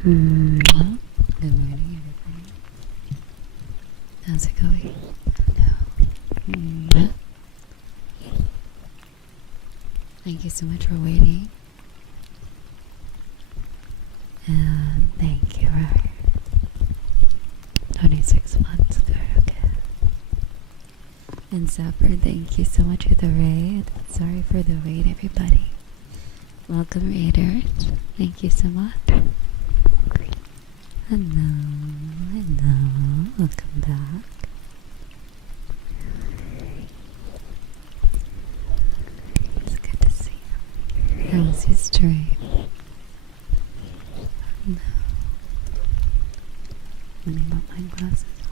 Good morning, everybody. How's it going? Hello. Thank you so much for waiting. And thank you for 26 months. Good, okay. And Zephyr, thank you so much for the raid. Sorry for the wait, everybody. Welcome, raiders. Thank you so much. Hello. Welcome back. It's good to see you. How was your stream? No. Let me put my glasses on.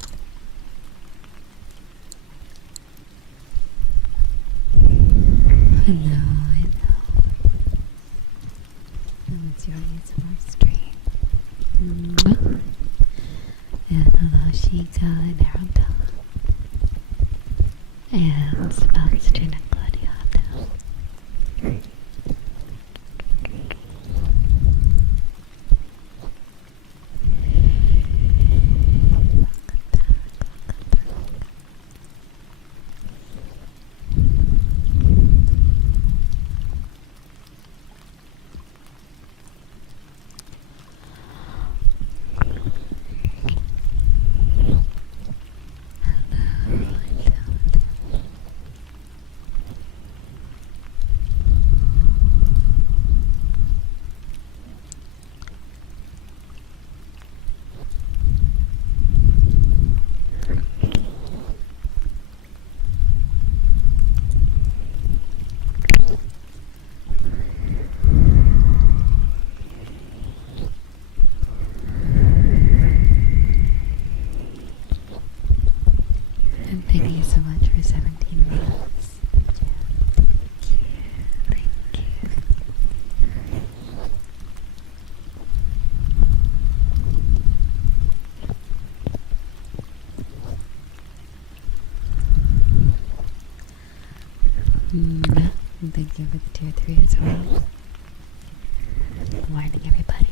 Hello. How was your ASMR stream? And hello, Shika and Arundel. And Sebastian and Gladiato. And thank you so much for 17 minutes. Thank you. And thank you for the tier 3 as well. Good morning, everybody.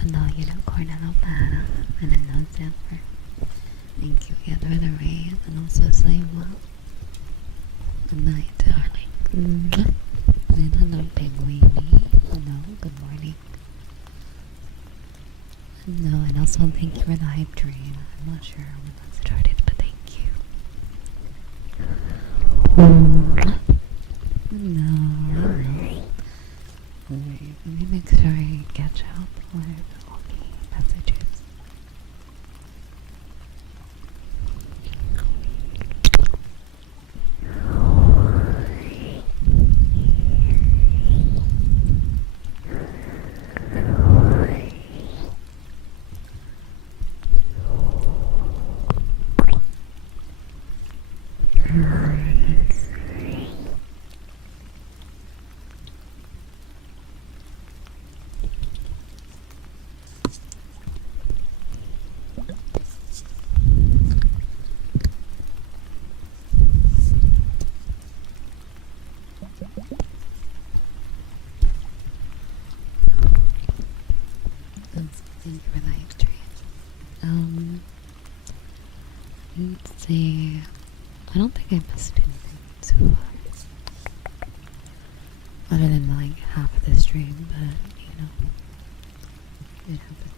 Hello, Unicorn, hello, Bana, and hello, Zephyr. Thank you again for the raid, and also saying well. Good night, darling. And hello, Penguini. Hello, good morning. Hello, and also thank you for the hype train. I'm not sure when that started, but thank you. Hello. Let me make sure I catch up with all the messages. Thank you for the hype train. Let's see. I don't think I missed anything so far. Other than like half of the stream, but you know, it happens.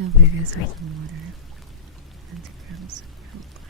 I'll be guys for some water and to grab some real quick.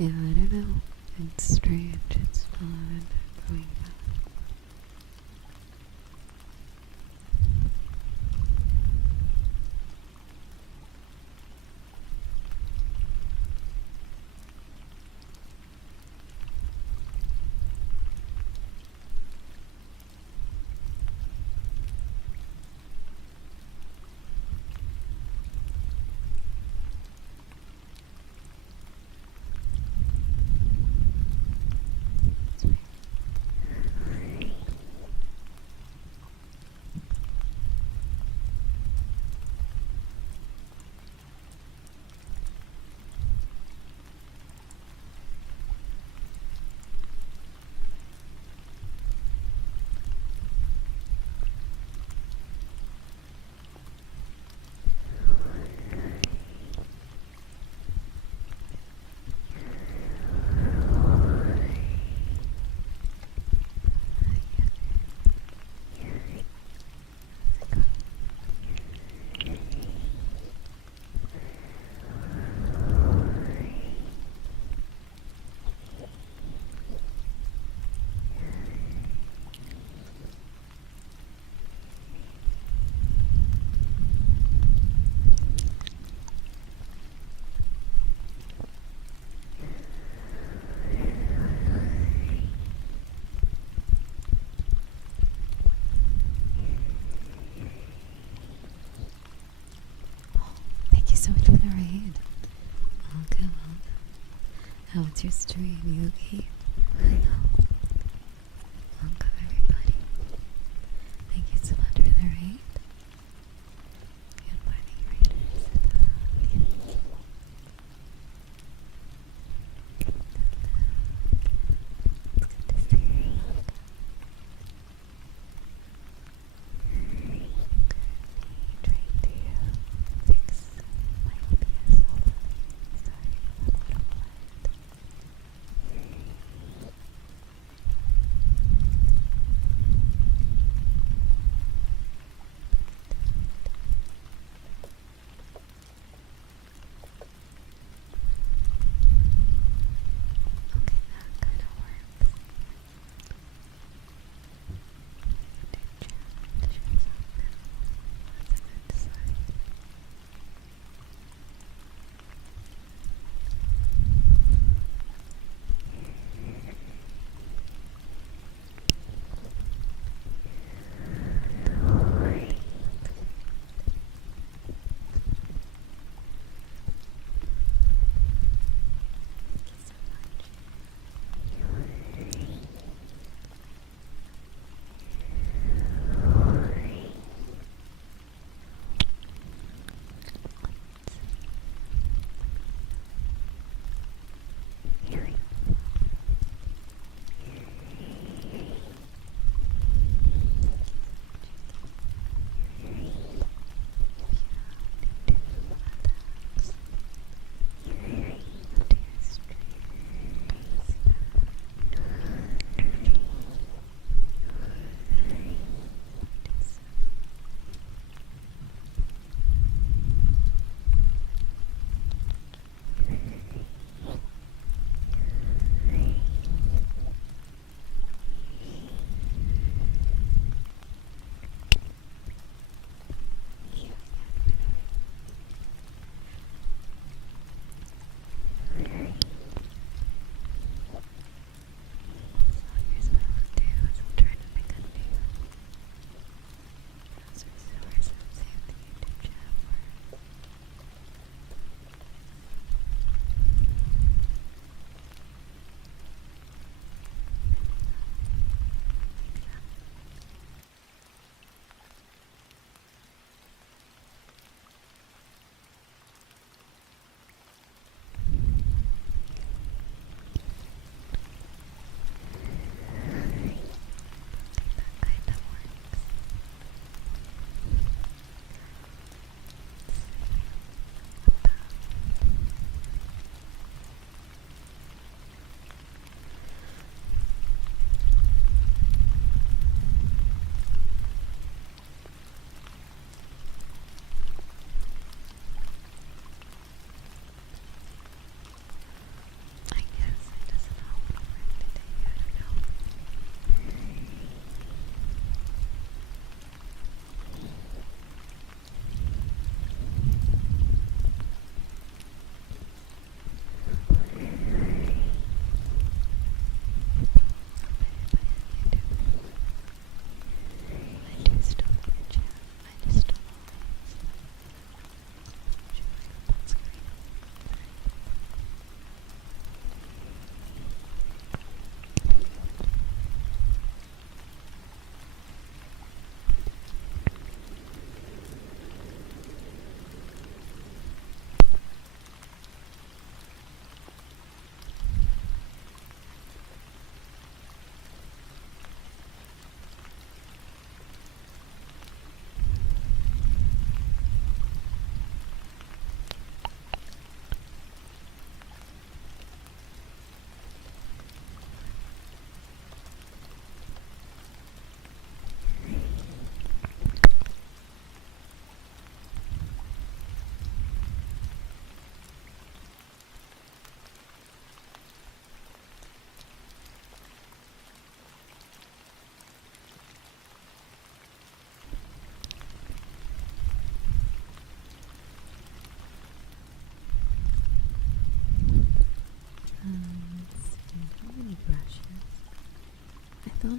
Yeah, I don't know. It's strange. It's not going back. Thank you so much for the raid. Oh, come on. How was your stream? You okay? I know. Welcome, everybody. Thank you so much for the raid. Good morning, raiders. It's good to see you. Trying to fix my OBS, hopefully. Sorry about what I'm like.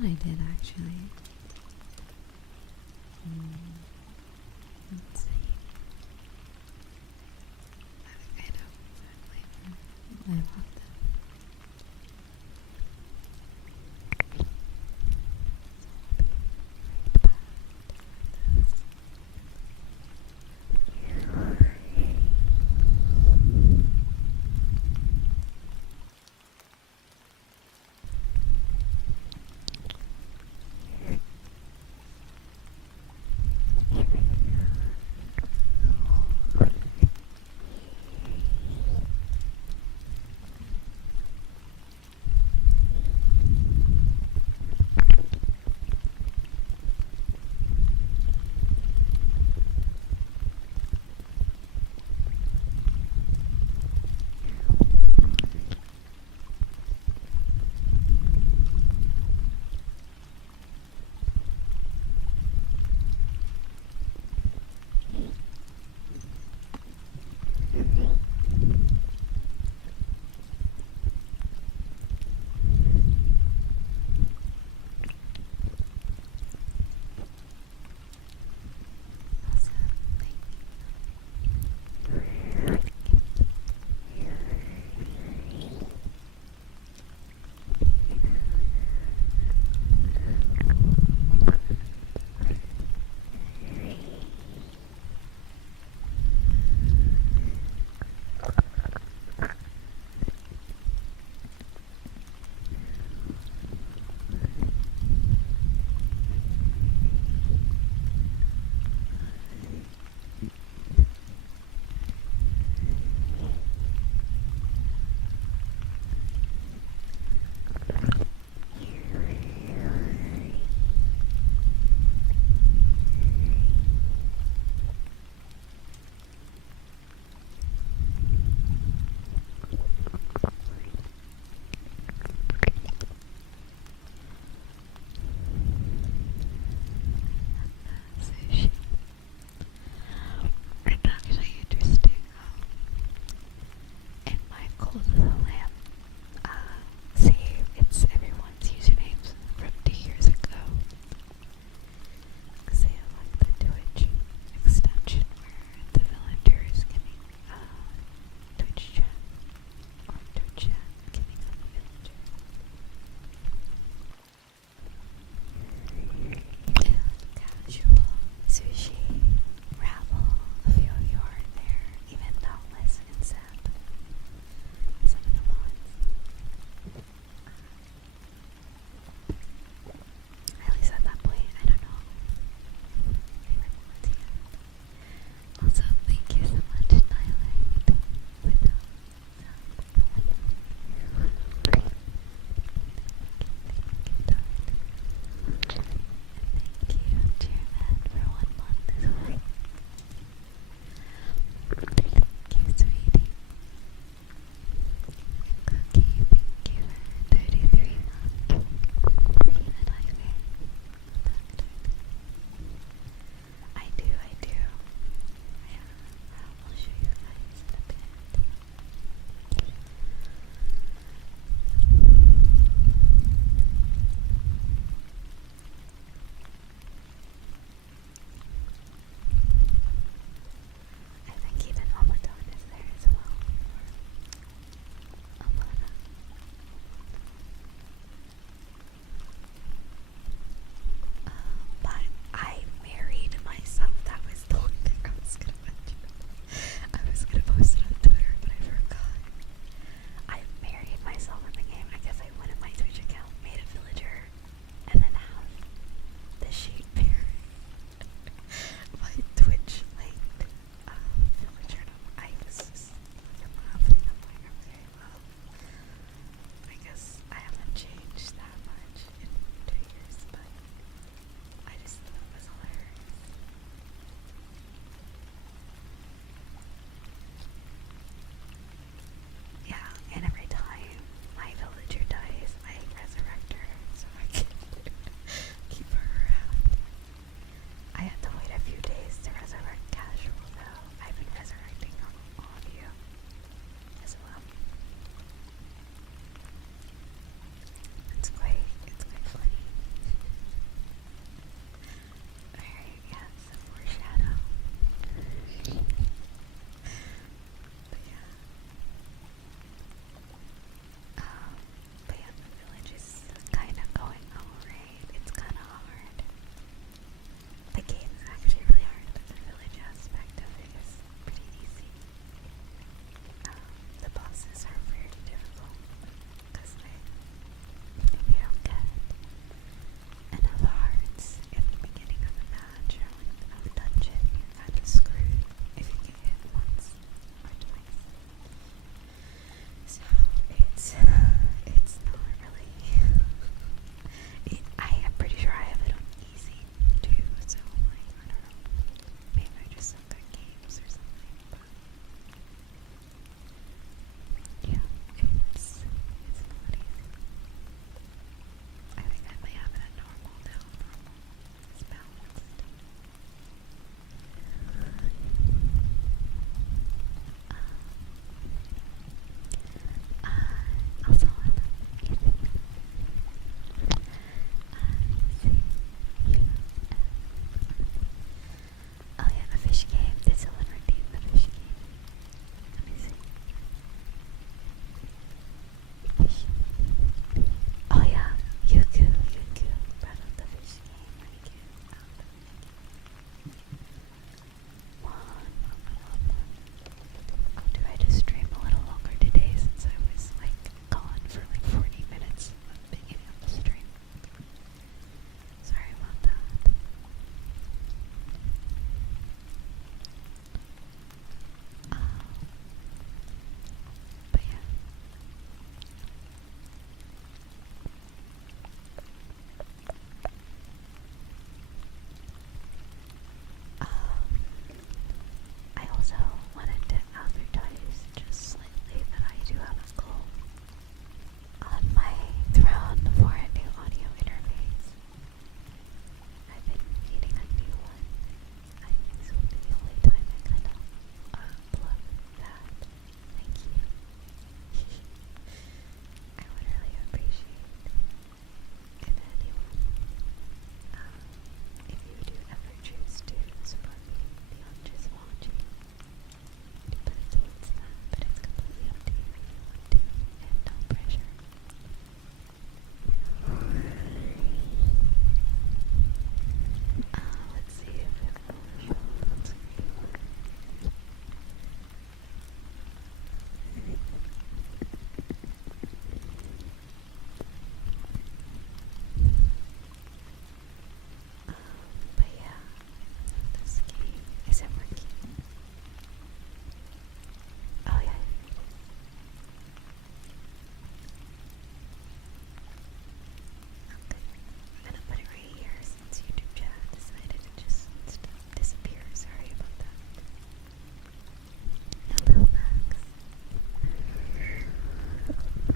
thought I did actually. Let's see. I don't. I love them.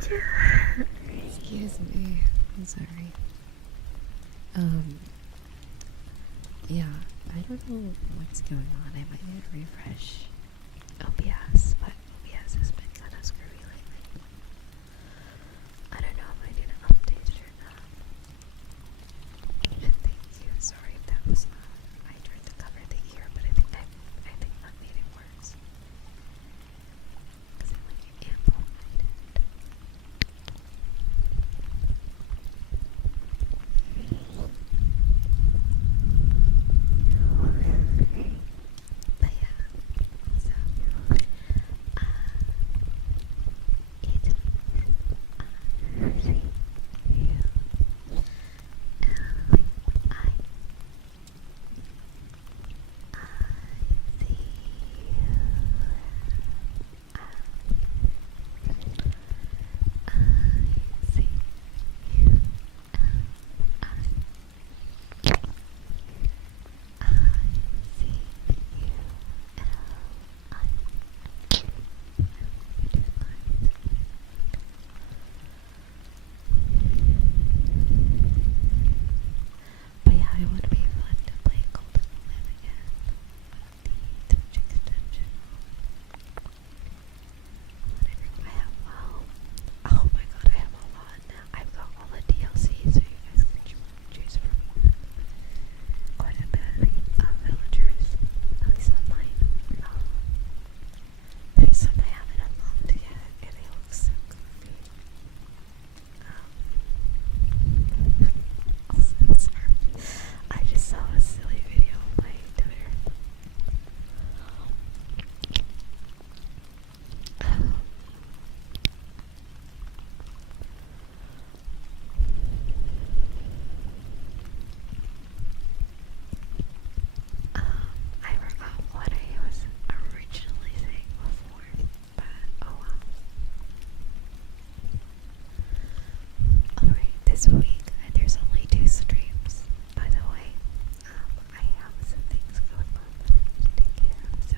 Excuse me. I'm sorry. Yeah, I don't know what's going on. I might need to refresh OBS, but OBS has been kind of screwy lately. I don't know if I need to update it or not. And thank you. Sorry if that was I tried to cover the ear, but I think that made it worse. Because it like amplified it. But yeah, so but yeah, it would be fun to play Golden Live again with the Twitch extension. Whatever. I have, oh my god, I have a lot now. I've got all the DLC, so you guys can choose from quite a bit of villagers, at least on mine. There's some I haven't unlocked yet, and they look so goofy. Also, sorry. I just saw a silly video on my Twitter. I forgot what I was originally saying before, but oh well. Alright, this week there's only 2 streams, by the way. I have some things going on that I need to take care of, so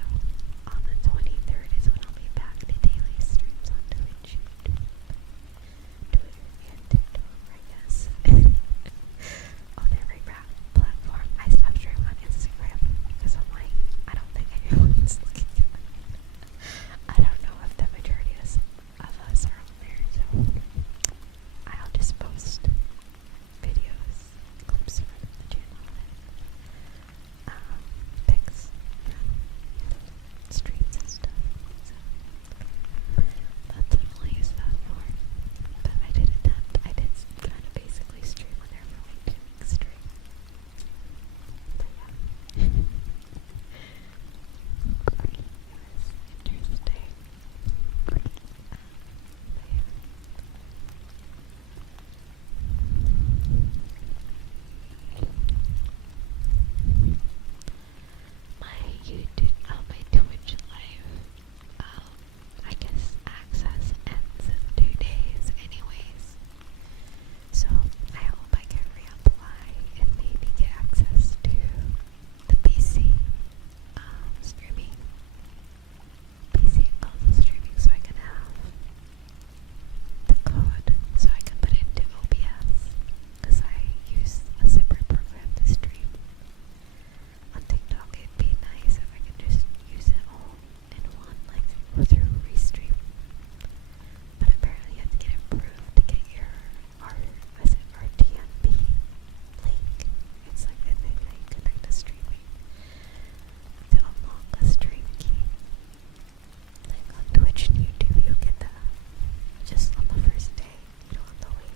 on the 23rd is when I'll be back to daily streams on Twitch, Twitter, and TikTok, I guess. On every platform. I stopped streaming on Instagram because I'm like, I don't think anyone's looking at it. I don't know if the majority of us are on there, so I'll just post videos, clips from the channel, and pics from streams and stuff. So that's what I'll use that for. But I did kind of basically stream on there for like 2 weeks straight. But yeah. It was interesting. But yeah. My YouTube, my Twitch live, I guess access ends in 2 days anyways. So I hope I can reapply and maybe get access to the PC streaming. PC also streaming so I can have the code so I can put it into OBS because I use a separate program to stream. On TikTok it'd be nice if I could just use it all in one, like through Restream. But apparently you have to get approved to get your RTMP link. It's like and then I connect to streaming to unlock a stream key. Like on Twitch and YouTube you'll get that just on the first day. You don't have to wait.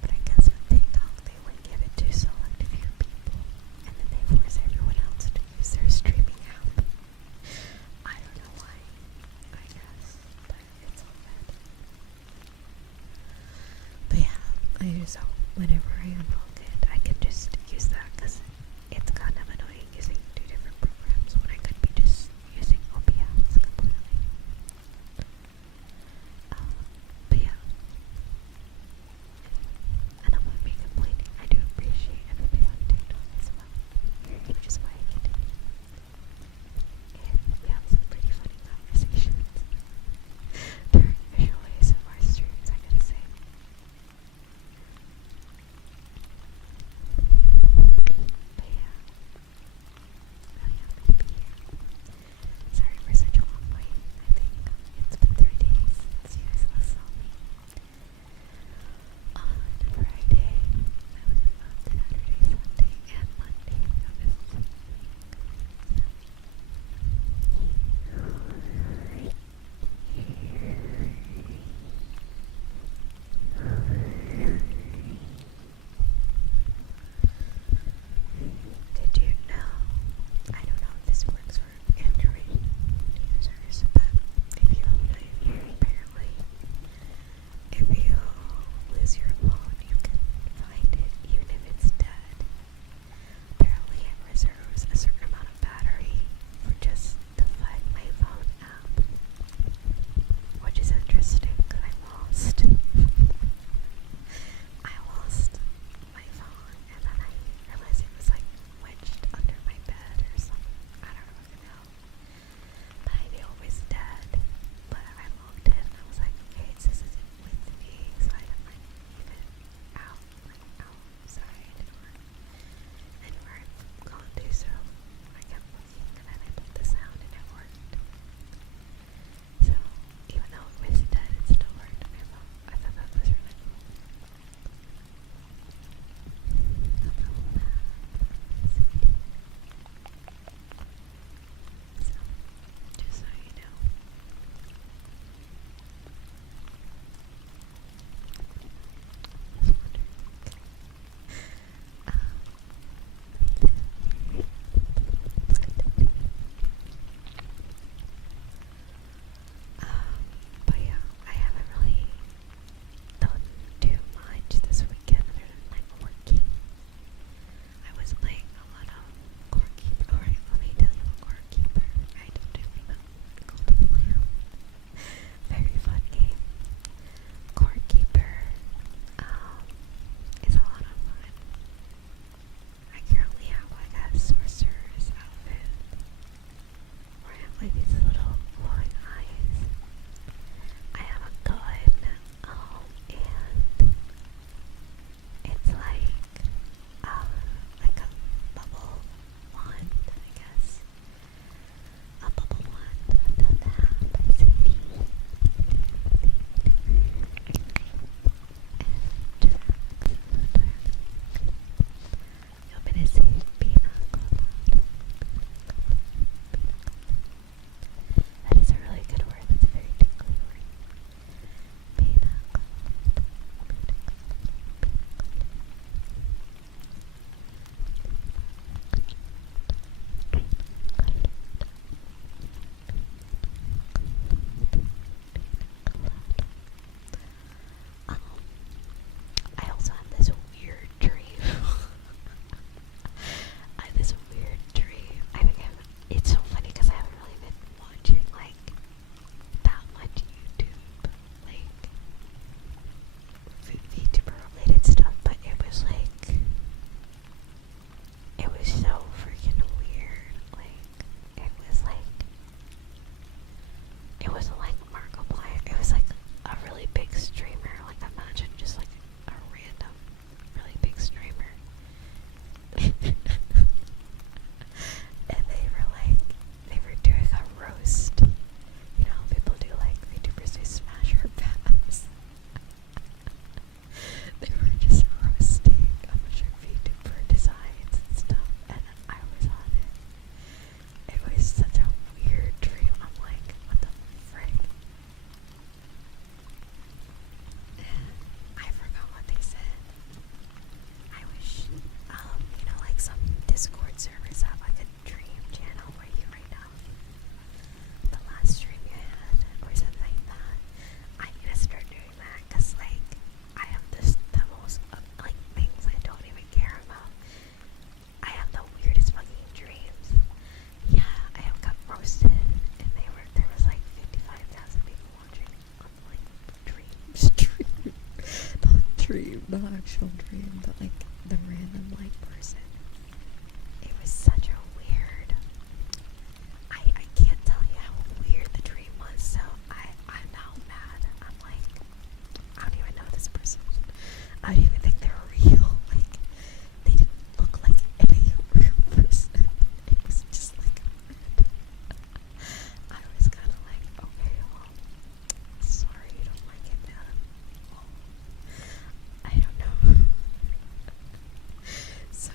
But I guess with TikTok they would give it to select a few people and then they force everyone else to use their streaming app. I don't know why, I guess, but it's all good. But yeah, I just hope whenever I unlock it, I can just use that because it's kind of annoying using 2 different programs when I could be just using OBS completely. But yeah. And I'm not be complaining. I do appreciate everybody on TikTok as well, which is why I continue. And we have some pretty funny conversations during visual ASMR like these little glowing eyes. I have a gun, and it's like a bubble wand, I guess. A bubble wand that happens to me. You're gonna see pina colada. That is a really good word. That's a very tickly word. Pina colada. I also have this weird dream. I have this weird dream. I think it's so funny because I haven't really been watching like that much YouTube, like VTuber related stuff, but it was so freaking weird. It wasn't like Markiplier. It was like a really big streamer. Like imagine just like a random, really big streamer. And they were doing a roast. You know how people do like VTubers do smash or pass. They were just roasting a bunch of VTuber designs and stuff, and then I was on it. It was such a weird dream. I'm like, what the frick? I forgot what they said. I wish, like some Discord servers have like a dream channel where you write down the last stream you had or something like that. I need to start doing that because like I have the most like things I don't even care about. I have the weirdest fucking dreams. Yeah, I have got roasted and there was like 55,000 people watching on like stream. Not dream, not actual dream, but like the random like person. It was such a weird. I can't tell you how weird the dream was, so I'm now mad. I'm like, I don't even know this person. I don't even think they were real. Like, they didn't look like any real person. It was just like I was kind of like, okay, well, sorry you don't like it, man. Well, I don't know. So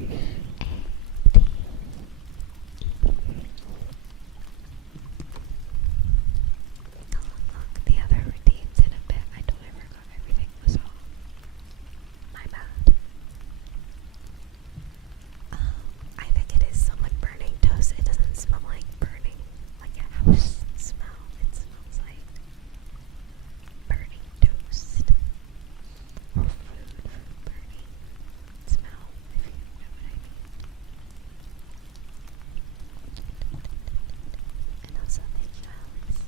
Look, the other redeems in a bit. I totally forgot everything was off. My bad. I think it is someone burning toast. It doesn't smell like burning, like a house smell. It smells like burning toast. Or food burning smell, if you know what I mean. And also, thank you, Alex.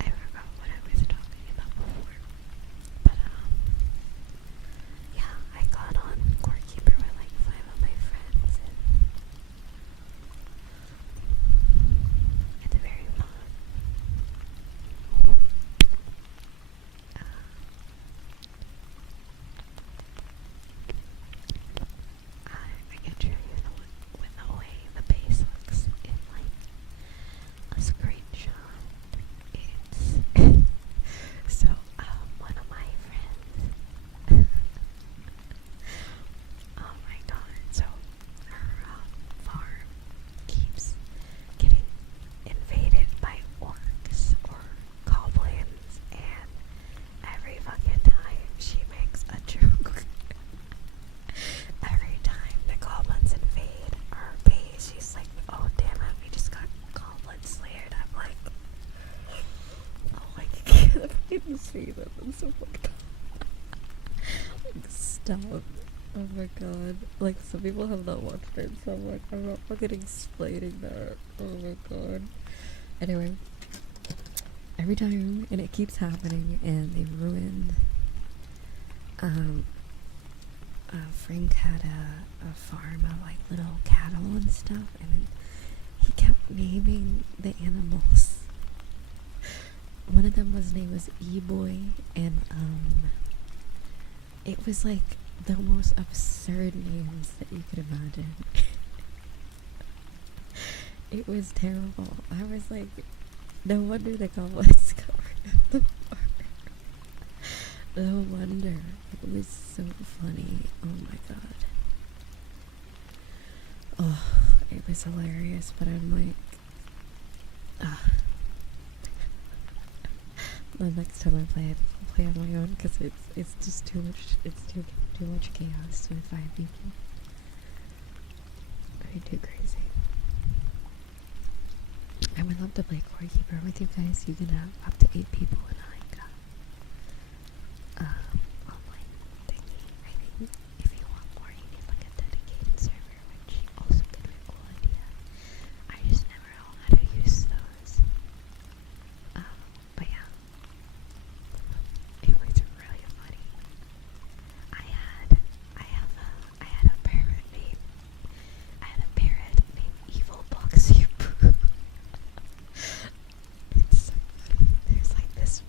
I forgot what I was talking about before, but yeah, I got on Corekeeper with like 5 of my friends, and it's very fun. I get you with the way the base looks in like a screenshot. It's so one of my friends. Oh my god! So her farm keeps getting invaded by orcs or goblins, and every fucking time she makes a joke. Every time the goblins invade our base, she's like, "Oh damn it, we just got goblin slayed." I'm like, "Oh, I can't fucking see that. That's so fucked up." Like, stop. Oh my god. Like, some people have not watched it, so I'm like, I'm not fucking explaining that. Oh my god. Anyway, every time, and it keeps happening, and they ruined, Frank had a farm of like little cattle and stuff, and then he kept naming the animals. One of them name was E-Boy, and it was like the most absurd names that you could imagine. It was terrible. I was like, no wonder the goblins covered up the farm. No wonder. It was so funny. Oh my god. Oh, it was hilarious, but I'm like, the next time I play it, I'll play on my own, because it's just too much. It's too much chaos with 5 people. Way too crazy. I would love to play Corekeeper with you guys. You can have up to 8 people in online thingy. I think if you want more, you need like a dedicated server, which also could be a cool idea. I just never know how to use those. But yeah, it was really funny. I had a parrot named Evil Boxy Boo. It's so funny. There's like this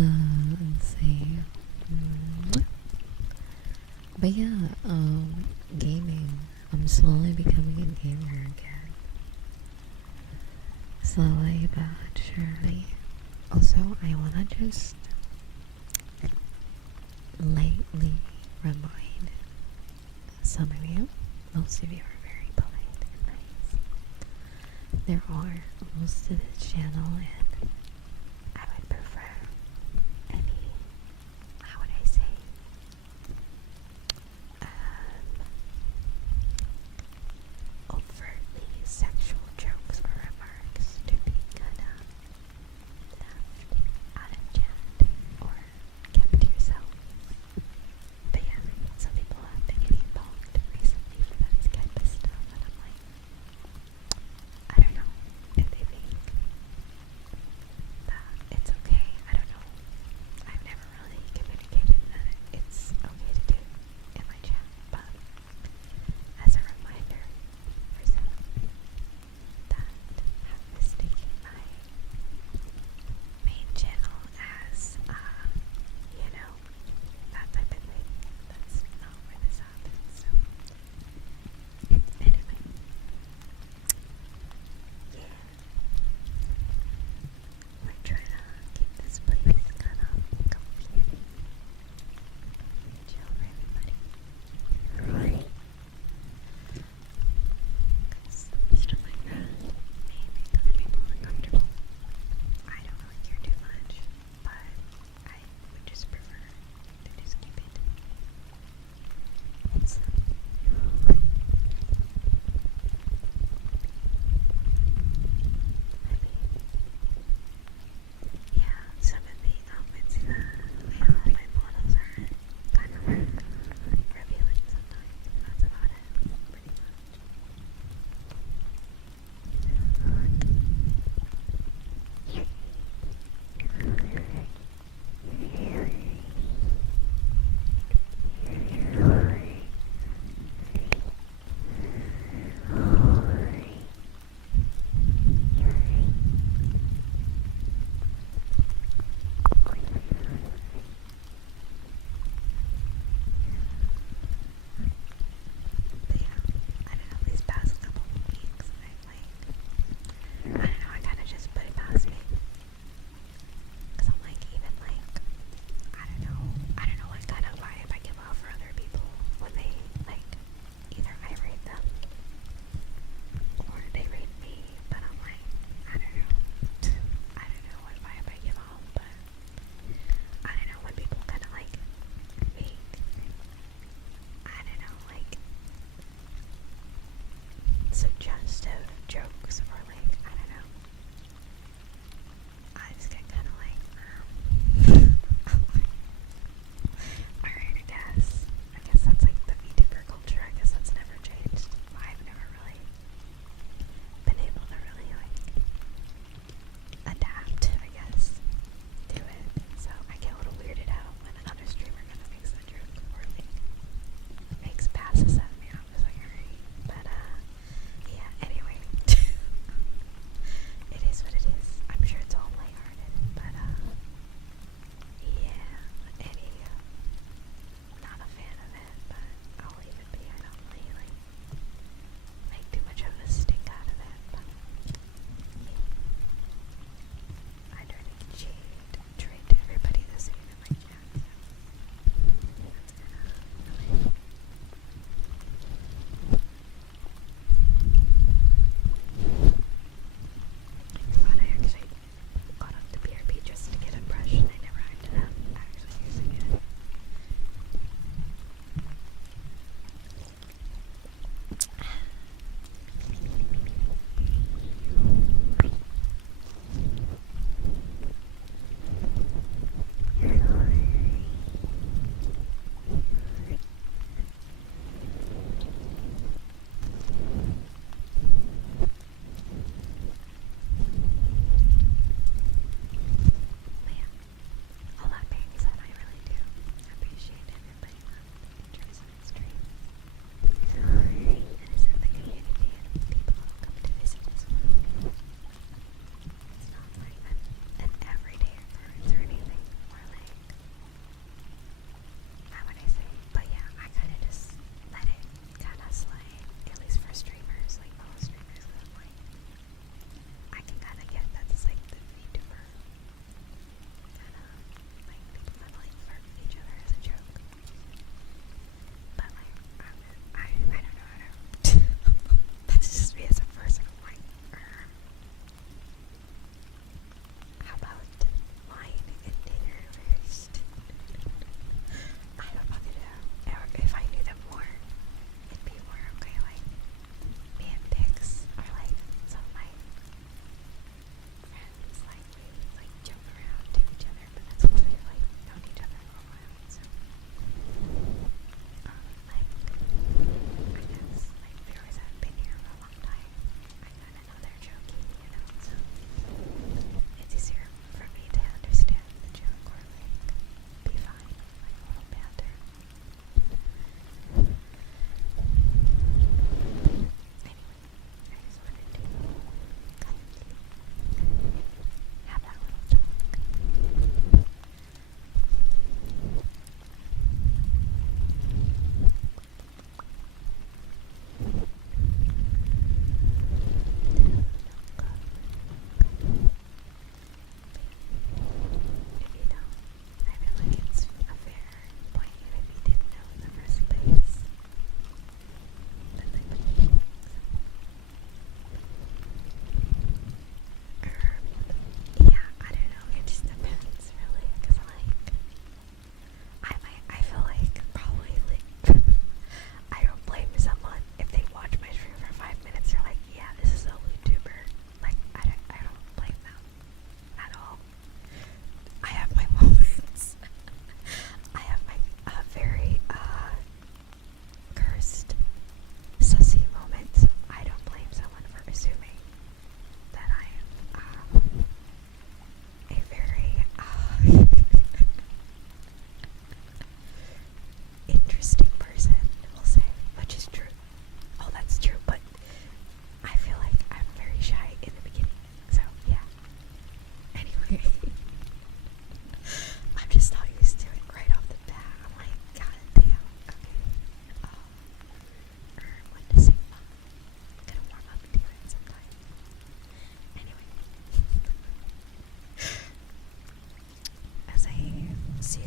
Let's see. But yeah, gaming. I'm slowly becoming a gamer again. Slowly but surely. Also, I wanna just lightly remind some of you, most of you are very polite and nice. There are most to this channel, and I would prefer any, how would I say, overtly sexual jokes or remarks to be kinda left out of chat or kept to yourself. But yeah, some people have been getting blocked recently for that type of stuff, and I'm like, I don't know if they think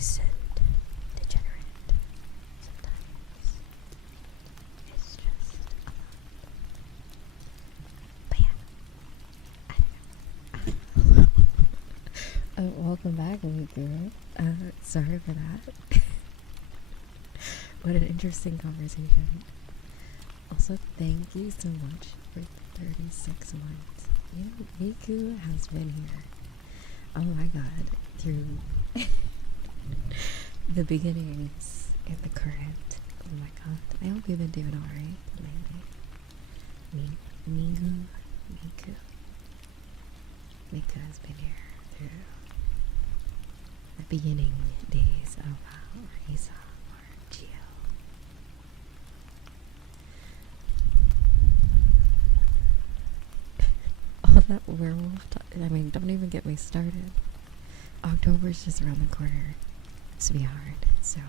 decent, degenerate. Sometimes it's just a lot. But yeah, I don't know. Welcome back, Luku. Sorry for that. What an interesting conversation. Also, thank you so much for 36 months. You know, Miku has been here. Oh my god, through the beginnings and the current. Oh my god. I hope you've been doing alright lately. Miku has been here through the beginning days of Riza or Geo. All that werewolf I mean, don't even get me started. October's just around the corner. It's gonna be hard, so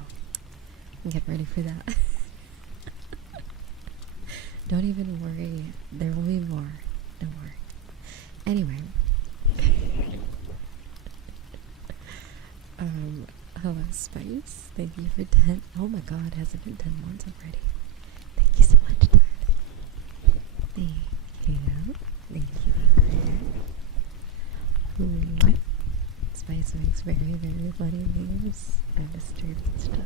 get ready for that. Don't even worry, there will be more. Don't worry. Anyway. Hello Spice. Thank you for 10. Oh my god, has it been 10 months already? Thank you so much, darling. Thank you. Thank you. Spice makes very, very funny memes and disturbing stuff.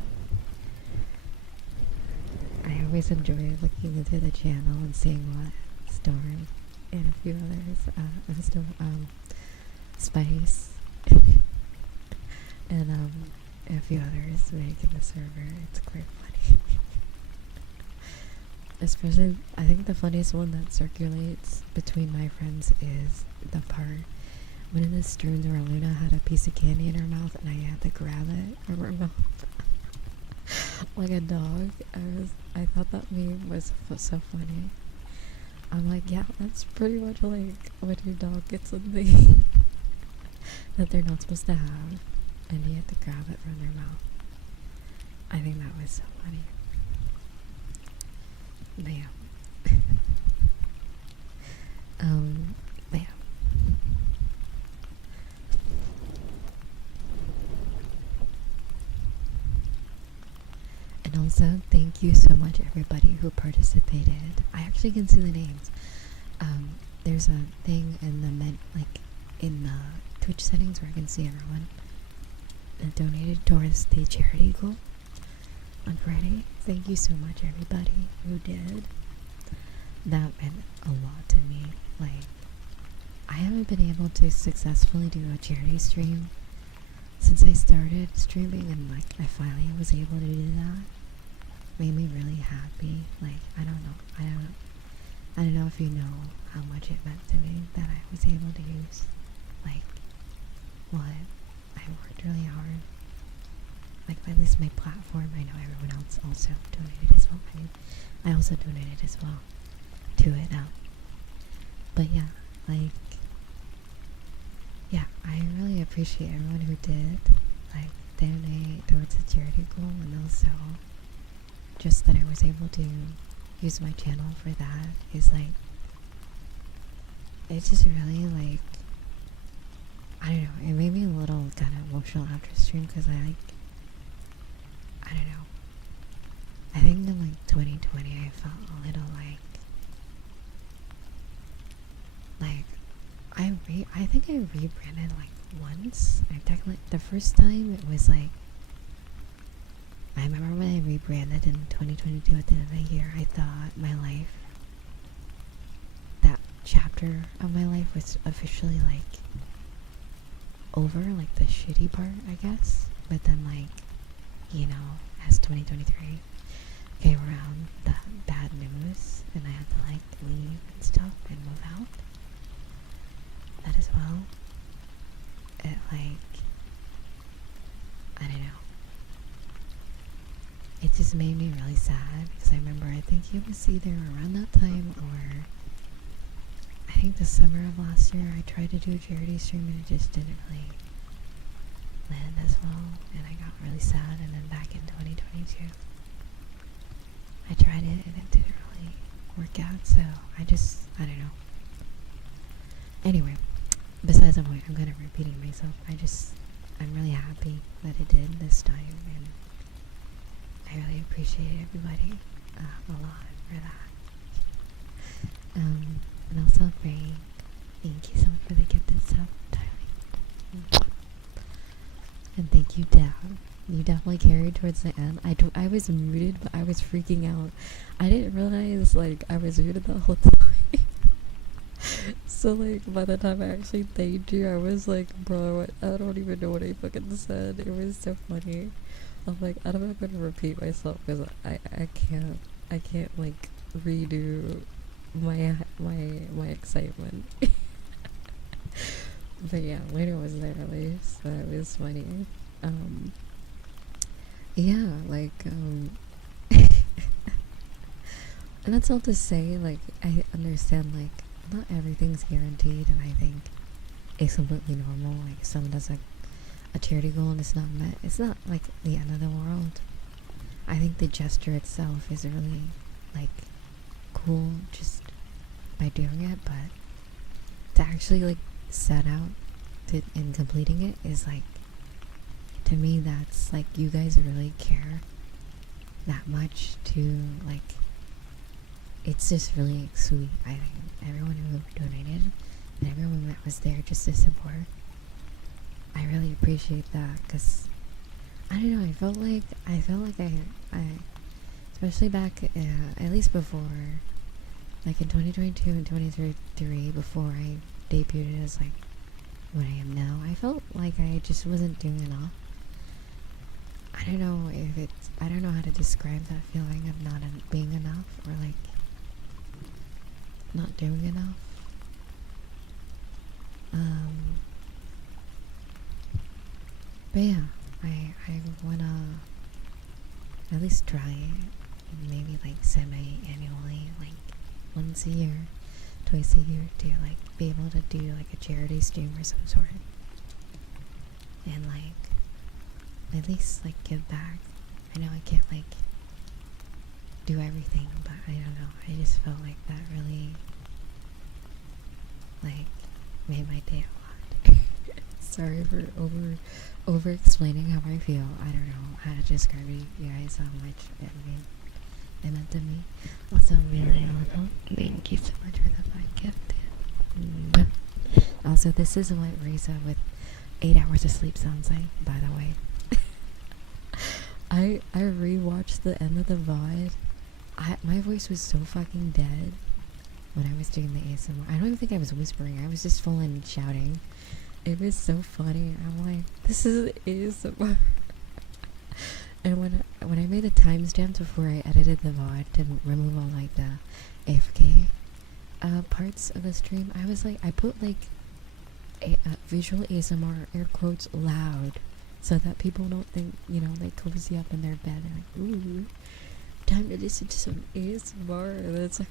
I always enjoy looking into the channel and seeing what Storm and a few others, Spice and a few others make in the server. It's quite funny. Especially, I think the funniest one that circulates between my friends is the part one of the streams where Luna had a piece of candy in her mouth and I had to grab it from her mouth like a dog. I thought that meme was so funny. I'm like, yeah, that's pretty much like when your dog gets something that they're not supposed to have and you have to grab it from their mouth. I think that was so funny. But yeah. But yeah. And also, thank you so much everybody who participated. I actually can see the names. There's a thing in the in the Twitch settings where I can see everyone that donated towards the charity goal on Friday. Thank you so much everybody who did. That meant a lot to me. Like, I haven't been able to successfully do a charity stream since I started streaming, and like I finally was able to do that. Made me really happy. Like, I don't know if you know how much it meant to me that I was able to use like what I worked really hard. Like, at least my platform. I know everyone else also donated as well. I also donated as well to it. But yeah, like, yeah, I really appreciate everyone who did like donate towards the charity goal, and also just that I was able to use my channel for that is like, it's just really like, I don't know, it made me a little kind of emotional after stream because I don't know, I think in like 2020 I felt a little like I think I rebranded like once. I technically, the first time it was like, I remember when I rebranded in 2022 at the end of the year, I thought my life, that chapter of my life was officially like over, like the shitty part, I guess. But then like, you know, as 2023 came around, that bad news, and I had to like leave and stuff and move out. That as well. It like, I don't know. It just made me really sad because I remember, I think it was either around that time or I think the summer of last year, I tried to do a charity stream and it just didn't really land as well, and I got really sad. And then back in 2022 I tried it and it didn't really work out, so I don't know. Anyway, besides the point, I'm kind of repeating myself. I'm really happy that it did this time, and I really appreciate everybody a lot for that. And also Frank, thank you so much for the gifted sub, darling. And thank you, Dad. You definitely carried towards the end. I was muted, but I was freaking out. I didn't realize, like, I was muted the whole time. So, like, by the time I actually thanked you, I was like, bro, I don't even know what I fucking said. It was so funny. I'm like, I don't know if I'm gonna repeat myself, because I can't, like, redo my excitement. But yeah, Lena was there at least, so it was funny. Yeah, like, and that's all to say, like, I understand, like, not everything's guaranteed, and I think it's completely normal. Like, if someone does, like, a charity goal and it's not met, it's not, like, the end of the world. I think the gesture itself is really, like, cool just by doing it, but to actually, like, set out to in completing it is, like, to me, that's, like, you guys really care that much to, like, it's just really sweet. I think everyone who donated and everyone that was there just to support, I really appreciate that, because I don't know, I felt like I especially back at least before, like in 2022 and 2023, before I debuted as like what I am now, I felt like I just wasn't doing enough. I don't know if it's, I don't know how to describe that feeling of not being enough, or like not doing enough. But yeah, I wanna at least try it, maybe like semi-annually, like once a year, twice a year, to like be able to do like a charity stream or some sort, and like at least like give back. I know I can't like do everything, but I don't know, I just felt like that really like made my day a lot. Sorry for over explaining how I feel. I don't know how to describe it, you guys, how much it meant to me. Also, really awesome. Thank you so much for the fine gift. Also, this is what Riza with 8 hours of sleep sounds like, by the way. I rewatched the end of the VOD. My voice was so fucking dead when I was doing the ASMR. I don't even think I was whispering. I was just full in shouting. It was so funny. I'm like, this is ASMR. And when I made the timestamps before I edited the VOD to remove all like the AFK parts of the stream, I was like, I put like visual ASMR air quotes loud, so that people don't think, you know, they cozy up in their bed and like, ooh, time to listen to some ASMR. And it's like,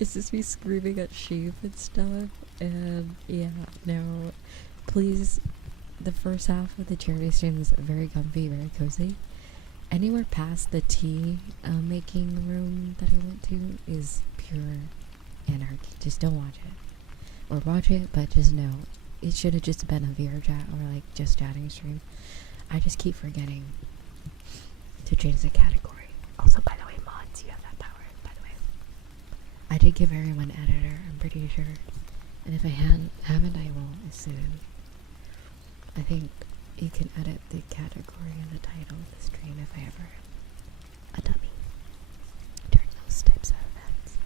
it's just me screaming at sheep and stuff. And yeah, no, please, the first half of the charity stream is very comfy, very cozy. Anywhere past the tea making room that I went to is pure anarchy. Just don't watch it, or watch it, but just know it should have just been a VRChat or like just chatting stream. I just keep forgetting to change the category. Also, by the way, mods, you have that power, by the way. I did give everyone an editor, I'm pretty sure. And if I haven't, I will soon. I think you can edit the category and the title of the stream if I ever a dummy during those types of events.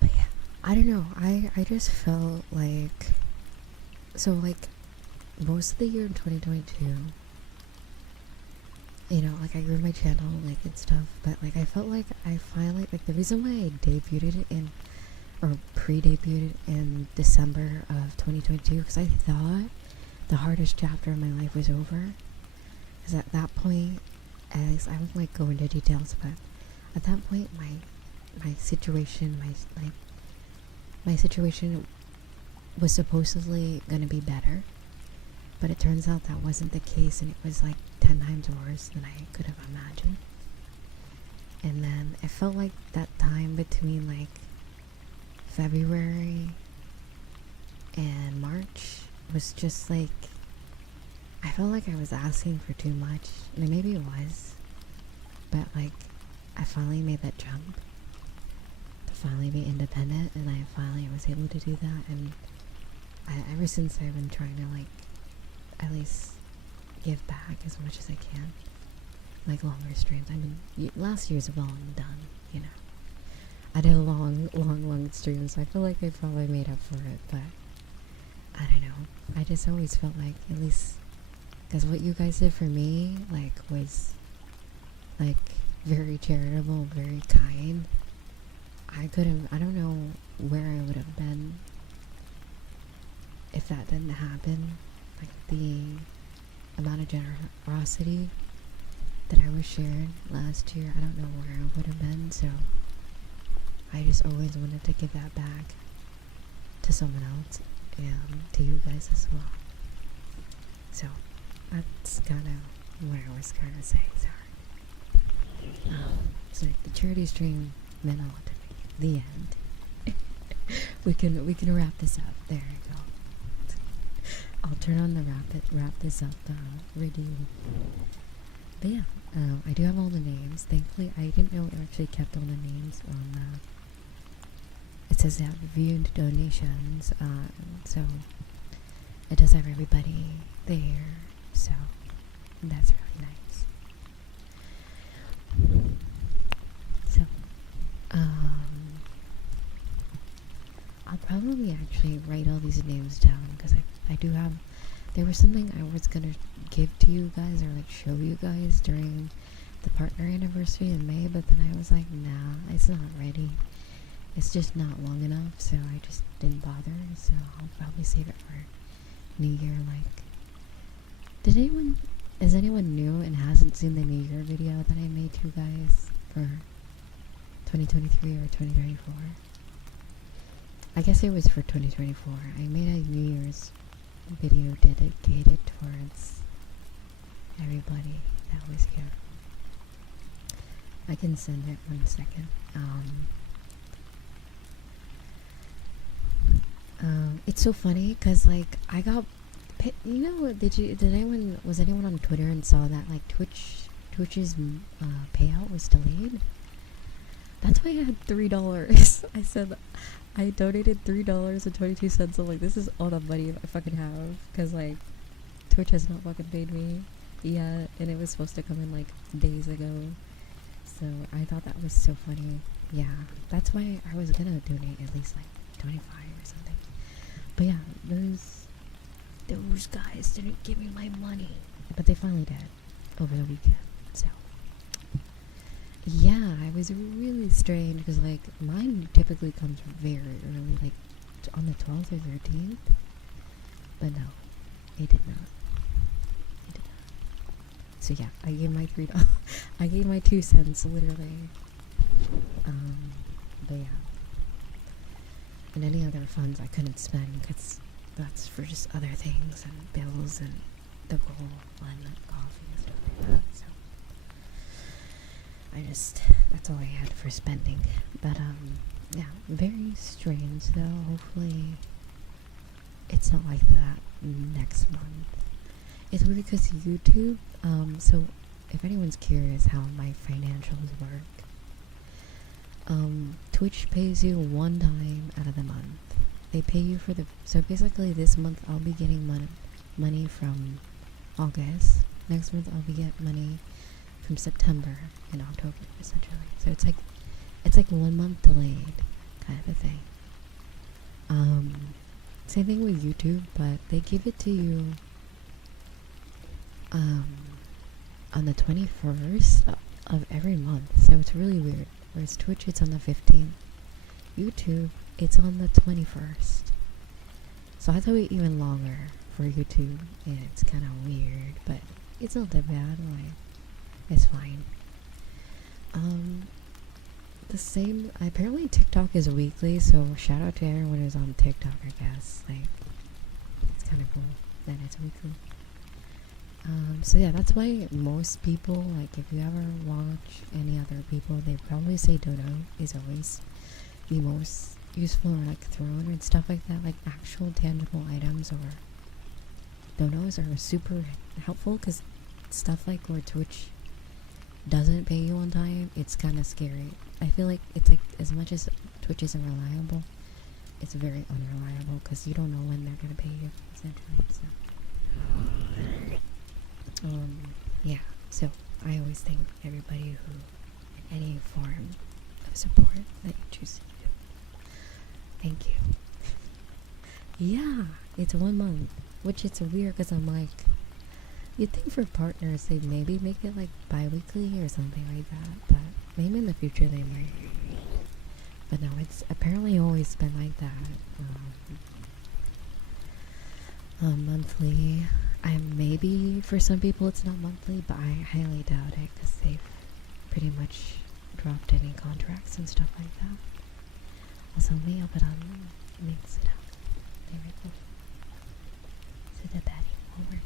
But yeah, I don't know. I just felt like, so like most of the year in 2022, you know, like I grew my channel like and stuff, but like I felt like I finally, like the reason why I debuted it in, or pre-debuted in December of 2022, because I thought the hardest chapter of my life was over. Because at that point, as I won't like go into details, but at that point my situation was supposedly gonna be better, but it turns out that wasn't the case, and it was like 10 times worse than I could have imagined. And then it felt like that time between like February and March was just like, I felt like I was asking for too much, and maybe it was, but like, I finally made that jump to finally be independent, and I finally was able to do that. And ever since, I've been trying to like at least give back as much as I can, like longer streams. I mean, last year's long done, you know. I did a long stream, so I feel like I probably made up for it, but I don't know. I just always felt like, at least, because what you guys did for me, like, was like very charitable, very kind. I don't know where I would have been if that didn't happen. Like, the amount of generosity that I was shared last year, I don't know where I would have been. So I just always wanted to give that back to someone else, and to you guys as well. So that's kind of what I was trying to say. Sorry. So the charity stream meant a lot to me. The end. we can wrap this up. There you go. I'll turn on the wrap this up radio. But yeah, I do have all the names. Thankfully, I didn't know it actually kept all the names on it says that viewed donations, so it does have everybody there, so that's really nice. So, I'll probably actually write all these names down, because I do have, there was something I was gonna give to you guys, or like show you guys during the partner anniversary in May, but then I was like, nah, it's not ready. It's just not long enough, so I just didn't bother. So I'll probably save it for New Year. Like, is anyone new and hasn't seen the New Year video that I made you guys for 2023 or 2024? I guess it was for 2024. I made a New Year's video dedicated towards everybody that was here. I can send it 1 second. It's so funny because, like, I got, you know, was anyone on Twitter and saw that, like, Twitch's payout was delayed? That's why I had $3. I said I donated $3.22. I'm like, this is all the money I fucking have, because, like, Twitch has not fucking paid me yet, and it was supposed to come in like days ago. So I thought that was so funny. Yeah, that's why I was gonna donate at least like 25 or something. But yeah, those guys didn't give me my money, but they finally did over the weekend. So yeah, I was really strange, because like mine typically comes very early, like on the 12th or 13th. But no, it did not. It did not. So yeah, I gave my $3. I gave my 2 cents literally. But yeah. And any other funds I couldn't spend, because that's for just other things and bills and the bowl and coffee and stuff like that. So that's all I had for spending. But yeah, very strange though. Hopefully it's not like that next month. It's weird because YouTube, so if anyone's curious how my financials work, Twitch pays you 1 time out of the month. They pay you for so basically this month I'll be getting money from August. Next month I'll be getting money from September and October, essentially. So it's like 1 month delayed kind of a thing. Same thing with YouTube, but they give it to you on the 21st of every month. So it's really weird. Whereas Twitch, it's on the 15th. YouTube, it's on the 21st. So I thought it even longer for YouTube, and it's kind of weird, but it's not that bad. Like, it's fine. The same. Apparently, TikTok is weekly, so shout out to everyone who's on TikTok. I guess like it's kind of cool that it's weekly. So yeah, that's why most people, like, if you ever watch any other people, they probably say dodo is always the most useful, or like throne and stuff like that, like actual tangible items, or donos are super helpful, because stuff like where Twitch doesn't pay you on time, it's kind of scary. I feel like it's like, as much as Twitch isn't reliable, it's very unreliable, because you don't know when they're gonna pay you, essentially. So yeah, so I always thank everybody who, in any form of support that you choose to do, thank you. Yeah, it's 1 month, which it's weird, because I'm like, you'd think for partners they'd maybe make it like bi-weekly or something like that, but maybe in the future they might. But no, it's apparently always been like that. Monthly. Maybe for some people it's not monthly, but I highly doubt it, because they've pretty much dropped any contracts and stuff like that. Also, me but mix it up. There we go. So the batting over.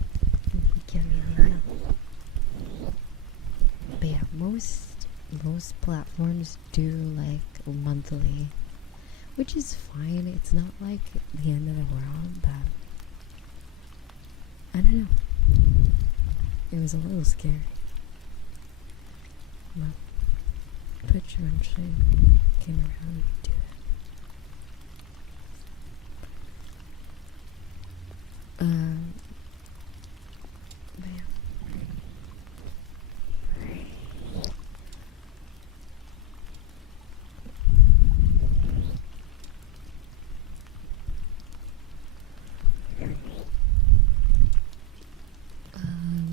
But yeah, most platforms do like monthly, which is fine. It's not like the end of the world, but I don't know. It was a little scary. Well, Twitch eventually came around to it. But yeah.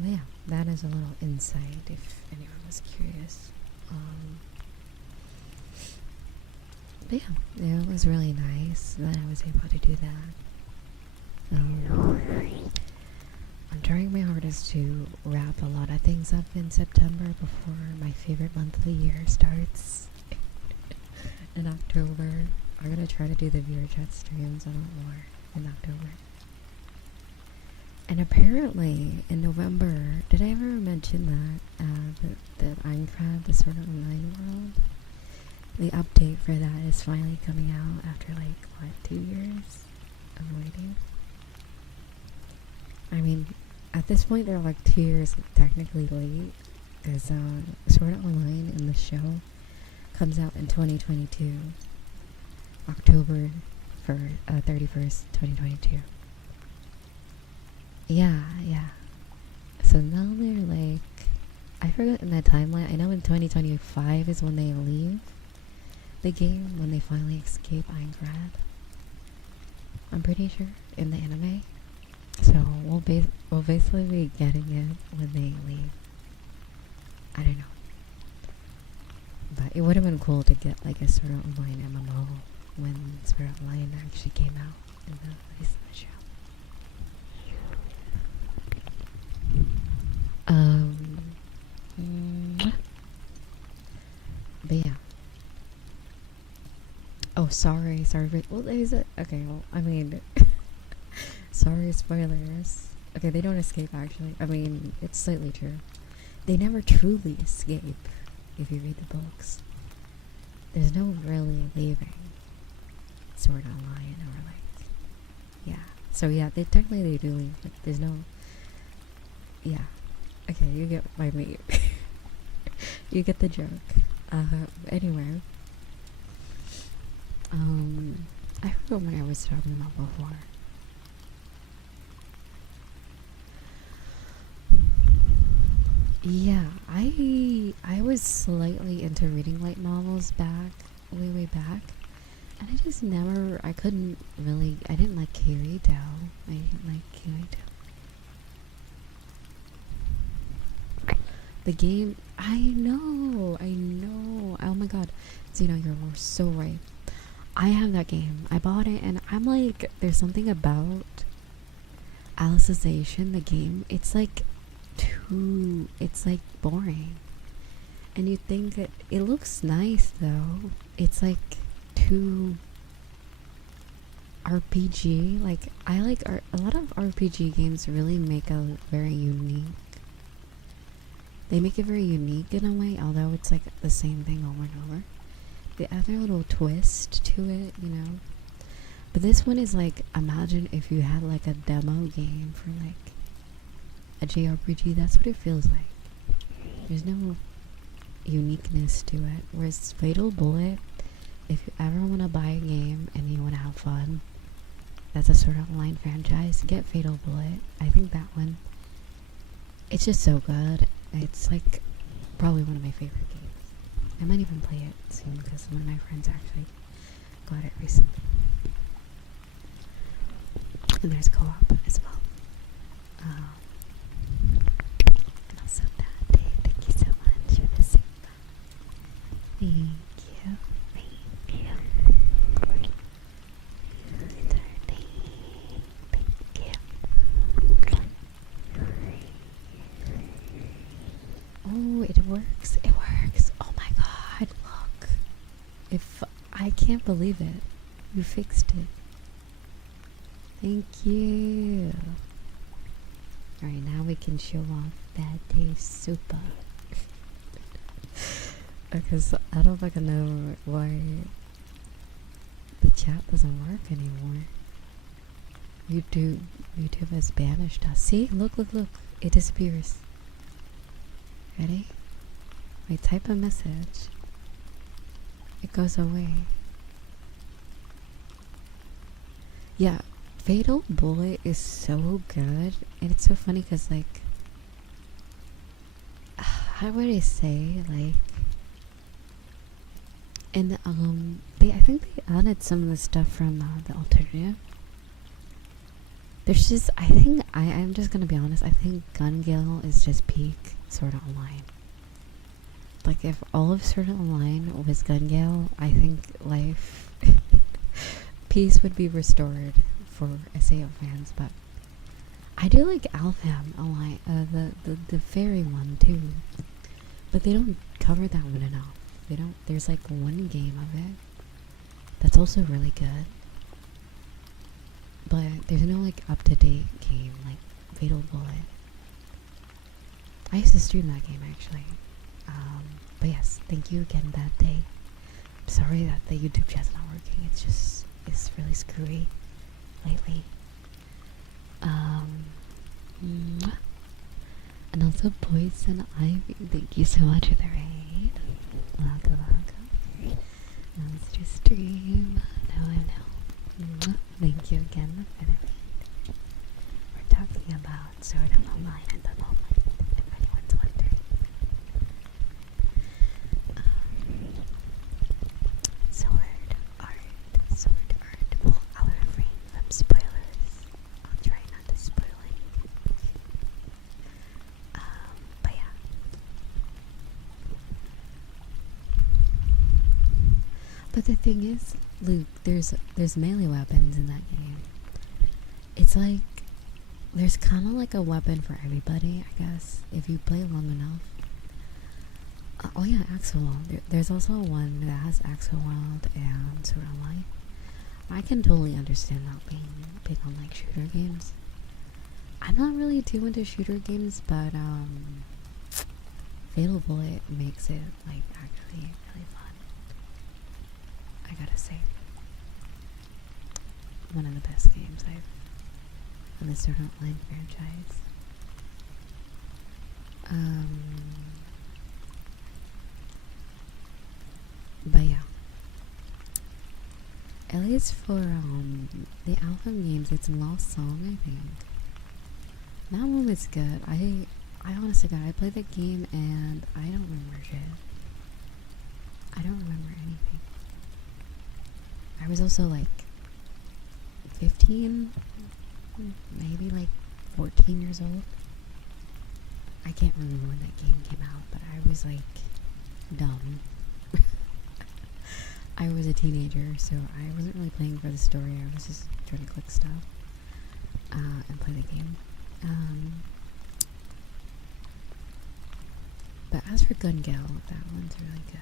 Yeah, that is a little insight if anyone was curious. But yeah, it was really nice that I was able to do that. I'm trying my hardest to wrap a lot of things up in September before my favorite month of the year starts in October. I'm gonna try to do the VRChat streams a lot more in October. And apparently in November, did I ever mention that the Minecraft, the Sword Art Online world, the update for that is finally coming out after like, what, 2 years of waiting? I mean, at this point they're like 2 years technically late, because Sword Art Online in the show comes out in 2022, October 31st, 2022. Yeah. So now they're like, I forgot in that timeline. I know in 2025 is when they leave the game, when they finally escape Minecraft. I'm pretty sure in the anime. So we'll basically be getting it when they leave. I don't know. But it would have been cool to get like a Sword Art Online MMO when Sword Art Online actually came out in the show. But yeah. Oh, sorry. Well, is it? Okay, well, I mean, sorry, spoilers. Okay, they don't escape, actually. I mean, it's slightly true. They never truly escape, if you read the books. There's no really leaving Sword Online, or like, yeah. So yeah, they technically do leave, but there's no, yeah. Okay, you get my meme. You get the joke. Anyway. I forgot what I was talking about before. Yeah, I was slightly into reading light novels way back. And I just never, I didn't like Carrie Dow. I didn't like Carrie Dow. The game, I know. Oh my god. Zeno, you're so right. I have that game. I bought it and I'm like, there's something about Alicization, the game. It's like boring. And you think that it looks nice though. It's like too RPG. Like, I like a lot of RPG games really make a very unique. They make it very unique in a way, although it's like the same thing over and over. They add their little twist to it, you know. But this one is like, imagine if you had like a demo game for like a JRPG. That's what it feels like. There's no uniqueness to it. Whereas Fatal Bullet, if you ever want to buy a game and you want to have fun, that's a Sword Art Online franchise, get Fatal Bullet. I think that one, it's just so good. It's like probably one of my favorite games. I might even play it soon because one of my friends actually got it recently. And there's co-op as well. And also that, Dave, thank you so much for the super. Thank you. Thank you. Oh, it works. It works. Oh my god, look. If I can't believe it. You fixed it. Thank you. Alright, now we can show off that day super. Because I don't fucking know why the chat doesn't work anymore. YouTube has banished us. See? Look. It disappears. Ready? I type a message. It goes away. Yeah, Fatal Bullet is so good. And it's so funny because, like, how would I say, like, and I think they added some of the stuff from the alternative. There's just, I'm just gonna be honest, I think Gun Gale is just peak Sword Art Online. Like, if all of Sword Art Online was Gun Gale, I think life, peace would be restored for SAO fans. But I do like Alfam Online, the fairy one too. But they don't cover that one enough. There's like one game of it that's also really good. But there's no like up-to-date game like Fatal Bullet. I used to stream that game actually. But yes, thank you again that day. I'm sorry that the YouTube chat's not working. It's really screwy lately. And also Poison Ivy, thank you so much for the raid. Welcome. Monster stream. No. Thank you again for the raid. We're talking about Sword Art Online at the moment, if anyone's wondering. Sword art. Well, I'll refrain from spoilers. I'll try not to spoil anything. But yeah. But the thing is, Luke, there's melee weapons in that game. It's like there's kind of like a weapon for everybody, I guess, if you play long enough. Oh yeah, Axel. There's also one that has Axel World and Sword Art Online. I can totally understand not being big on like shooter games. I'm not really too into shooter games, but Fatal Bullet makes it like actually really fun. I gotta say, one of the best games in the Sword Art Online franchise. But yeah, at least for the album games, it's Lost Song, I think. That one is good. I honestly I played that game and I don't remember shit. I don't remember anything. I was also like 15, maybe like 14 years old. I can't remember when that game came out, but I was like dumb. I was a teenager, so I wasn't really playing for the story. I was just trying to click stuff and play the game. But as for Gun Gale, that one's really good.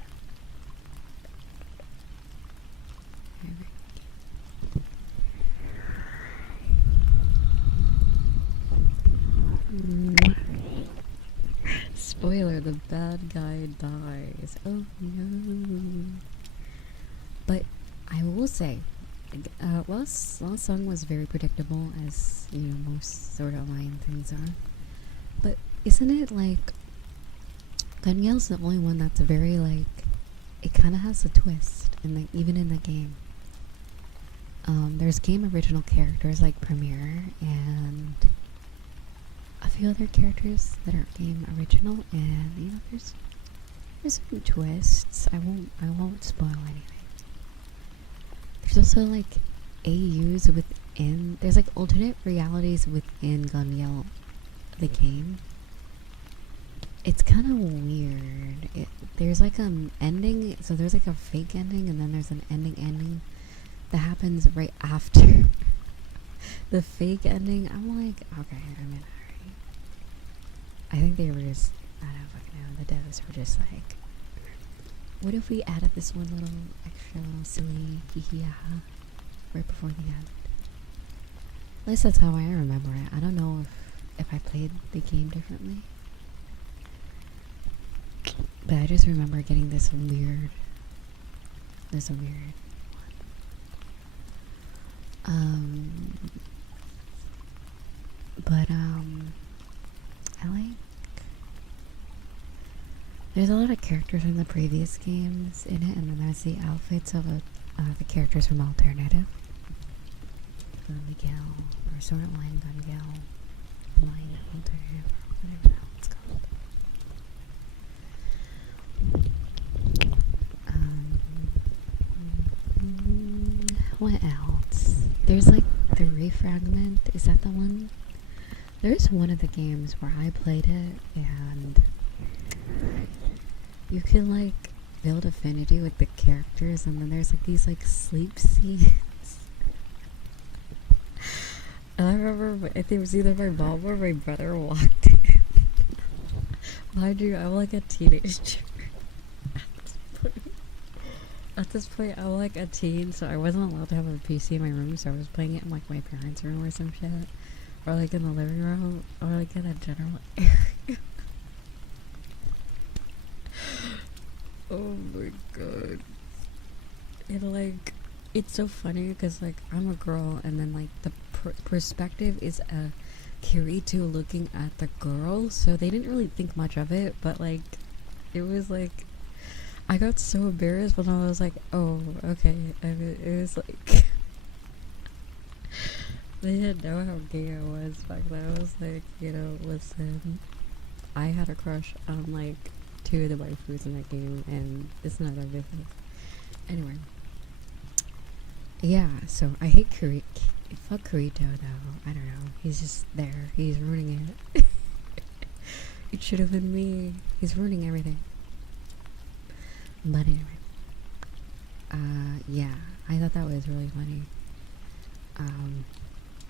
Spoiler, the bad guy dies. Oh no. But I will say, Last song was very predictable, as you know most Sword Art Online things are. But isn't it like Danielle's the only one that's very like it kind of has a twist, and like even in the game. There's game original characters like Premiere and a few other characters that aren't game original, and you know there's some twists. I won't spoil anything. There's also like AUs within. There's like alternate realities within Gunyeal, the game. It's kind of weird. There's like an ending. So there's like a fake ending, and then there's an ending that happens right after the fake ending. I'm like, okay, I mean, alright. I think they were just, I don't fucking know. The devs were just like, what if we added this one little extra little silly hee-hee-ha right before the end? At least that's how I remember it. I don't know if I played the game differently. But I just remember getting this weird one. I like, there's a lot of characters from the previous games in it, and then there's the outfits of the characters from Alternative. Miguel, or Sword Art Online Miguel, Line Alternative, whatever the hell it's called. What else? There's like the Refragment. Is that the one? There's one of the games where I played it, and you can like build affinity with the characters, and then there's like these like sleep scenes. And I remember, I think it was either my mom or my brother walked in. Mind you, I'm like a teenager. At this point, I'm like a teen, so I wasn't allowed to have a PC in my room, so I was playing it in like my parents' room or some shit. Or like in the living room, or like in a general area. Oh my god. And like, it's so funny because like I'm a girl, and then like the perspective is a Kirito looking at the girl, so they didn't really think much of it, but like it was like I got so embarrassed when I was like, oh, okay. I mean, it was like they didn't know how gay I was back then. I was like, you know, listen, I had a crush on like 2 of the waifus in that game, and it's not their business. Anyway, yeah, so I hate Kirito. Fuck Kirito though. I don't know. He's just there. He's ruining it. It should have been me. He's ruining everything. But anyway, yeah, I thought that was really funny.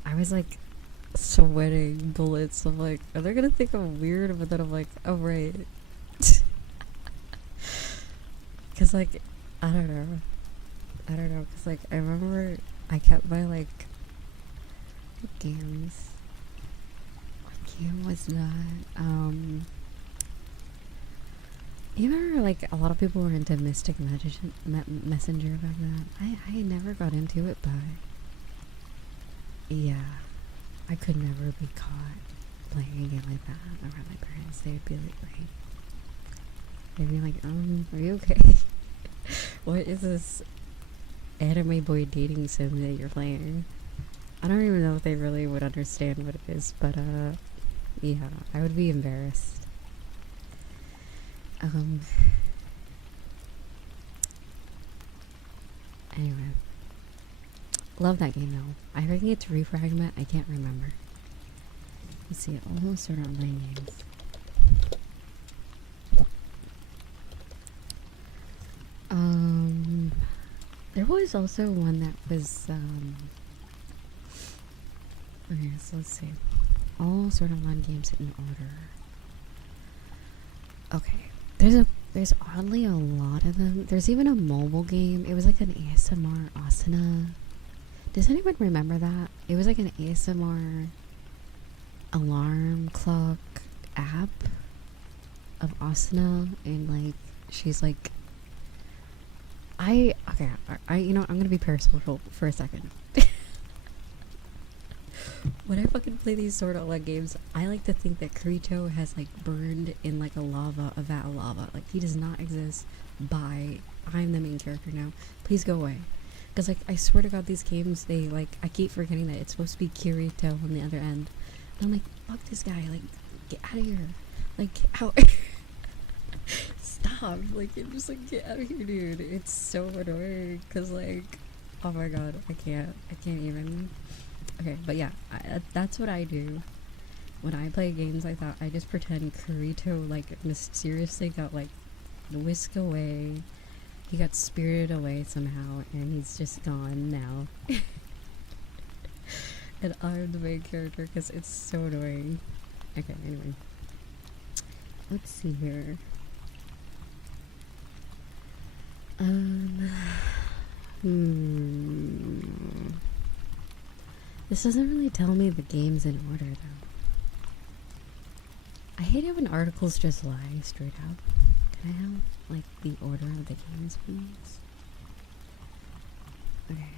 I was like sweating bullets. I'm like, are they gonna think I'm weird? But then I'm like, oh right. Cause like, I don't know. Cause like, I remember I kept my like, what games? What game was that? You remember, like, a lot of people were into Mystic Messenger back then? I never got into it, but yeah, I could never be caught playing a game like that around my parents. They would be like, are you okay? What is this anime boy dating sim that you're playing? I don't even know if they really would understand what it is, but yeah, I would be embarrassed. Anyway, love that game though. I think it's Refragment. I can't remember. Let's see, all sort of online games. There was also one that was okay, so let's see. All sort of online games in order. Okay. There's oddly a lot of them. There's even a mobile game. It was like an ASMR Asana. Does anyone remember that? It was like an ASMR alarm clock app of Asana, and like she's like You know, I'm gonna be parasocial for a second. When I fucking play these Sword Art Online games, I like to think that Kirito has like burned in like a vat of lava. Like he does not exist by I'm the main character now. Please go away. Because like I swear to God, these games they like I keep forgetting that it's supposed to be Kirito on the other end. And I'm like, fuck this guy. Like get out of here. Like how. Stop. Like I'm just like get out of here, dude. It's so annoying. Cause like, oh my God, I can't even. Okay, but yeah, that's what I do when I play games like that. I just pretend Kirito like mysteriously got like whisked away. He got spirited away somehow, and he's just gone now. And I'm the main character because it's so annoying. Okay, anyway, let's see here. This doesn't really tell me the games in order, though. I hate it when articles just lie straight up. Can I have, like, the order of the games, please? Okay.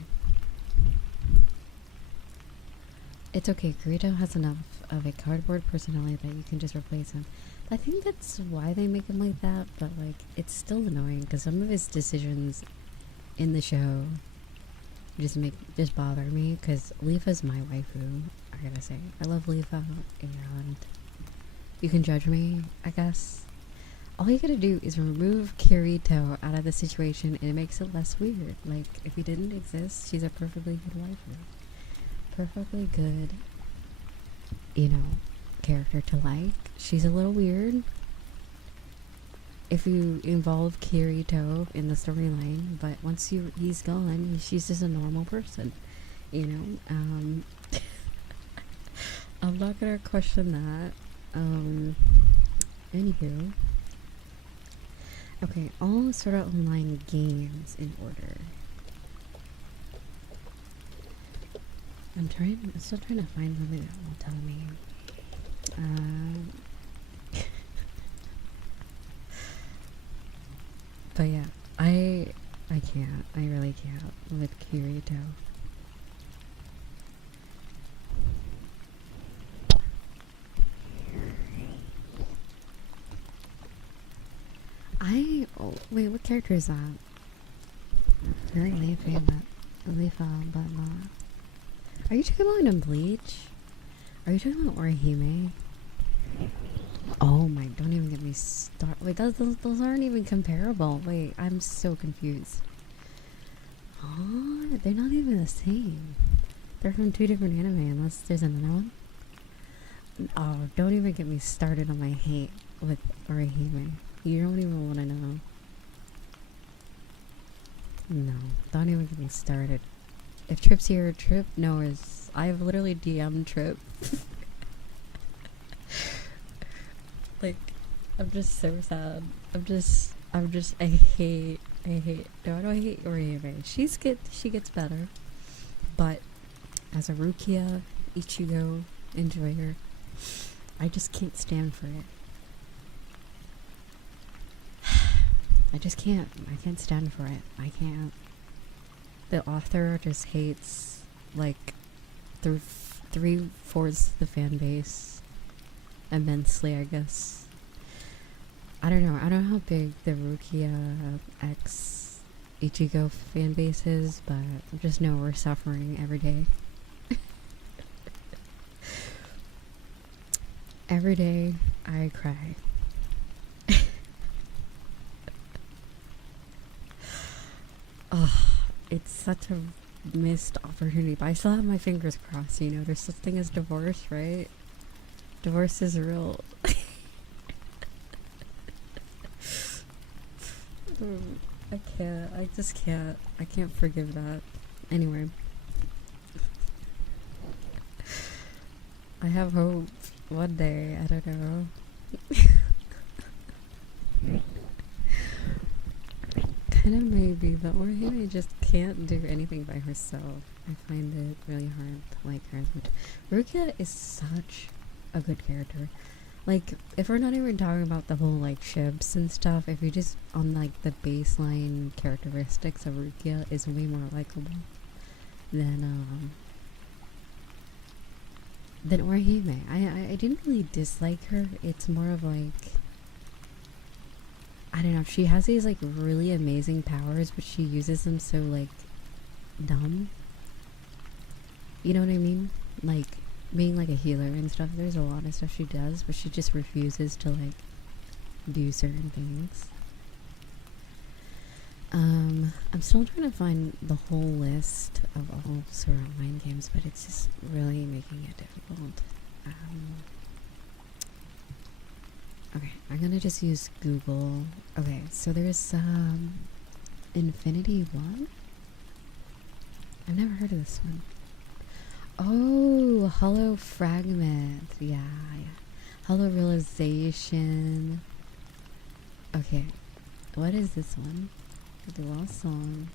It's okay, Kirito has enough of a cardboard personality that you can just replace him. I think that's why they make him like that, but, like, it's still annoying, because some of his decisions in the show just bother me, because Leafa's my waifu, I gotta say. I love Leafa, and you can judge me, I guess. All you gotta do is remove Kirito out of the situation, and it makes it less weird. Like, if he didn't exist, she's a perfectly good waifu. Perfectly good, you know, character to like. She's a little weird if you involve Kirito in the storyline, but once he's gone, she's just a normal person, you know. I'm not gonna question that. Anywho, okay, all Sword Art Online games in order. I'm still trying to find something that will tell me. But yeah, I can't. I really can't with Kirito. Wait, what character is that? Very Leafa, but not. Are you talking about in Bleach? Are you talking about Orihime? Oh my, don't even get me started. Wait, those aren't even comparable. Wait, I'm so confused. Oh, they're not even the same. They're from two different anime, unless there's another one. Oh, don't even get me started on my hate with Orihime. You don't even want to know. No, don't even get me started. If Trip's here, Trip knows. I've literally DM'd Trip. Like, I'm just so sad. I hate. No, I don't hate Orihime. She gets better. But as a Rukia, Ichigo, enjoyer, I just can't stand for it. I just can't. I can't stand for it. I can't. The author just hates, like, through 3/4 the fan base immensely, I guess. I don't know. I don't know how big the Rukia X Ichigo fan base is, but I just know we're suffering every day. Every day I cry. Oh, it's such a missed opportunity, but I still have my fingers crossed, you know. There's such thing as divorce, right? Divorce is real. I can't. I just can't. I can't forgive that. Anyway. I have hope one day. I don't know. Kind of maybe, but Orihime just can't do anything by herself. I find it really hard to like her as much. Rukia is such a good character. Like, if we're not even talking about the whole like ships and stuff, if you just on like the baseline characteristics of Rukia is way more likable than Orihime. I didn't really dislike her. It's more of like, I don't know, she has these like really amazing powers, but she uses them so like dumb. You know what I mean? Like being like a healer and stuff, there's a lot of stuff she does, but she just refuses to like do certain things. I'm still trying to find the whole list of all Sword Art Online games, but it's just really making it difficult. Okay, I'm gonna just use Google. Okay, so there's Infinity One? I've never heard of this one. Oh, Hollow Fragment. Yeah. Hollow Realization. Okay, what is this one? The Lost Song.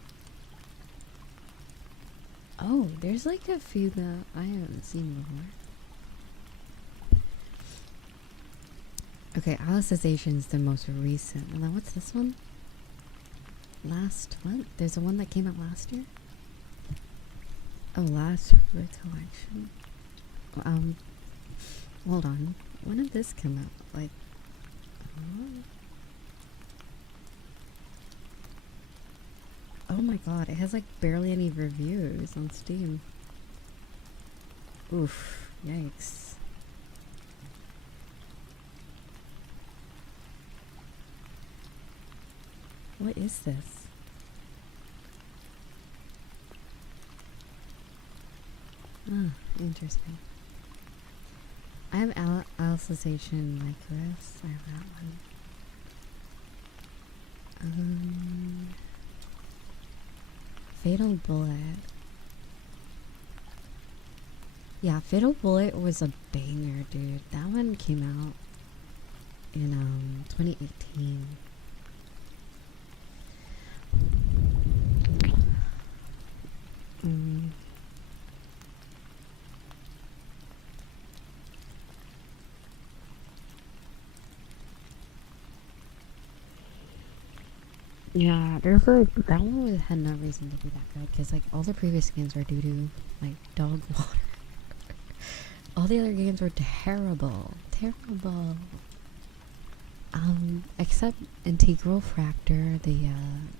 Oh, there's like a few that I haven't seen before. Okay, Alicization is the most recent. And then what's this one? Last what? There's a one that came out last year? Oh, Last Recollection. Hold on. When did this come out? Like, oh my god, it has like barely any reviews on Steam. Oof, yikes. What is this? Ah, interesting. I have Alicization Lycoris. I have that one. Fatal Bullet. Yeah, Fatal Bullet was a banger, dude. That one came out in 2018. Yeah, there's like that one had no reason to be that good because like all the previous games were doo doo, like dog water. All the other games were terrible. Except Integral Fractor, the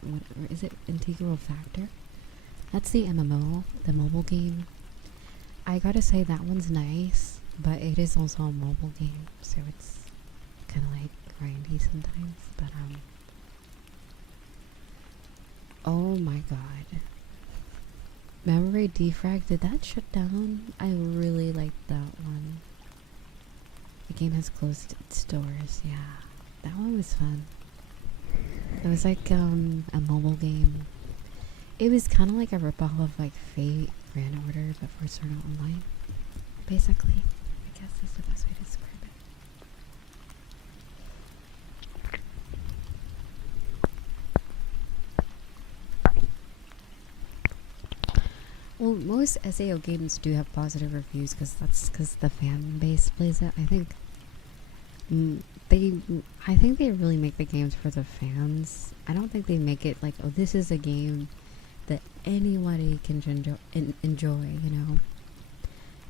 what is it? Integral Factor. That's the MMO, the mobile game. I gotta say that one's nice, but it is also a mobile game, so it's kind of like grindy sometimes. But oh my god. Memory Defrag, did that shut down? I really liked that one. The game has closed its doors, yeah. That one was fun. It was like a mobile game. It was kind of like a ripoff of like Fate Grand Order, but for Sword Art Online. Basically, I guess that's the best way to describe it. Well, most SAO games do have positive reviews because the fan base plays it. I think they really make the games for the fans. I don't think they make it like, oh, this is a game that anybody can enjoy, you know.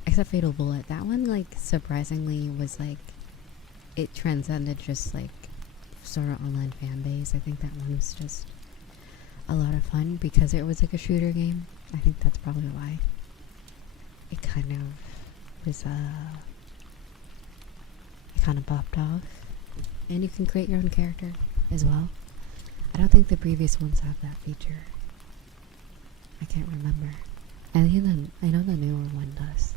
Except Fatal Bullet. That one, like, surprisingly was like, it transcended just like sort of online fan base. I think that one was just a lot of fun because it was like a shooter game. I think that's probably why it kind of was it kind of popped off. And you can create your own character as well. I don't think the previous ones have that feature. I can't remember. I know the newer one does.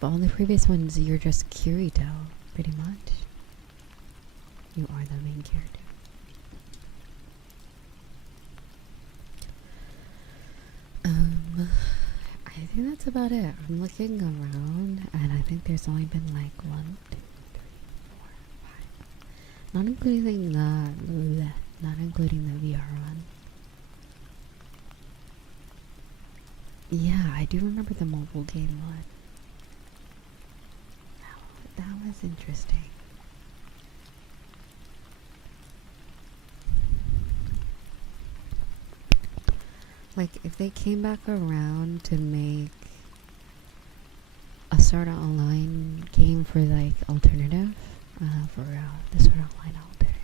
But all the previous ones, you're just Kirito, pretty much. You are the main character. I think that's about it. I'm looking around, and I think there's only been like 1, 2, 3, 4, 5. Not including the VR one. Yeah, I do remember the mobile game one. that was interesting. Like, if they came back around to make a sort of online game for, like, alternative, for the sort of online alternative.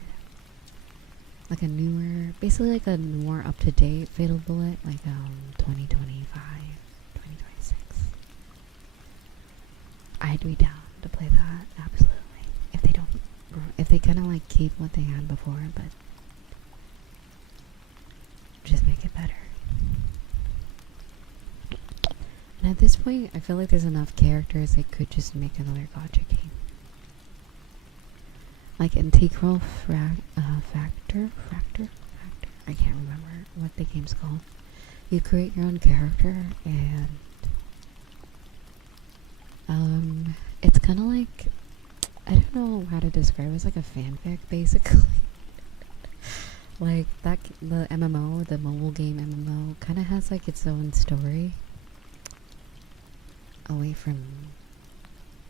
Like a newer, basically like a more up-to-date Fatal Bullet, like, 2025, 2026. I'd be down to play that, absolutely. If they kind of, like, keep what they had before, but just make it better. And at this point, I feel like there's enough characters they could just make another gacha game. Like Integral Factor? I can't remember what the game's called. You create your own character, and it's kind of like, I don't know how to describe it. It's like a fanfic, basically. Like that, the MMO, the mobile game MMO, kind of has like its own story. Away from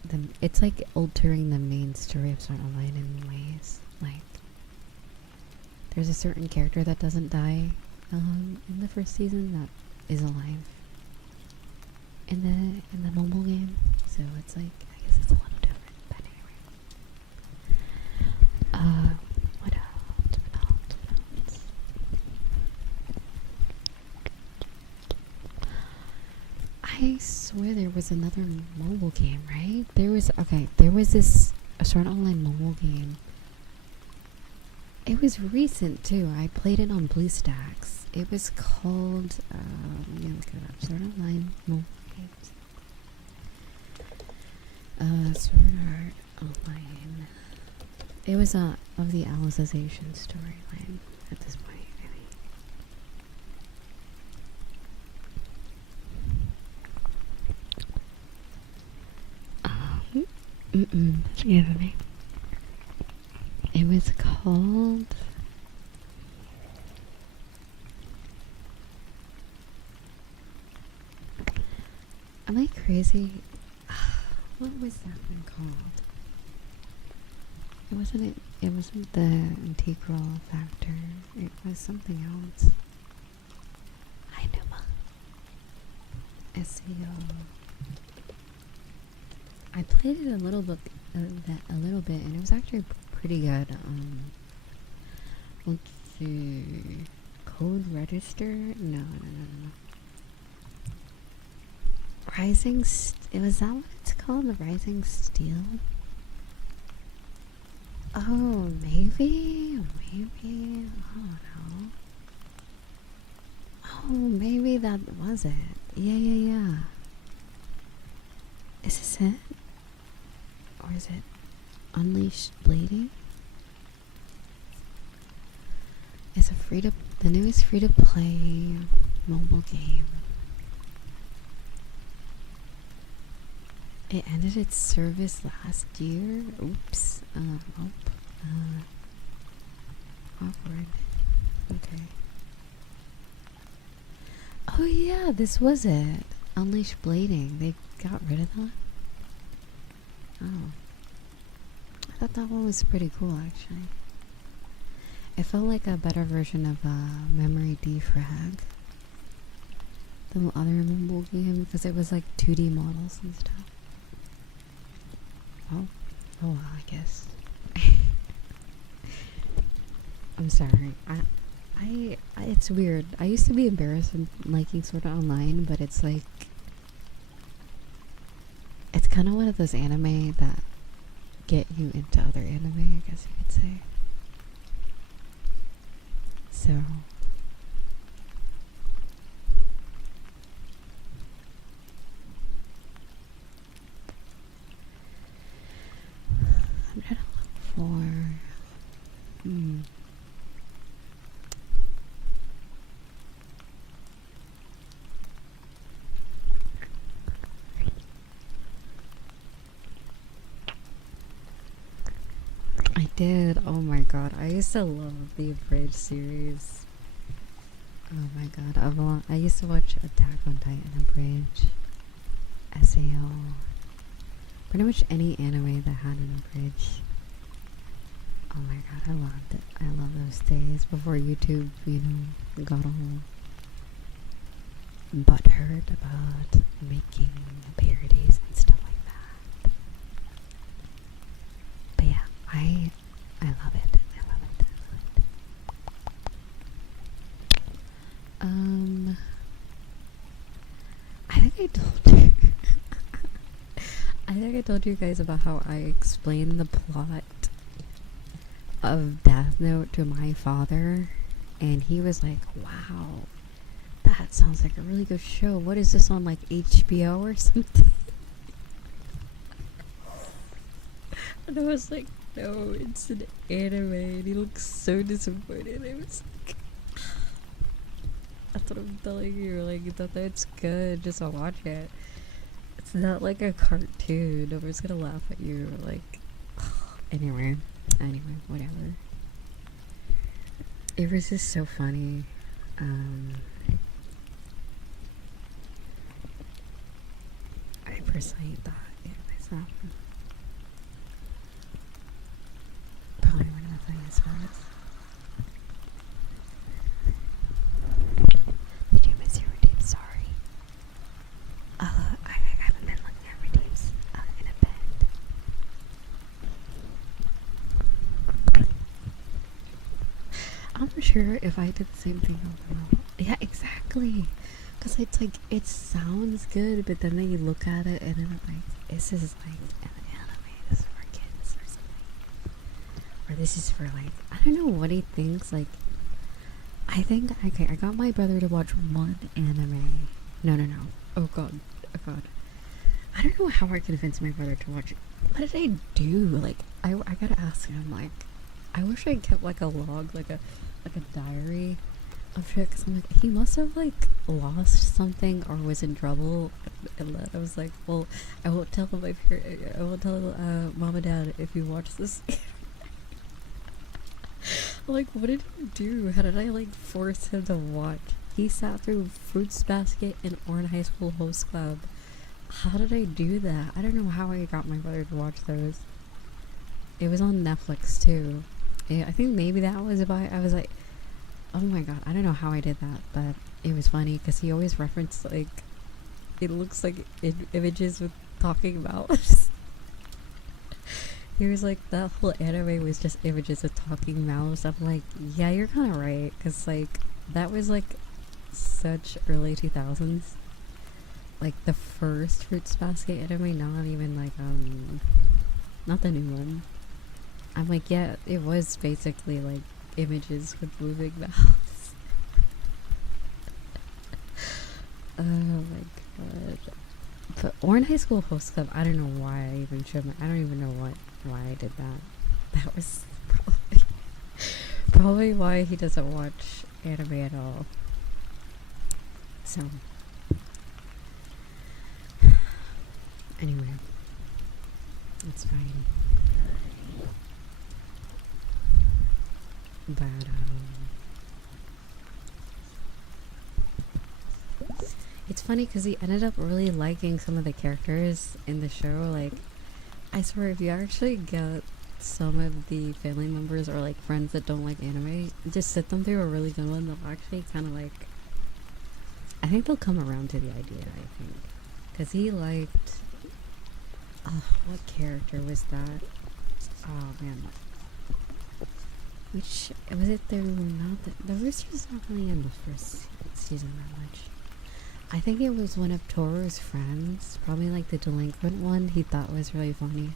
them, it's like altering the main story of Sword Online in ways. Like, there's a certain character that doesn't die in the first season that is alive in the mobile game. So it's like, I guess it's a little different. But anyway, what else? I swear there was another mobile game, right? There was this a Sword Online mobile game. It was recent too. I played it on BlueStacks. It was called let me look it up. Sword Online mobile games. Sword Art Online. It was of the Alicization storyline at this point. Excuse me. It was called... Am I crazy? What was that one called? It wasn't the Integral Factor. It was something else. I know. SEO. I played it a little bit, and it was actually pretty good. Let's see, Code Register? No. Was that what it's called? The Rising Steel? Oh, maybe. I don't know. Oh, maybe that was it. Yeah. Is this it? Or is it Unleashed Blading? It's the newest free-to-play mobile game. It ended its service last year. Oops. Awkward. Okay. Oh yeah, this was it. Unleashed Blading. They got rid of that? Oh. I thought that one was pretty cool, actually. It felt like a better version of Memory Defrag. The other mobile game, because it was like 2D models and stuff. Oh well, I guess. I'm sorry. It's weird. I used to be embarrassed in liking Sword Art Online, but it's like, it's kind of one of those anime that get you into other anime, I guess you could say. So, I'm trying to look for I did. Oh my god. I used to love the Abridged series. Oh my god. I used to watch Attack on Titan Abridged. SAO. Pretty much any anime that had an abridged. Oh my god, I loved it. I love those days before YouTube, you know, got all butthurt about making parodies and stuff like that. But yeah, I love it. I love it. I love it. I think I told you. I think I told you guys about how I explained the plot of Death Note to my father, and he was like, wow, that sounds like a really good show. What is this on, like HBO or something? And I was like, no, it's an anime. And he looked so disappointed. I was like, that's what I'm telling you. Like, that's good. Just watch it. It's not like a cartoon. Nobody's gonna laugh at you. Like, anyway, whatever. It was just so funny. I personally thought it was probably one of the funniest parts. Did you miss your redeems? Sorry. I haven't been looking at redeems in a bit. I'm not sure if I did the same thing overall. Yeah, exactly. Because it's like, it sounds good, but then you look at it and then like, this is like an anime, this is for kids or something. Or this is for like, I don't know what he thinks. Like, I think, okay, I got my brother to watch one anime. No. Oh god. I don't know how I convinced my brother to watch it. What did I do? Like, I gotta ask him, like, I wish I kept like a log, like a diary of shit, because I'm like, he must have like lost something or was in trouble, and I was like, well, I won't tell him I won't tell mom and dad if you watch this. Like, what did he do? How did I like force him to watch? He sat through Fruits Basket and Orange High School Host Club. How did I do that? I don't know how I got my brother to watch those. It was on Netflix too. Yeah, I think maybe that was about. I was like, oh my god, I don't know how I did that, but it was funny because he always referenced like, it looks like images with talking about. He was like, that whole anime was just images with talking mouths. I'm like, yeah, you're kind of right, because like that was like such early 2000s. Like the first Fruits Basket anime, not even like not the new one. I'm like, yeah, it was basically like images with moving mouths. Oh my god. But Orange High School Host Club, I don't know why I even showed I don't even know why I did that. That was probably why he doesn't watch anime at all. So anyway, it's fine. But it's funny because he ended up really liking some of the characters in the show. Like, I swear, if you actually get some of the family members or like friends that don't like anime, just sit them through a really good one, they'll actually kind of like, I think they'll come around to the idea, I think. Because he liked, what character was that? Oh man. Which, was it the Rooster's not really in the first season that much. I think it was one of Toru's friends, probably like the delinquent one, he thought was really funny.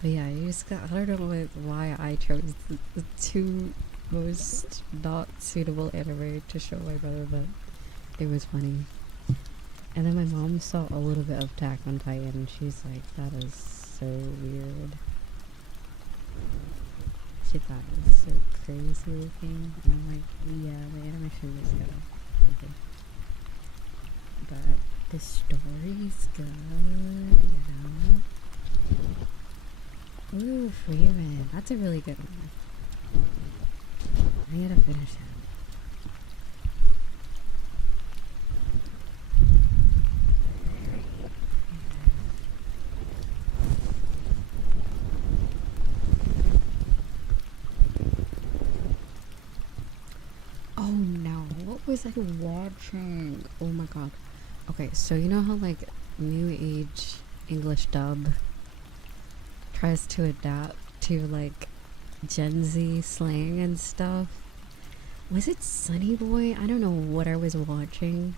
But yeah, you just got, I don't know why I chose the two most not suitable anime to show my brother, but it was funny. And then my mom saw a little bit of Attack on Titan and she's like, that is so weird. She thought it was so crazy looking, and I'm like, yeah, the animation is good. Okay. But the story's good, you know? Ooh, Freeman, that's a really good one. I gotta finish it. was I watching? Oh my god. Okay, so you know how like new age English dub tries to adapt to like Gen Z slang and stuff? Was it Sunny Boy? I don't know what I was watching,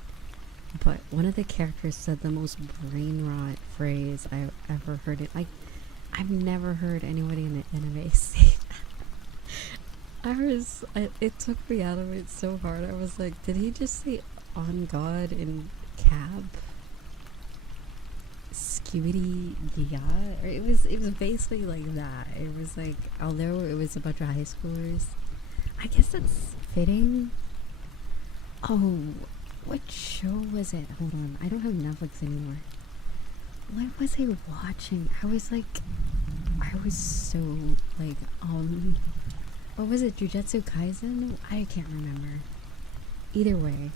but one of the characters said the most brain rot phrase I've ever heard it. I've never heard anybody in the anime say that. It took me out of it so hard. I was like, did he just say on God in cab? Skibidi yeah? Or it was basically like that. It was like, although it was a bunch of high schoolers, I guess that's fitting. Oh, what show was it? Hold on, I don't have Netflix anymore. What was I watching? I was so like, what was it? Jujutsu Kaisen? I can't remember. Either way,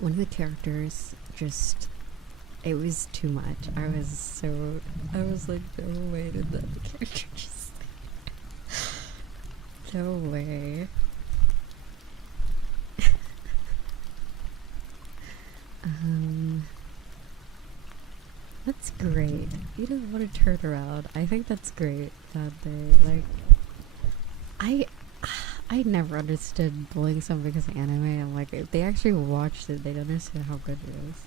one of the characters just, it was too much. I was like, no way did that character just no way. That's great. You don't want to turn around. I think that's great that they, like, I never understood bullying someone because of anime. I'm like, if they actually watched it, they'd understand how good it is.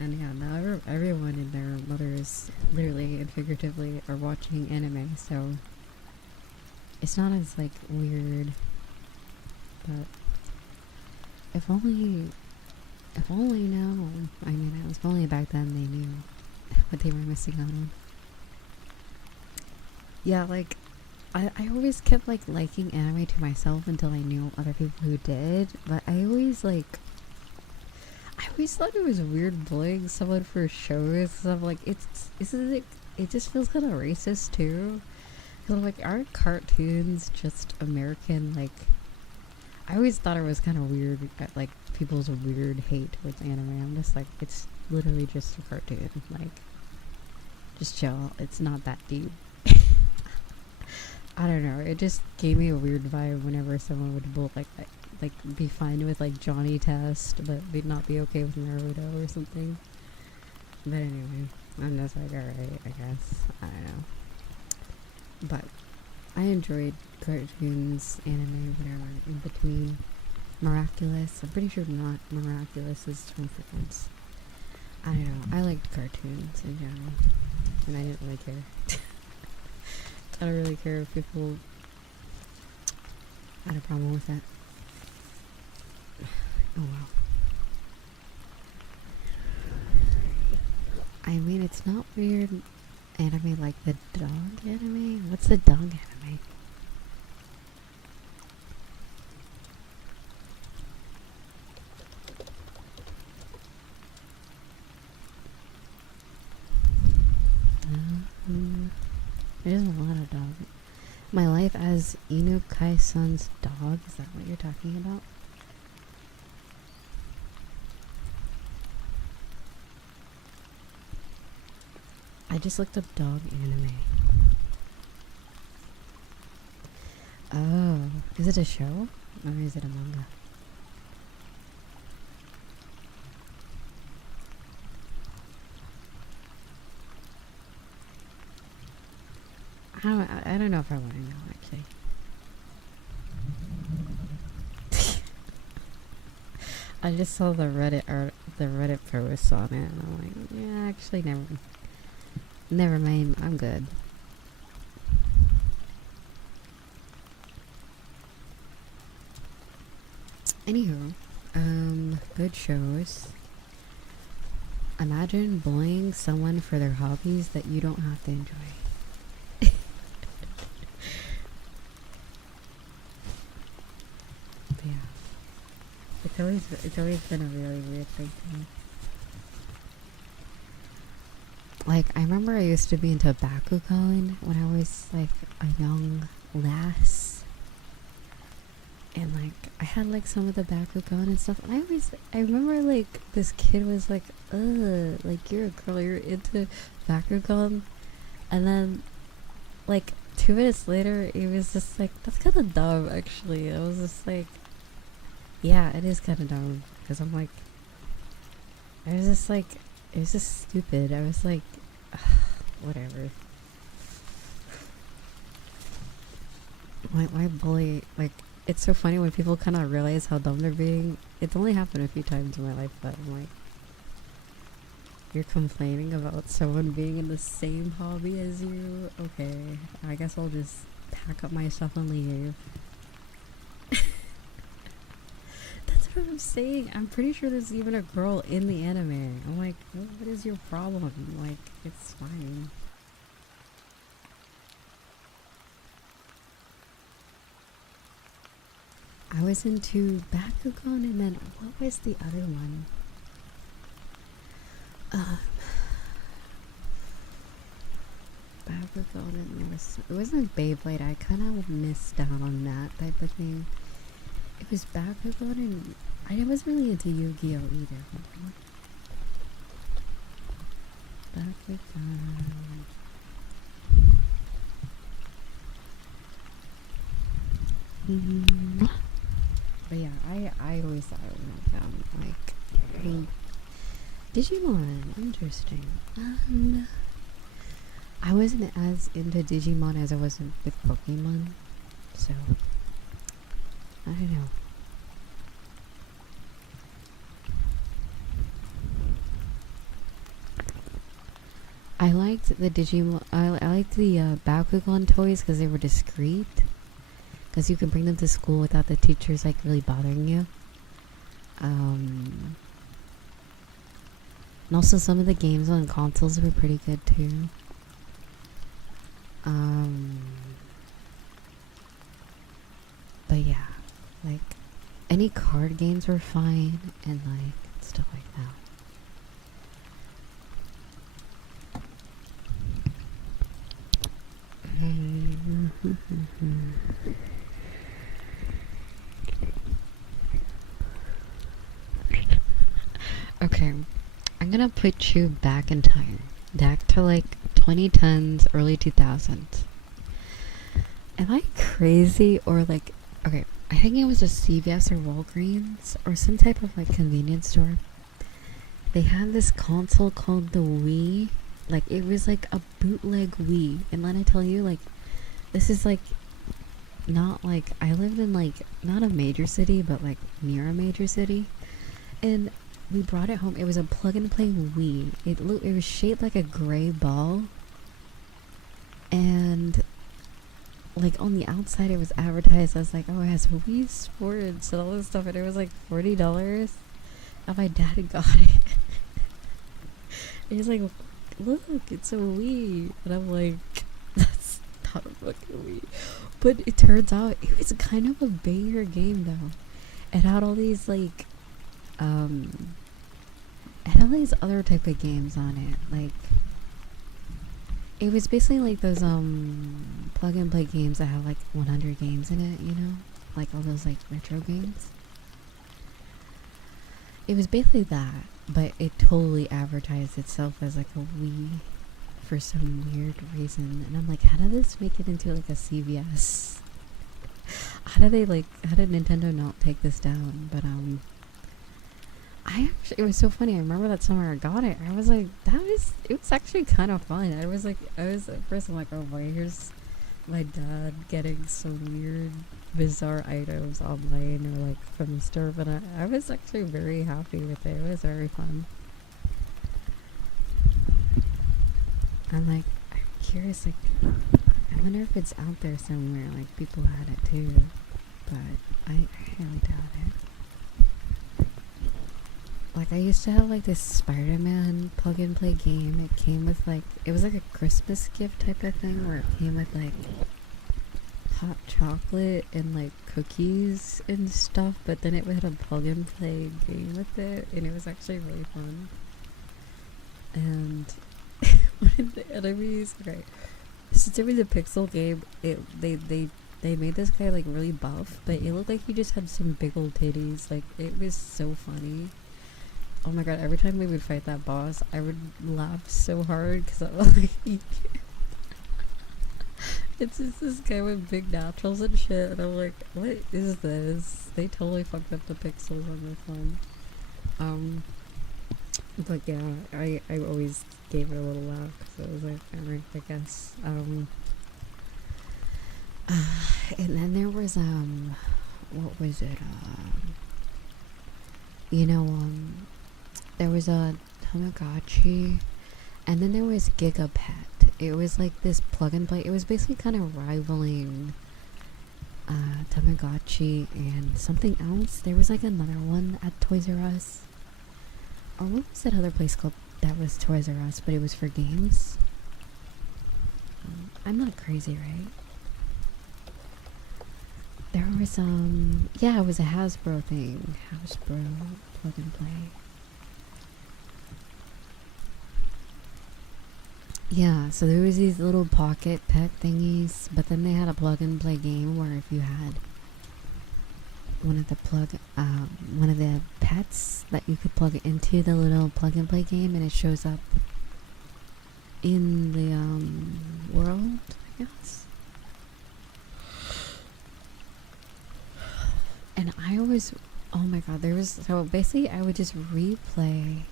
And yeah, now everyone and their mothers, literally and figuratively, are watching anime, so it's not as, like, weird. But if only now, I mean, it was only back then they knew what they were missing out on. Yeah, like, I always kept, like, liking anime to myself until I knew other people who did, but I always thought it was weird bullying someone for shows. So I'm like, it just feels kind of racist too. Cause I'm like, aren't cartoons just American? Like, I always thought it was kind of weird at, like, people's weird hate towards anime. I'm just like, it's literally just a cartoon. Like, just chill. It's not that deep. I don't know. It just gave me a weird vibe whenever someone would like be fine with like Johnny Test, but would not be okay with Naruto or something. But anyway, I'm just like, alright, I guess. I don't know. But I enjoyed cartoons, anime, whatever, in between. Miraculous. I'm pretty sure not Miraculous is Twin Friends. I don't know. I liked cartoons in general, and I didn't really care. I don't really care if people had a problem with that. Oh wow. I mean, it's not weird anime like the dog anime. What's the dog anime? There's a lot of dogs. My Life as Inukai-san's dog? Is that what you're talking about? I just looked up dog anime. Oh, is it a show? Or is it a manga? I don't know if I want to know, actually. I just saw the Reddit post on it, and I'm like, yeah, actually, never mind. I'm good. Anywho, good shows. Imagine bullying someone for their hobbies that you don't have to enjoy. Yeah, it's always been a really weird thing to me. Like, I remember I used to be into Bakugan when I was like a young lass, and like I had like some of the Bakugan and stuff, and I remember like this kid was like, like, you're a girl, you're into Bakugan, and then like 2 minutes later, it was just like, that's kind of dumb, actually. I was just like, Yeah, it is kind of dumb because I'm like, I was just like, it was just stupid. I was like, whatever. Why bully? Like, it's so funny when people kind of realize how dumb they're being. It's only happened a few times in my life, but I'm like, you're complaining about someone being in the same hobby as you? Okay, I guess I'll just pack up my stuff and leave. That's what I'm saying. I'm pretty sure there's even a girl in the anime. I'm like, what is your problem? Like, it's fine. I was into Bakugan, and then what was the other one? Bakugan, and it wasn't Beyblade. I kind of missed out on that type of thing. It was Bakugan, and I wasn't really into Yu-Gi-Oh either. Bakugan. But yeah, I always thought it was like Digimon, interesting. I wasn't as into Digimon as I was with Pokemon, so I don't know. I liked the Digimon. I liked the Bakugan toys because they were discreet. Because you can bring them to school without the teachers like really bothering you. And also some of the games on consoles were pretty good too. But yeah, like any card games were fine and like stuff like that. Okay, I'm gonna put you back in time. Back to like 2010s, early 2000s. Am I crazy or like, okay, I think it was a CVS or Walgreens or some type of like convenience store. They had this console called the Wii. Like it was like a bootleg Wii. And then I tell you, like, this is like not like, I lived in like not a major city but like near a major city, and we brought it home. It was a plug and play Wii. It was shaped like a gray ball, and like on the outside it was advertised as like, oh, it has Wii Sports and all this stuff, and it was like $40, and my dad got it. He's like, look, it's a Wii, and I'm like, that's not a fucking Wii. But it turns out it was kind of a banger game though. It had all these like it had all these other type of games on it. Like it was basically like those plug and play games that have like 100 games in it, you know? Like all those like retro games. It was basically that, but it totally advertised itself as like a Wii for some weird reason. And I'm like, how did this make it into like a CVS? How did Nintendo not take this down? But it was so funny. I remember that summer I got it. I was like, it was actually kind of fun. At first I'm like, oh boy, here's my dad getting some weird, bizarre items online or like from the store. But I was actually very happy with it. It was very fun. I'm like, I'm curious, like, I wonder if it's out there somewhere, like people had it too. But I highly doubt it. Like I used to have like this Spider-Man plug and play game. It came with like, it was like a Christmas gift type of thing where it came with like hot chocolate and like cookies and stuff, but then it had a plug and play game with it, and it was actually really fun. And one of the enemies, okay, since it was a pixel game, they made this guy like really buff, but it looked like he just had some big old titties. Like it was so funny. Oh my god, every time we would fight that boss, I would laugh so hard because I was like, It's just this guy with big naturals and shit, and I'm like, what is this? They totally fucked up the pixels on this one. But yeah, I always gave it a little laugh because it was like, alright, I guess. And then there was what was it? There was a Tamagotchi, and then there was Gigapet. It was like this plug and play. It was basically kind of rivaling Tamagotchi and something else. There was like another one at Toys R Us. Or what was that other place called that was Toys R Us, but it was for games? I'm not crazy, right? There was yeah, it was a Hasbro thing. Hasbro plug and play. Yeah, so there was these little pocket pet thingies, but then they had a plug and play game where if you had one of the pets that you could plug into the little plug and play game, and it shows up in the world, I guess. And I was, oh my god, so basically I would just replay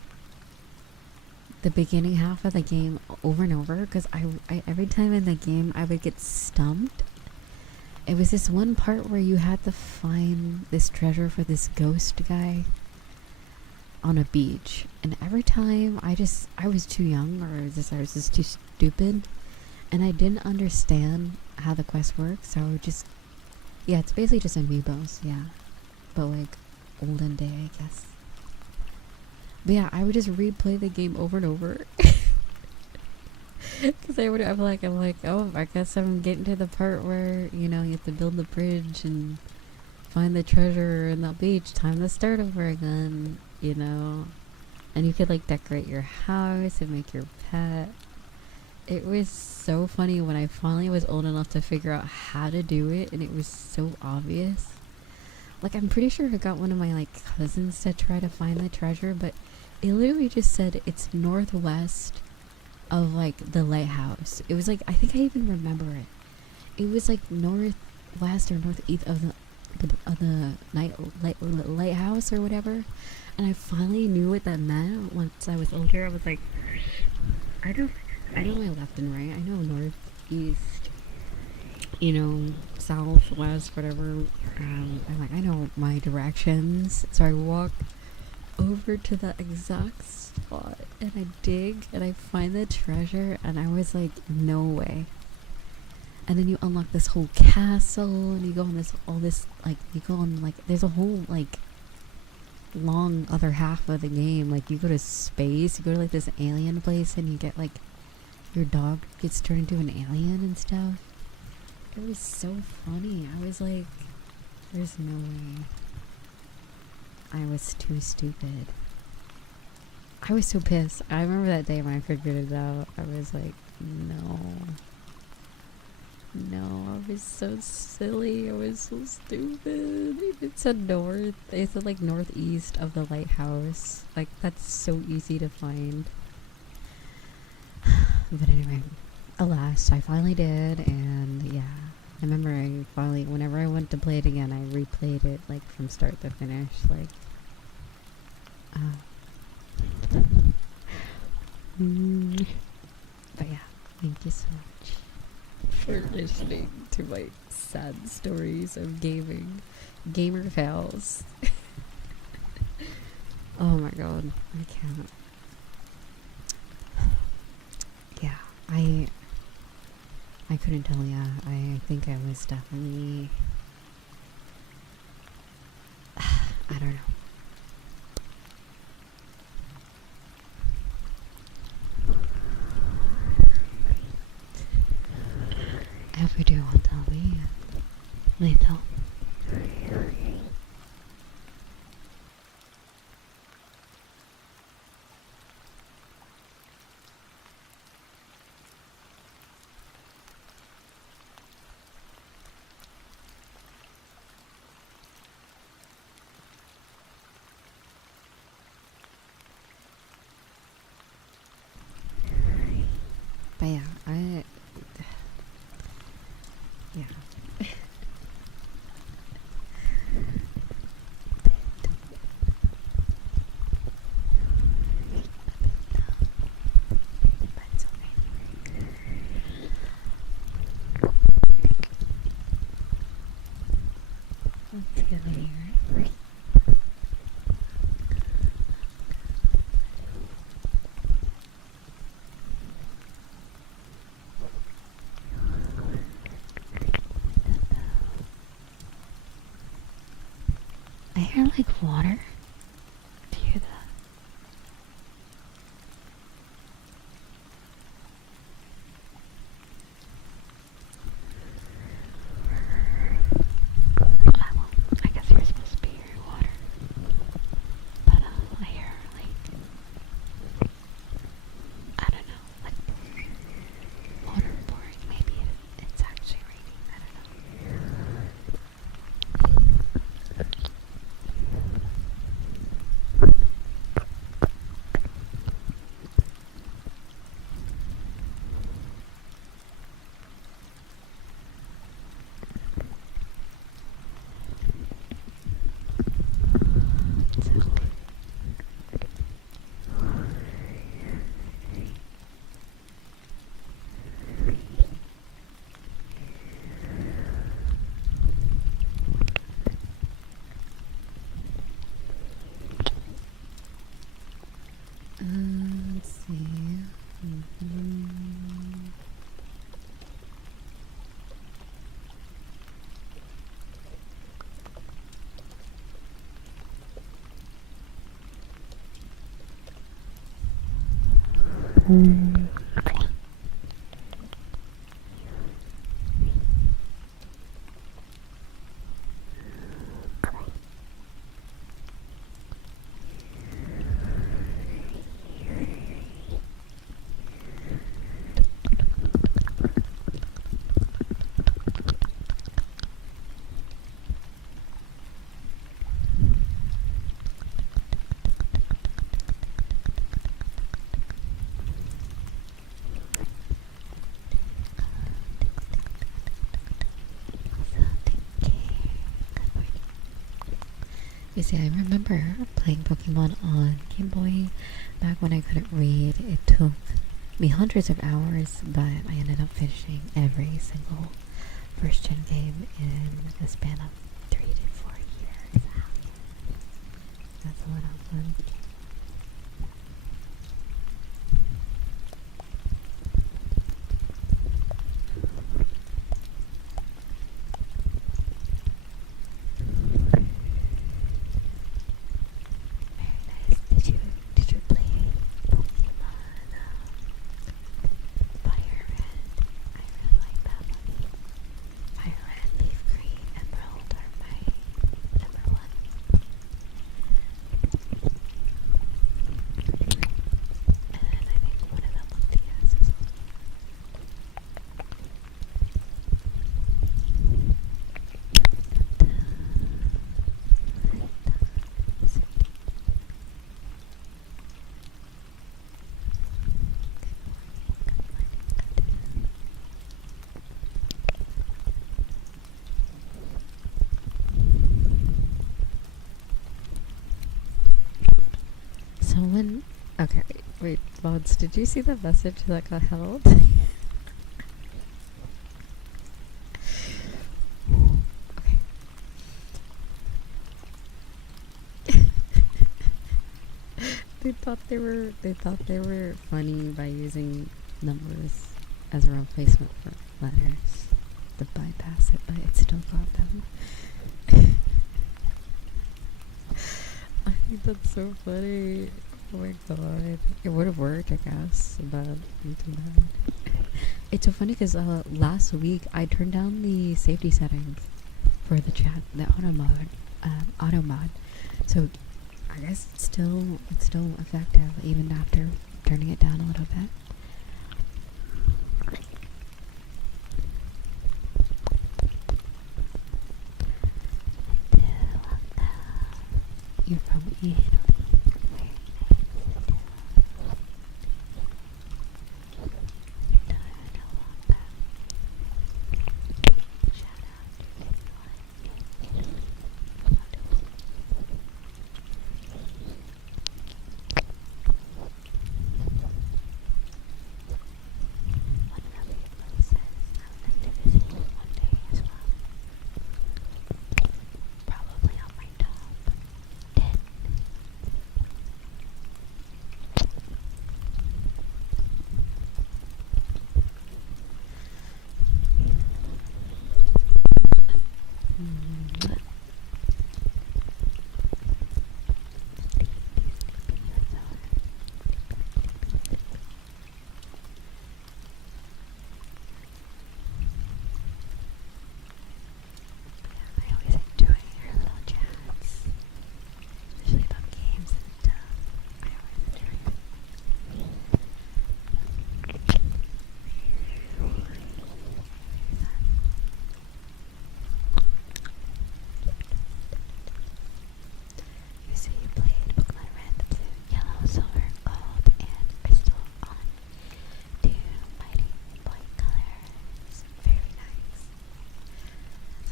the beginning half of the game over and over because I every time in the game I would get stumped. It was this one part where you had to find this treasure for this ghost guy on a beach, and every time I was too young, or I was just too stupid, and I didn't understand how the quest works, so I would just, yeah, it's basically just amiibos, yeah, but like olden day, I guess. But yeah, I would just replay the game over and over. Because I'm like, oh, I guess I'm getting to the part where, you have to build the bridge and find the treasure in the beach. Time to start over again, And you could, like, decorate your house and make your pet. It was so funny when I finally was old enough to figure out how to do it, and it was so obvious. Like, I'm pretty sure I got one of my, like, cousins to try to find the treasure, but it literally just said it's northwest of, like, the lighthouse. It was like, I think I even remember it. It was like northwest or northeast of the lighthouse or whatever. And I finally knew what that meant once I was older. I was like, I know my left and right. I know north, east, south, west, whatever. I'm like, I know my directions. So I walk over to the exact spot and I dig and I find the treasure, and I was like, no way. And then you unlock this whole castle and you go on there's a whole like long other half of the game. Like you go to space, you go to like this alien place, and you get like your dog gets turned into an alien and stuff. It was so funny. I was like, there's no way. I was too stupid. I was so pissed. I remember that day when I figured it out. I was like, no, I was so silly. I was so stupid. It said north. It said like northeast of the lighthouse. Like, that's so easy to find. But anyway, alas, I finally did, and yeah. I remember whenever I went to play it again, I replayed it like from start to finish, like. But yeah, thank you so much for listening to my sad stories of gamer fails. Oh my god, I can't. Yeah, I couldn't tell ya. I think I was definitely I don't know. If you do want to tell me, little. But yeah, hear like water? Do you hear that? I guess you're supposed to be hearing water. But I hear like, I don't know, like water pouring. Maybe it's actually raining. I don't know. Let's see. You see, I remember playing Pokemon on Game Boy back when I couldn't read. It took me hundreds of hours, but I ended up finishing every single first gen game in a span of 3 to 4 years. That's a lot of fun. Did you play Pokemon Fire Red? I really like that one. Fire Red, Leaf Green, Emerald are my number one. And then I think one of them was DS as well. Someone, okay, wait, Mods, did you see the message that got held? Okay. They thought they were funny by using numbers as a replacement for letters to bypass it, but it still got them. I think that's so funny. Oh my god. It would have worked, I guess, but too bad. It's so funny because last week I turned down the safety settings for the chat, the auto mod. So I guess it's still effective even after turning it down a little bit. You're from Italy.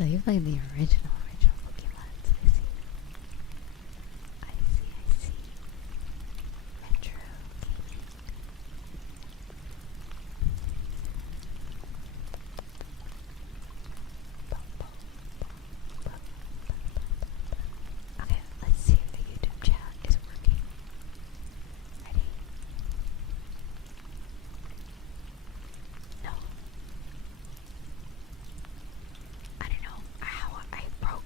So you played the original Pokemon. I see. I see. Retro gaming. Okay, let's see if the YouTube chat is working. Ready? No. I don't know how I broke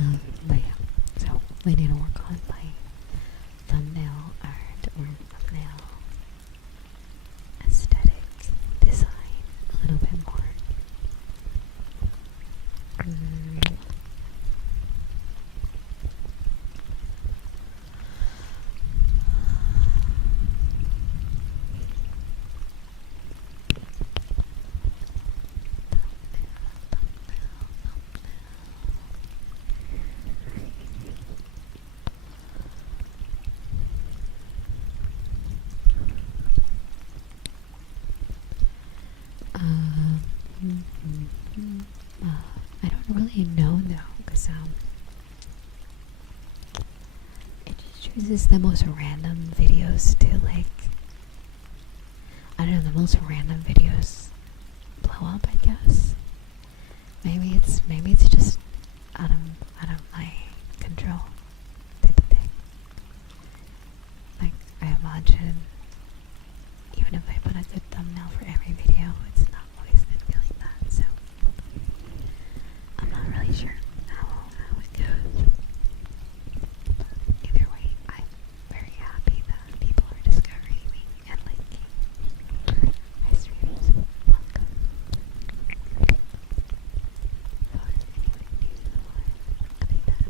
But yeah, so we need to work on my thumbnail art or thumbnail aesthetic design a little bit more. I don't really know though, because it just chooses the most random videos to like, I don't know, the most random videos blow up, I guess. Maybe it's just out of my control type of thing. Like, I imagine even if I put a good thumbnail for every video, it's not always been feeling that, so I'm not really sure how it goes. Either way, I'm very happy that people are discovering me and liking my streams. Welcome. For anyone new or coming back.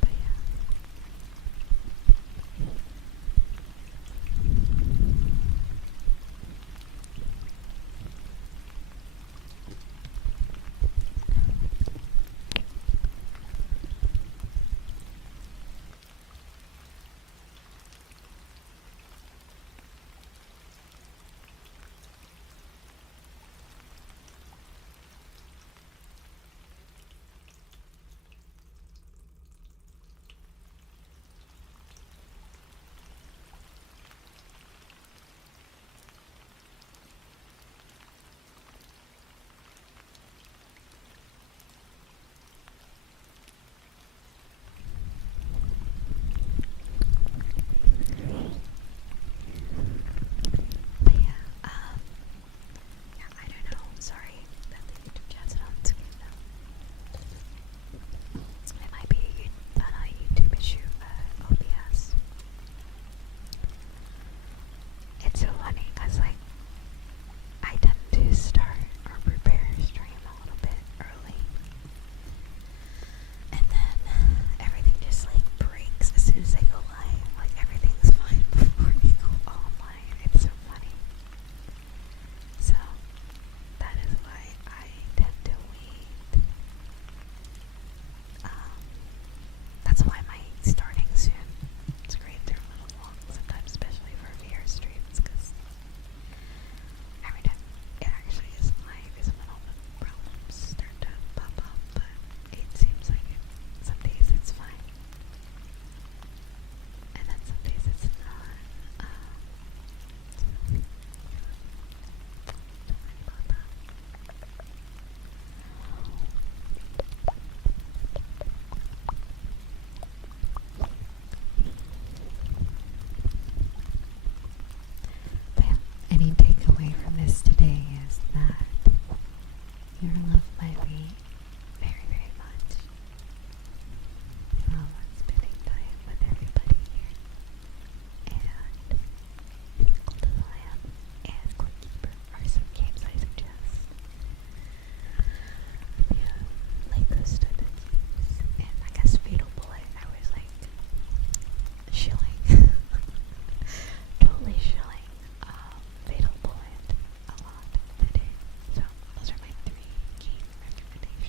But yeah. But yeah, yeah, I don't know. Sorry that the YouTube chat's not on screen now. It might be a YouTube issue, OBS. It's so funny because, like, I tend to start or prepare stream a little bit early, and then everything just like breaks as soon as I go live. Like, everything's fine before I go online. It's so funny. So that is why I tend to wait. That's why my starting soon screens are a little long sometimes, especially for VR streams, because every time it actually is live is when all the problems start to pop up, but it seems like some days it's fine, and then some days it's not. Don't worry about that. But yeah, any takeaway from this today is that you're loved by me very, very much. You love spending time with everybody here. And Cult of the Lamb and Courtkeeper are some games I suggest. Yeah, like those type of games. And I guess Fatal Bullet, I was like shilling. Totally shilling Fatal Bullet a lot today. So those are my 3 game recommendations.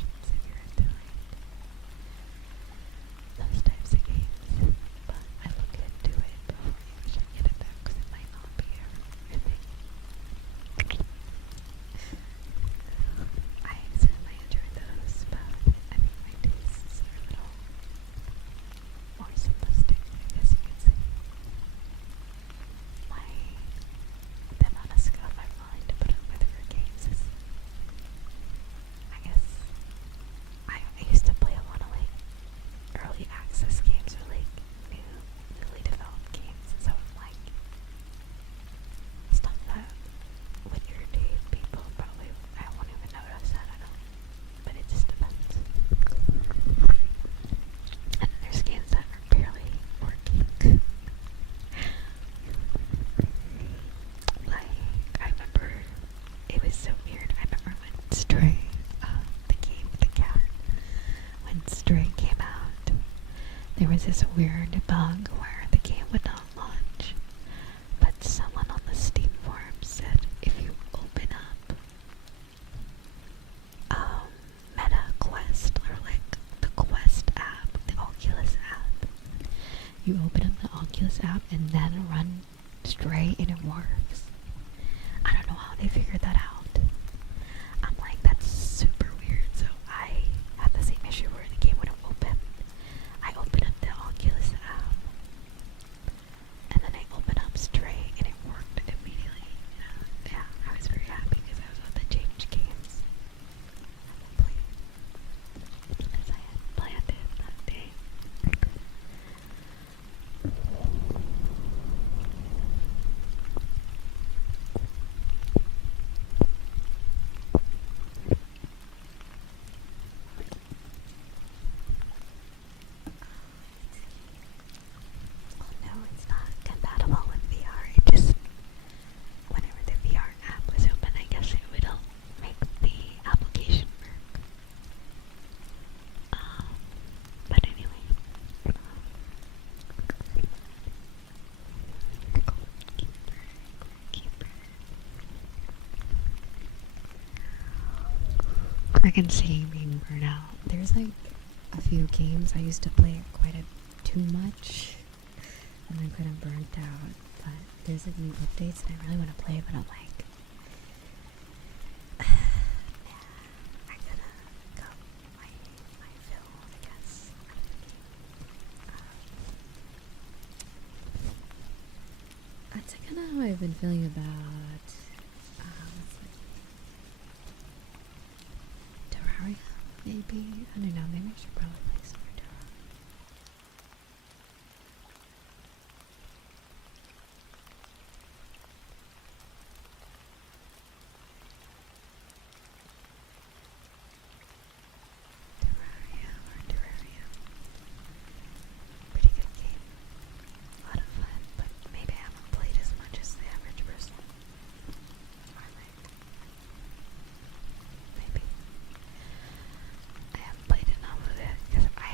there was this weird bug where the game would not launch, but someone on the Steam forum said if you open up Meta Quest, or like the Quest app, the Oculus app, you open up the Oculus app and then run Stray and it works. I don't know how they figured that out. I'm like, that's super weird. So I had the same issue where the game wouldn't open. I opened up the Oculus app and then I opened up Stray and it worked immediately. Yeah, I was very happy because I was about to change games. As I had planned it that day. Oh no, it's not compatible with VR. It just, whenever the VR app was open, I guess it would make the application work. But anyway. I can see being burnt out. There's like a few games I used to play quite too much, and I'm kind of burnt out. But there's like new updates, and I really want to play, but I'm like, I gotta cut my fill, I guess. That's kind of how I've been feeling about Terraria, maybe. I don't know. Maybe I should probably play some more Terraria. Terraria. Pretty good game. A lot of fun, but maybe I haven't played as much as the average person. Or like, maybe. I haven't played enough of it because I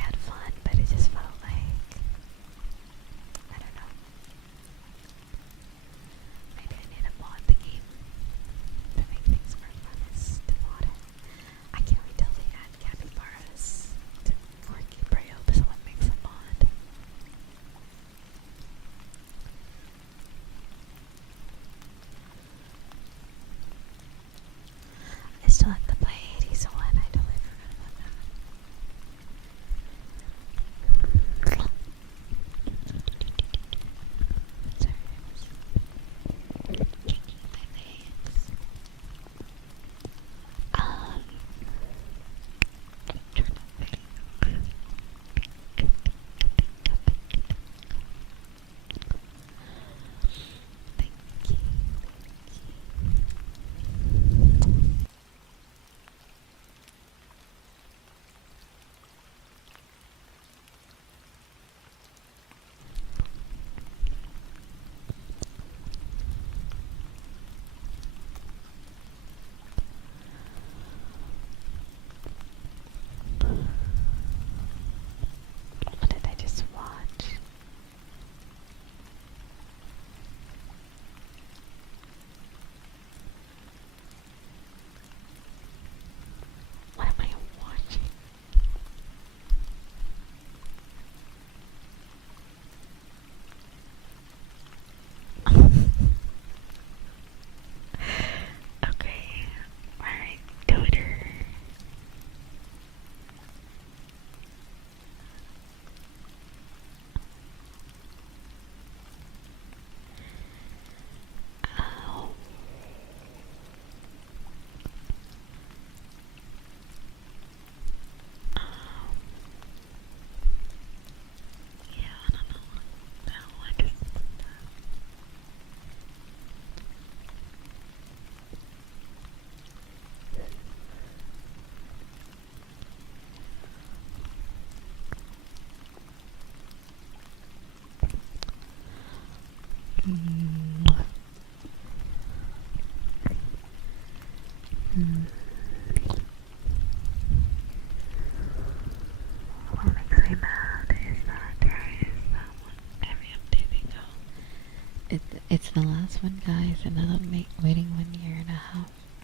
It's the last one, guys. Ended up waiting 1.5 years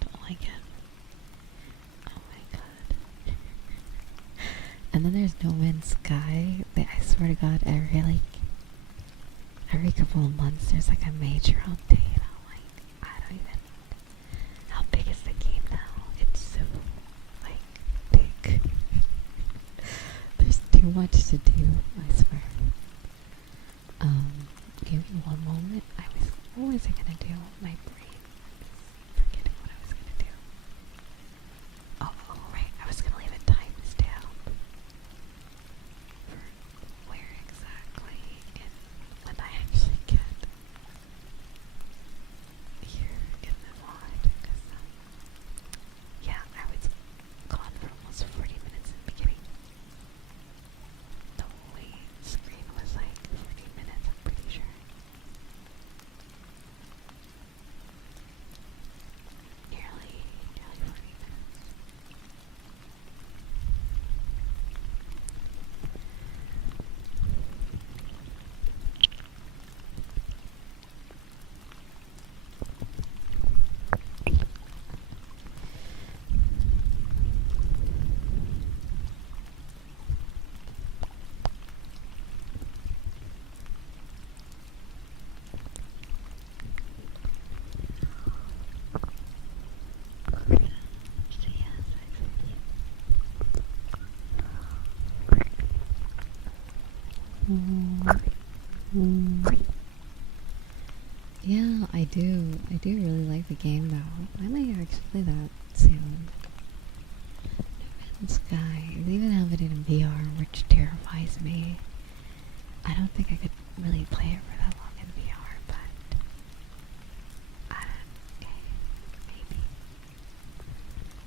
to like it. Oh my god. And then there's No Man's Sky. I swear to god, every couple of months there's like a major update. I'm like, I don't even. How big is the game now? It's so like big. There's too much to do, I swear. Give me one moment. What was I gonna do? My brain is forgetting what I was gonna do. Oh, right. I was gonna leave a timestamp for where exactly in when I actually get here in the mod. Because, yeah, I was gone for almost 40 minutes in the beginning. The whole screen was like 40 minutes, I'm pretty sure. Nearly 40 minutes. So yes, yeah, I do. I do really like the game though. I might actually play that soon. No Man's Sky. They even have it in VR, which terrifies me. I don't think I could really play it for that long in VR, but maybe.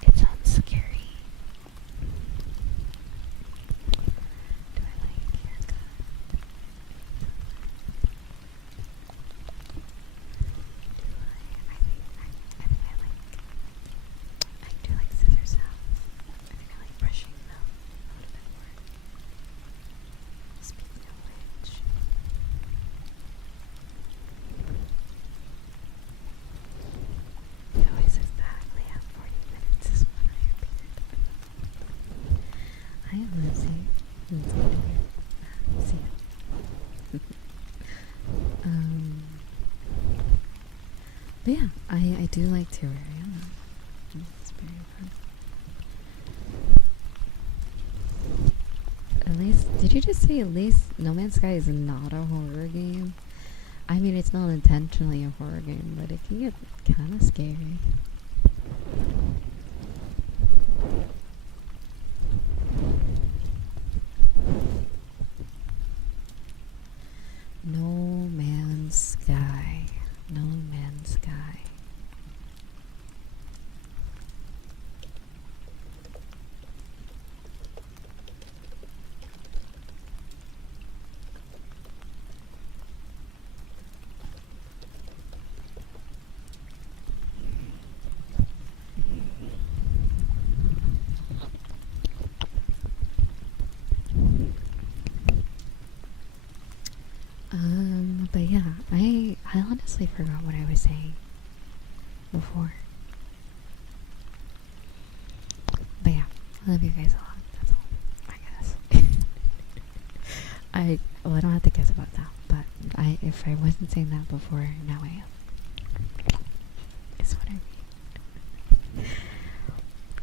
It sounds scary. Do I like haircut? I do like scissor sounds. I think I like brushing them a little bit more. Speaking of which, it always exactly at 40 minutes is when I repeated. Hi Lucy. See you. But yeah, I do like Terraria. It's very fun. At least, did you just say at least No Man's Sky is not a horror game? I mean, it's not intentionally a horror game, but it can get kind of scary. No Man's Sky. No Man's Sky. But yeah, I honestly forgot what I was saying before. But yeah, I love you guys a lot. That's all, I guess. I don't have to guess about that, but if I wasn't saying that before, now I am. Is what I mean.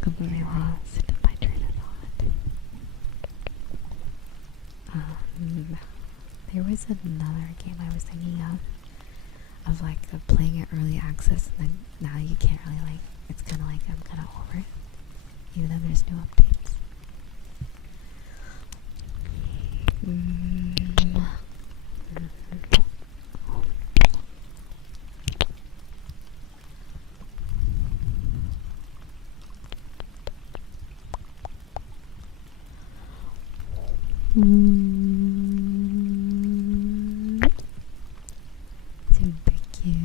Completely lost my train of thought. There was another game I was thinking of like playing it early access, and then now you can't really like. It's kind of like I'm kind of over it, even though there's new updates. Super cute.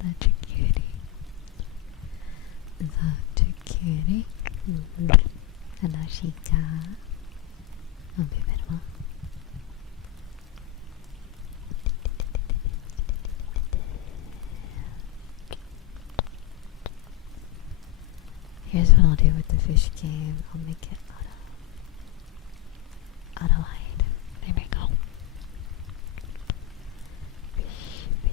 Such a cutie. Such a cutie. Hello, Chica. I'll be a bit more. Here's what I'll do with the fish game. I'll make it auto hide. There we go. Fish, fish,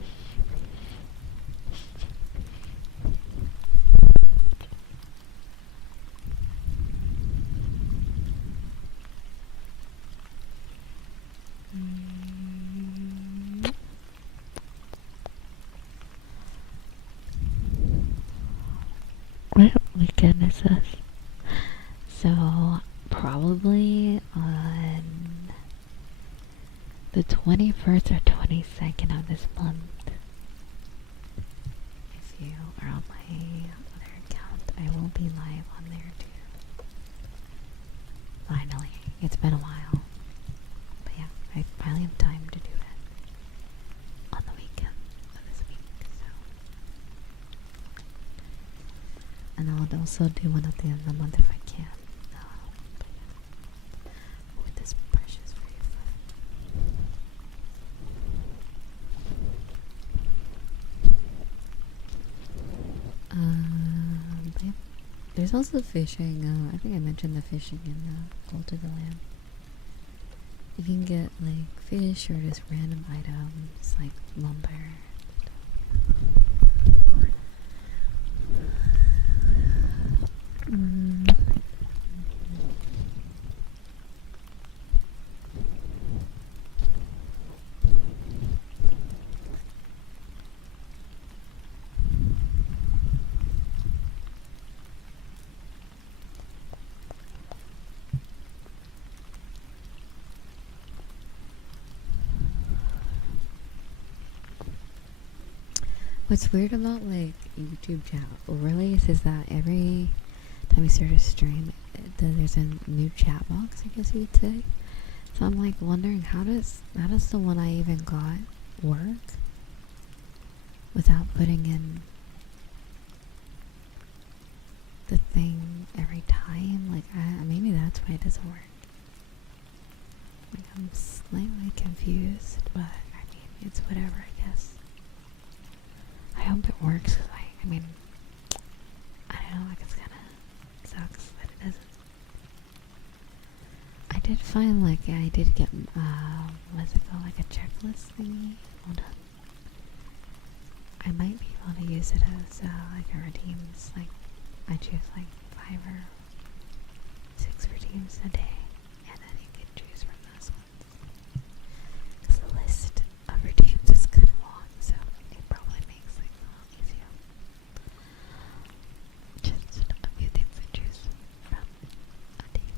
What weekend is this? So, probably on the 21st or 22nd of this month. If you are on my other account, I will be live on there too. Finally. It's been a while. But yeah, I finally have time to do it on the weekend of this week, so. And I'll also do one at the end of the month if I can. But yeah. With this precious free but yeah. There's also fishing. I think I mentioned the fishing in Gold to the Land. You can get like fish or just random items like lumber. What's weird about like YouTube chat overlays is that every time you start a stream, there's a new chat box, I guess you'd say. So I'm like wondering how does the one I even got work without putting in the thing every time? Like maybe that's why it doesn't work. Like I'm slightly confused, but I mean it's whatever, I guess. I hope it works, cause I mean, I don't know, like it's kinda sucks that it doesn't. I did find like, I did get, what's it called, like a checklist thingy. Hold on. I might be able to use it as, like a redeems, like, I choose like 5 or 6 redeems a day, and then you can choose from those ones. Cause the list of redeems is kinda long, so it probably makes things a lot easier. Just a few things to choose from a day.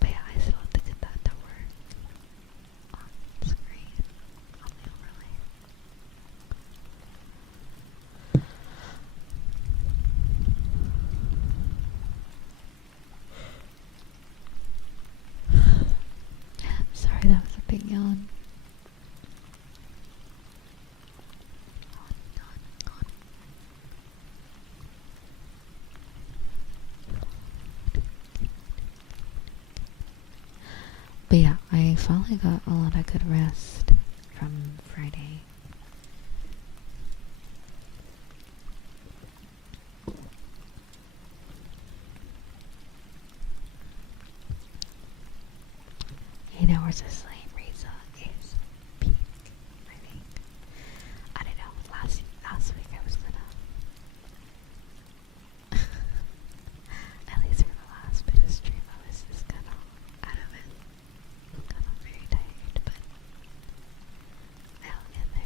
But yeah, I still have to get that to work on screen, on the overlay. Sorry, that was a big yawn. But yeah, I finally got a lot of good rest from Friday. Hours of sleep. Riza is peak, I think. I don't know. Last week I was gonna at least for the last bit of stream I was just kind of out of it. Kind of very tired, but I'll get there.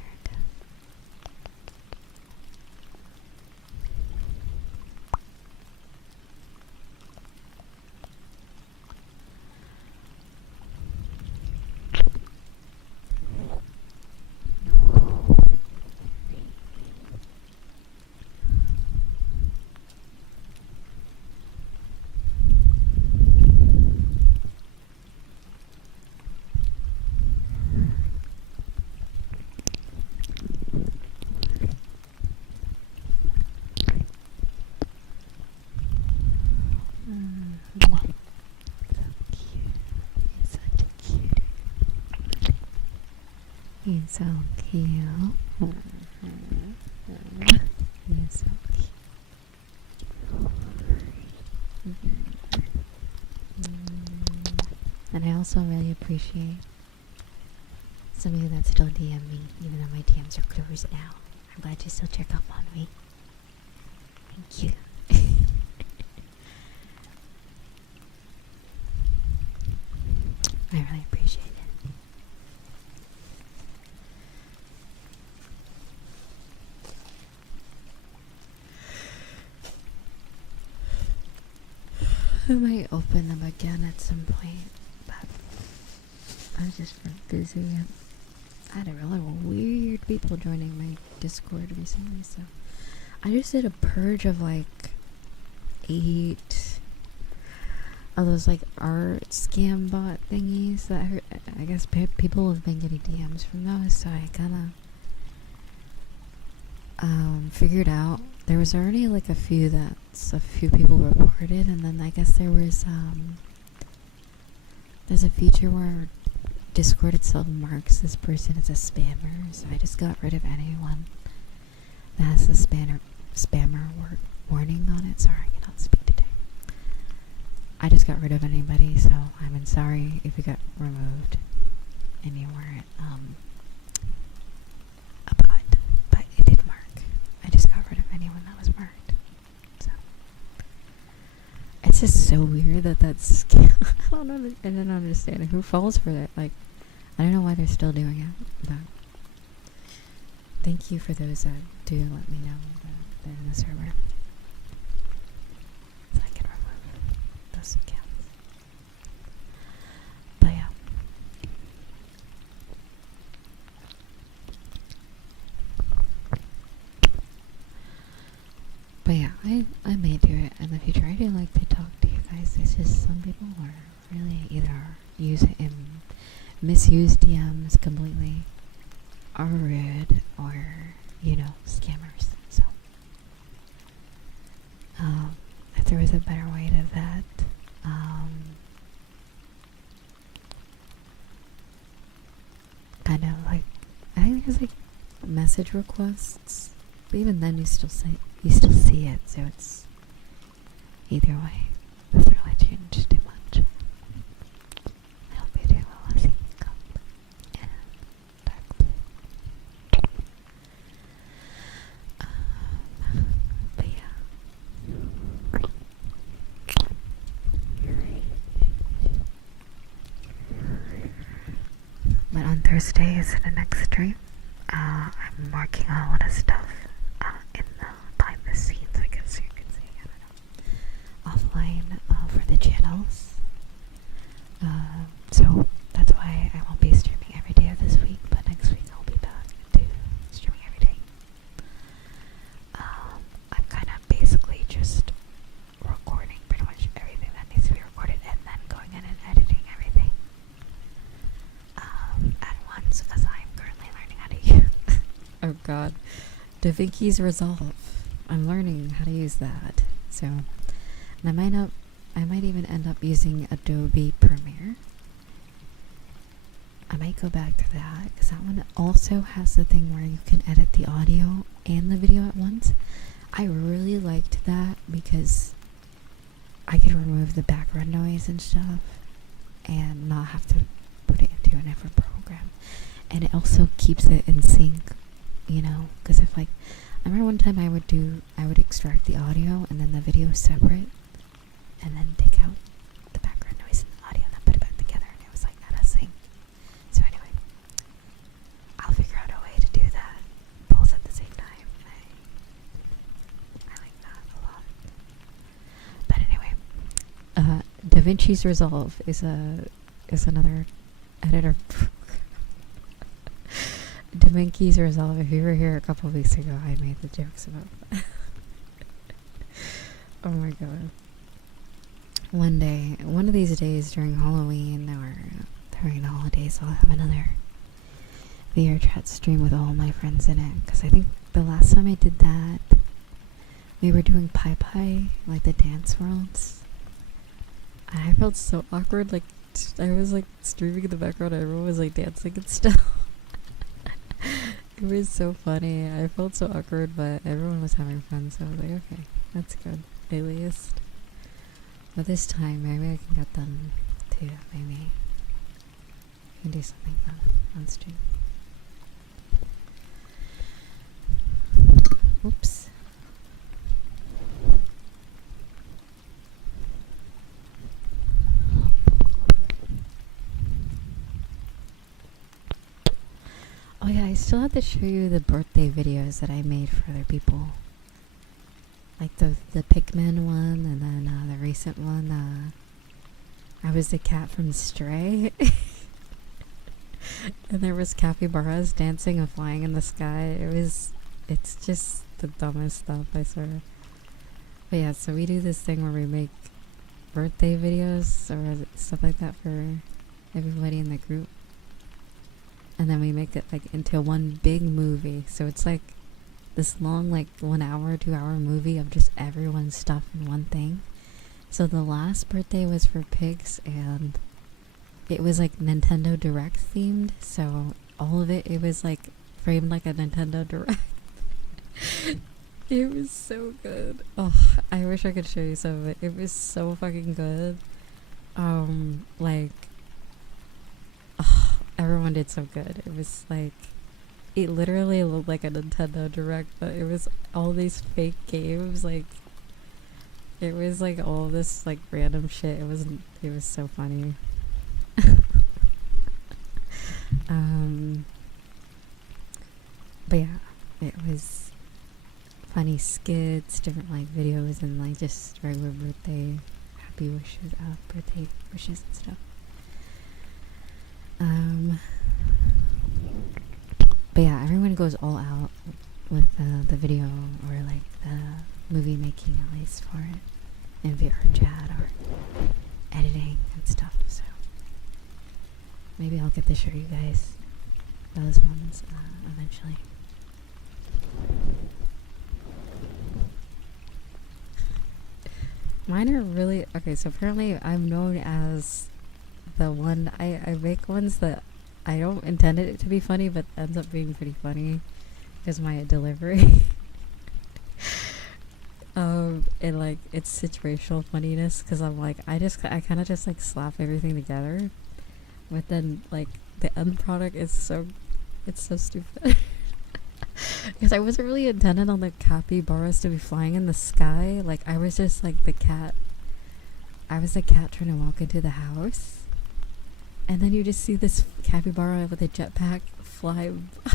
He's so cute. He's so And I also really appreciate some of you that still DM me, even though my DMs are closed now. I'm glad you still check up on me. Thank you. I really appreciate it. I might open them again at some point, but I've just been busy. I had a lot of weird people joining my Discord recently, so I just did a purge of like 8 of those like art scam bot thingies that I guess people have been getting DMs from those, so I kind of figured out there was already like a few people reported, and then I guess there's a feature where Discord itself marks this person as a spammer, so I just got rid of anyone that has the spammer warning on it. Sorry, I cannot speak today. I just got rid of anybody, so I'm sorry if you got removed and you weren't a bot, but it did mark. I just got rid of anyone that was marked. So it's just so weird that's I don't know. I don't understand who falls for that. Like, I don't know why they're still doing it, but thank you for those that do let me know that they're in the server, so I can remove those accounts. But yeah. But yeah, I may do it in the future. I do like to talk to you guys. It's just some people are really either misuse DMs completely, or rude, or scammers. So if there was a better way to vet kind of like, I think there's like message requests, but even then you still see it, so it's either way. Doesn't really change too much. I hope you do well as you come in dark blue. But yeah. But on Thursdays in the next stream, I'm working on a lot of stuff in the behind the scenes, I guess you could say. I don't know. Offline for the channels. So that's why I won't be streaming every day of this week, but next week I'll be back to streaming every day. I'm kind of basically just recording pretty much everything that needs to be recorded and then going in and editing everything at once, because I'm currently learning how to use oh god, DaVinci's Resolve. I'm learning how to use that. So, and I might even end up using Adobe Premiere. I might go back to that, because that one also has the thing where you can edit the audio and the video at once. I really liked that because I could remove the background noise and stuff and not have to put it into an effort program. And it also keeps it in sync, because if I remember one time I would extract the audio and then the video separate, and then take out the background noise and the audio and then put it back together, and it was like not a sync. So anyway, I'll figure out a way to do that both at the same time. I like that a lot. But anyway, DaVinci's Resolve is another editor. DaVinci's Resolve. If you were here a couple of weeks ago, I made the jokes about that. Oh my god. One of these days during Halloween or during the holidays, I'll have another VRChat stream with all my friends in it. Because I think the last time I did that, we were doing Pi, like the dance worlds. I felt so awkward. Like, I was like streaming in the background, and everyone was like dancing and stuff. It was so funny. I felt so awkward, but everyone was having fun, so I was like, okay, that's good. Aliased. But this time, maybe I can get them too, maybe. can do something fun on stream. Oops. Oh yeah, I still have to show you the birthday videos that I made for other people. Like the Pikmin one, and then the recent one, I was the cat from Stray. And there was capybaras dancing and flying in the sky. It's just the dumbest stuff, I swear. But yeah, so we do this thing where we make birthday videos or stuff like that for everybody in the group. And then we make it like into one big movie. So it's like this long, like 1 hour, 2 hour movie of just everyone's stuff in one thing. So the last birthday was for pigs, and it was like Nintendo Direct themed. So all of it was like framed like a Nintendo Direct. It was so good. Oh, I wish I could show you some of it. It was so fucking good. Like, everyone did so good. It was like, it literally looked like a Nintendo Direct, but it was all these fake games. Like, it was like all this like random shit. It was so funny. But yeah, it was funny skits, different like videos, and like just regular birthday happy wishes, birthday wishes and stuff. But yeah, everyone goes all out with the video or like the movie making, at least for it, in VRChat or editing and stuff. So maybe I'll get to show you guys those ones eventually. Mine are really okay. So apparently, I'm known as the one I make ones that I don't intend it to be funny, but ends up being pretty funny because my delivery. And like it's situational funniness because I'm like I kind of just like slap everything together, but then like the end product is so stupid. Because I wasn't really intended on the capybaras to be flying in the sky. Like I was just like the cat. I was the cat trying to walk into the house, and then you just see this capybara with a jetpack fly by.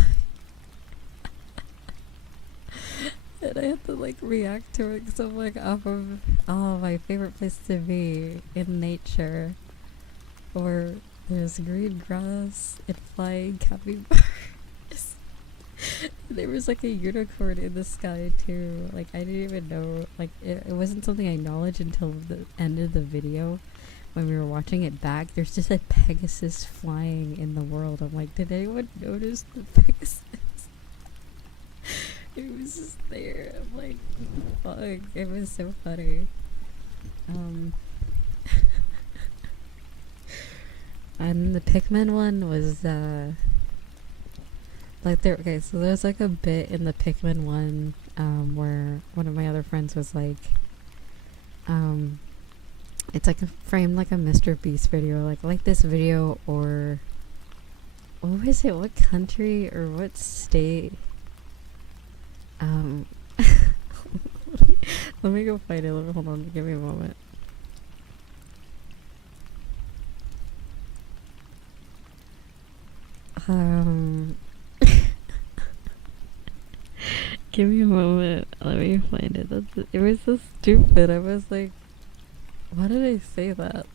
And I had to like react to it because I'm like off of my favorite place to be in nature, where there's green grass and flying capybaras. There was like a unicorn in the sky too. Like I didn't even know. Like it wasn't something I acknowledged until the end of the video. When we were watching it back, there's just a Pegasus flying in the world. I'm like, did anyone notice the Pegasus? It was just there. I'm like, fuck. It was so funny. And the Pikmin one was like there. Okay, so there's like a bit in the Pikmin one where one of my other friends was like, it's like framed like a Mr. Beast video, like this video, or what was it? What country or what state? Let me go find it. Hold on, give me a moment. Give me a moment. Let me find it. It was so stupid. I was like, why did I say that?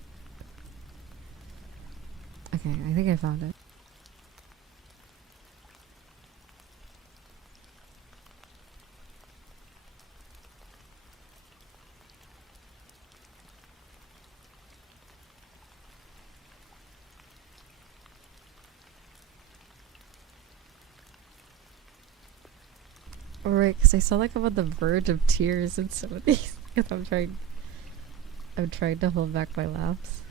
Okay, I think I found it. Alright, because I saw like I'm on the verge of tears in some of these. Because I'm trying to hold back my laughs.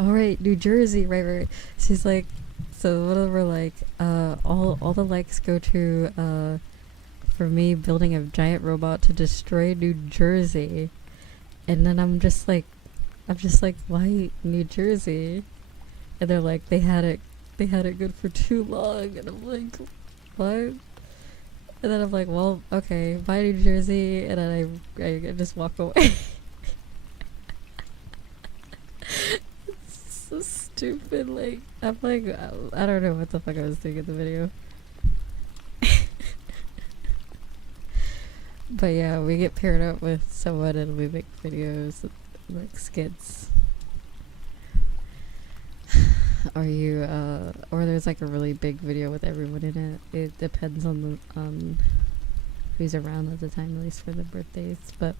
Alright, New Jersey, right. She's like, so whatever, like, all the likes go to, for me building a giant robot to destroy New Jersey. And then I'm just like, I'm just like, why New Jersey? And they're like, they had it good for too long. And I'm like, what? And then I'm like, well, okay, bye New Jersey. And then I just walk away. It's so stupid. Like, I'm like, I don't know what the fuck I was doing in the video. But yeah, we get paired up with someone and we make videos, like skits. Or or there's like a really big video with everyone in it. It depends on the, who's around at the time, at least for the birthdays. But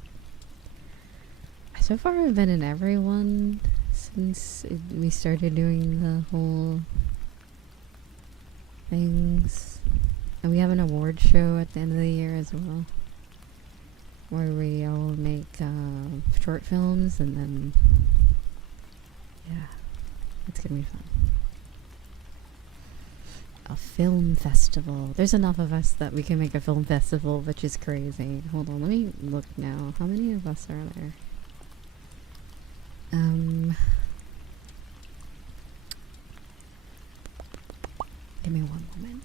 so far I've been in everyone since we started doing the whole things. And we have an award show at the end of the year as well, where we all make short films, and then yeah, it's gonna be fun. A film festival. There's enough of us that we can make a film festival, which is crazy. Hold on, let me look now. How many of us are there? Give me one moment.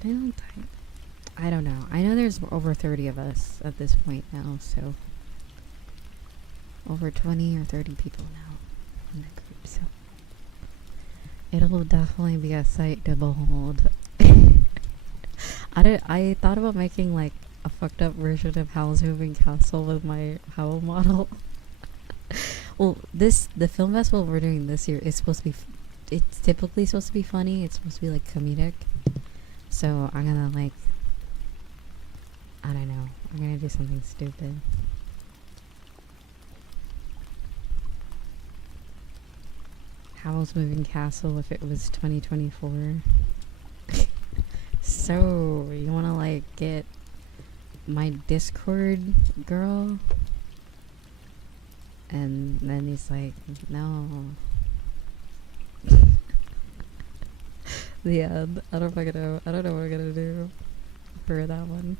Can I not type? I don't know. I know there's over 30 of us at this point now, so over 20 or 30 people now in that group, so it'll definitely be a sight to behold. I thought about making like a fucked up version of Howl's Moving Castle with my Howl model. Well, the film festival we're doing this year is supposed to be it's typically supposed to be funny. It's supposed to be like comedic. So I'm gonna like, I don't know, I'm gonna do something stupid. Howl's Moving Castle if it was 2024. So, you wanna like get my Discord girl? And then he's like, no. The end. I don't fucking know. I don't know what I'm gonna do for that one.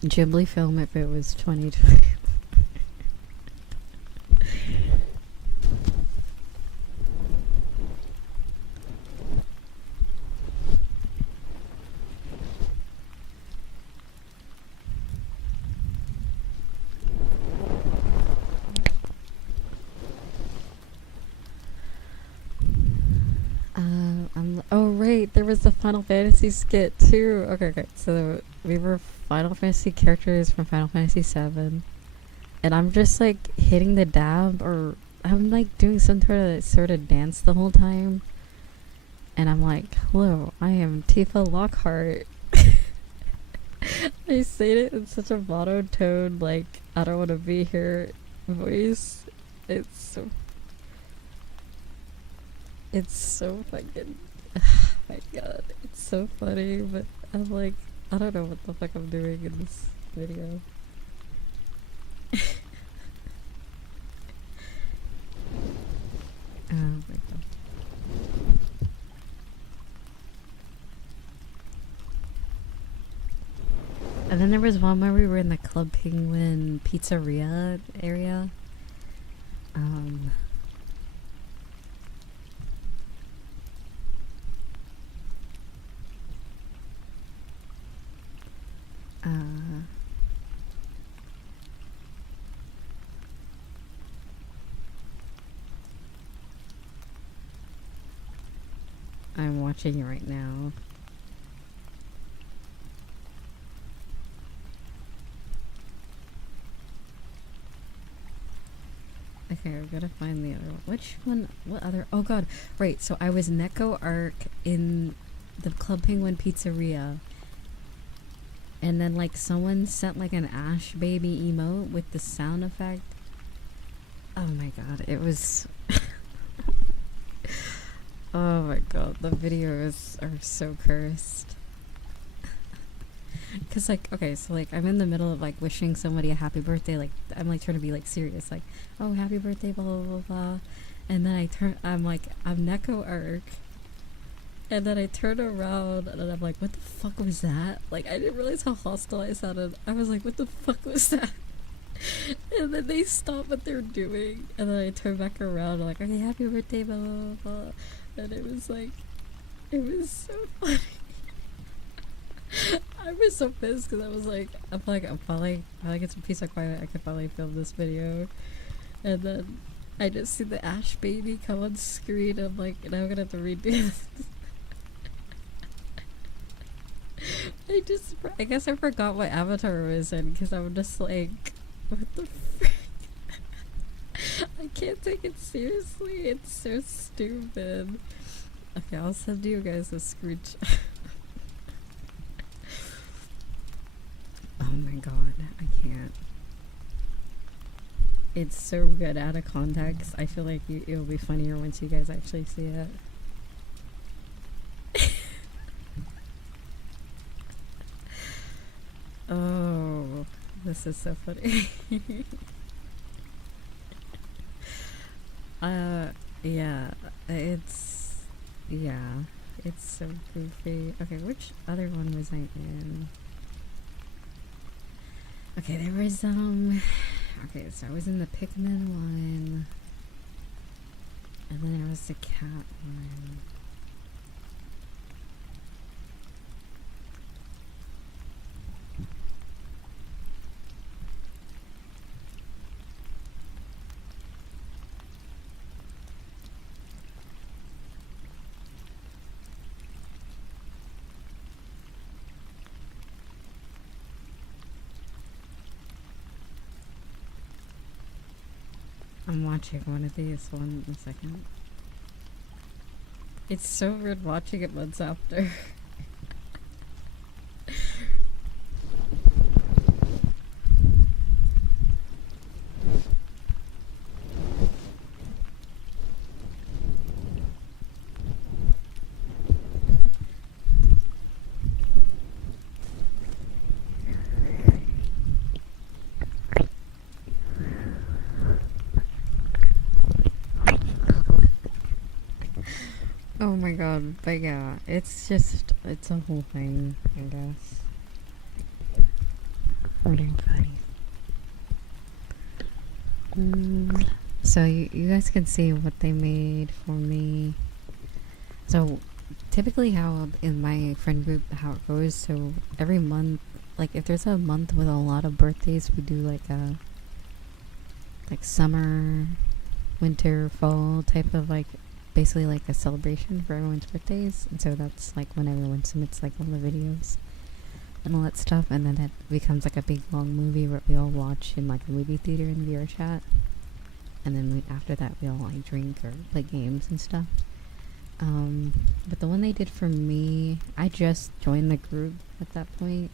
Ghibli film if it was 2020. Oh right, there was the Final Fantasy skit too. Okay, so we were Final Fantasy characters from Final Fantasy 7, and I'm just like hitting the dab, or I'm like doing some sort of dance the whole time, and I'm like, hello, I am Tifa Lockhart. I say it in such a monotone, like, I don't want to be here voice. It's so fucking, oh my god, it's so funny, but I'm like, I don't know what the fuck I'm doing in this video. Oh my god. And then there was one where we were in the Club Penguin pizzeria area. I'm watching it right now. Okay, I've got to find the other one. Which one? What other? Oh god. Right, so I was Neko Arc in the Club Penguin pizzeria. And then like someone sent like an Ash baby emote with the sound effect. Oh my god, it was oh my god, the videos are so cursed. Cause like, okay, so like I'm in the middle of like wishing somebody a happy birthday, like I'm like trying to be like serious, like, oh happy birthday, blah blah blah blah, and then I'm like, I'm Neko Arc, And then I turned around and I'm like, what the fuck was that? Like, I didn't realize how hostile I sounded. I was like, what the fuck was that? And then they stopped what they're doing. And then I turned back around, like, okay, happy birthday, blah, blah, blah. And it was like, it was so funny. I was so pissed because I was like, I'm finally get some peace and quiet. I could finally film this video. And then I just see the Ash baby come on screen. I'm like, now I'm gonna have to redo this. I guess I forgot what avatar I was in because I'm just like, what the frick? I can't take it seriously. It's so stupid. Okay, I'll send you guys a screenshot. Oh my god, I can't. It's so good out of context. I feel like it'll be funnier once you guys actually see it. Oh, this is so funny. Yeah, it's so goofy. Okay, which other one was I in? Okay, there was, okay, so I was in the Pikmin one, and then there was the cat one. I'm watching one of these one in a second. It's so weird watching it months after. Oh my god, but yeah, it's a whole thing, I guess. Pretty funny. So you guys can see what they made for me. So typically how in my friend group how it goes, so every month, like if there's a month with a lot of birthdays, we do like summer, winter, fall type of like basically like a celebration for everyone's birthdays. And so that's like when everyone submits like all the videos and all that stuff, and then it becomes like a big long movie where we all watch in like a movie theater in VRChat, and then after that we all like drink or play games and stuff. But the one they did for me, I just joined the group at that point.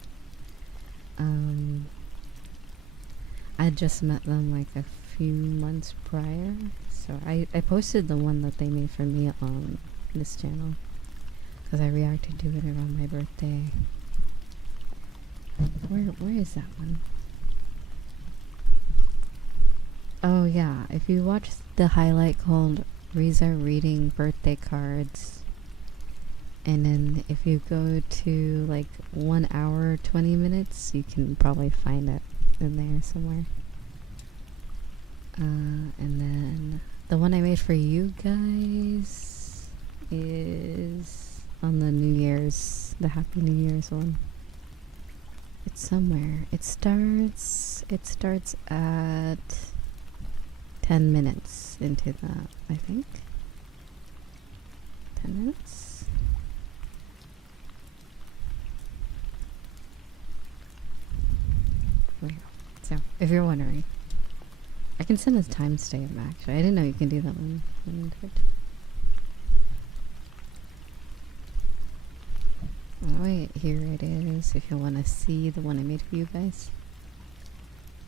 I just met them like a few months prior, so I posted the one that they made for me on this channel because I reacted to it around my birthday. Where is that one? Oh yeah, if you watch the highlight called Riza reading birthday cards, and then if you go to like 1 hour 20 minutes, you can probably find it in there somewhere. And then the one I made for you guys is on the New Year's, the Happy New Year's one. It's somewhere. It starts at 10 minutes into that, I think. 10 minutes? There we go. So, if you're wondering, I can send a timestamp actually. I didn't know you can do that one. Oh wait, here it is if you want to see the one I made for you guys.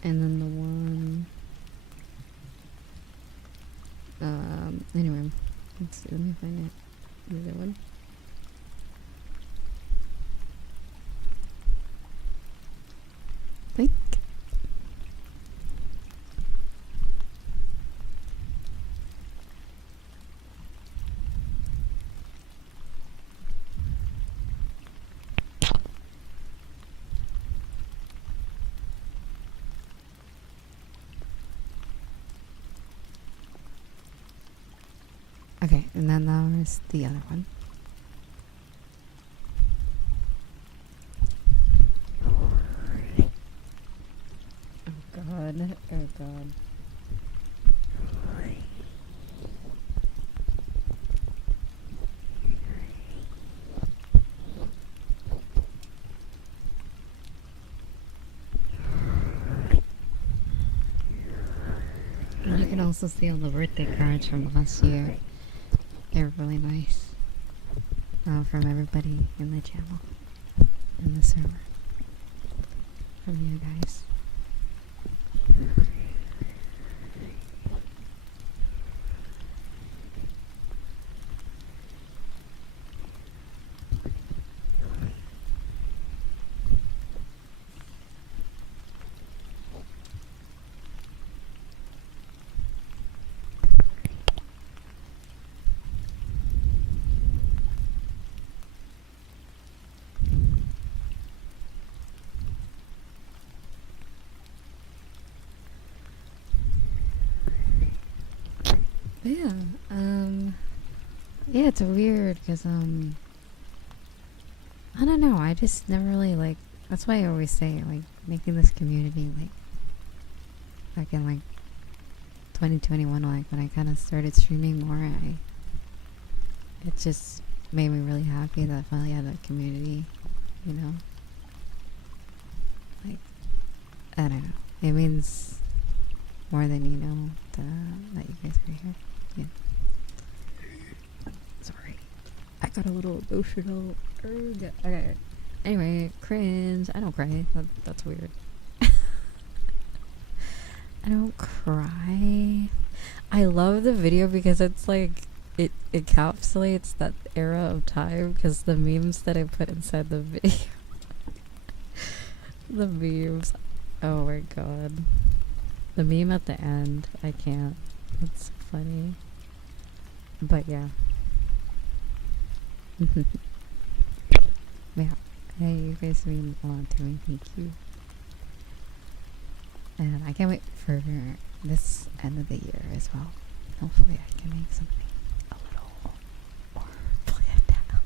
And then the one... anyway, let's see, let me find it. The other one. Think. Okay, and then there's the other one. Oh god, oh god. And you can also see all the birthday cards from last year. They're really nice. From everybody in the channel, in the server. From you guys. But yeah, yeah, it's weird because I don't know, I just never really like, that's why I always say like making this community like back in like 2021, like when I kind of started streaming more, it just made me really happy that I finally had a community, you know, like, I don't know, it means more than you know that you guys are here. Yeah. Sorry, I got a little emotional. Okay. Anyway, cringe. I don't cry. That's weird. I don't cry. I love the video because it's like it encapsulates that era of time because the memes that I put inside the video. The memes. Oh my god. The meme at the end. I can't. It's funny. But yeah. Yeah. Hey, you guys mean a lot to me. Thank you. And I can't wait for this end of the year as well. Hopefully I can make something a little more planned out.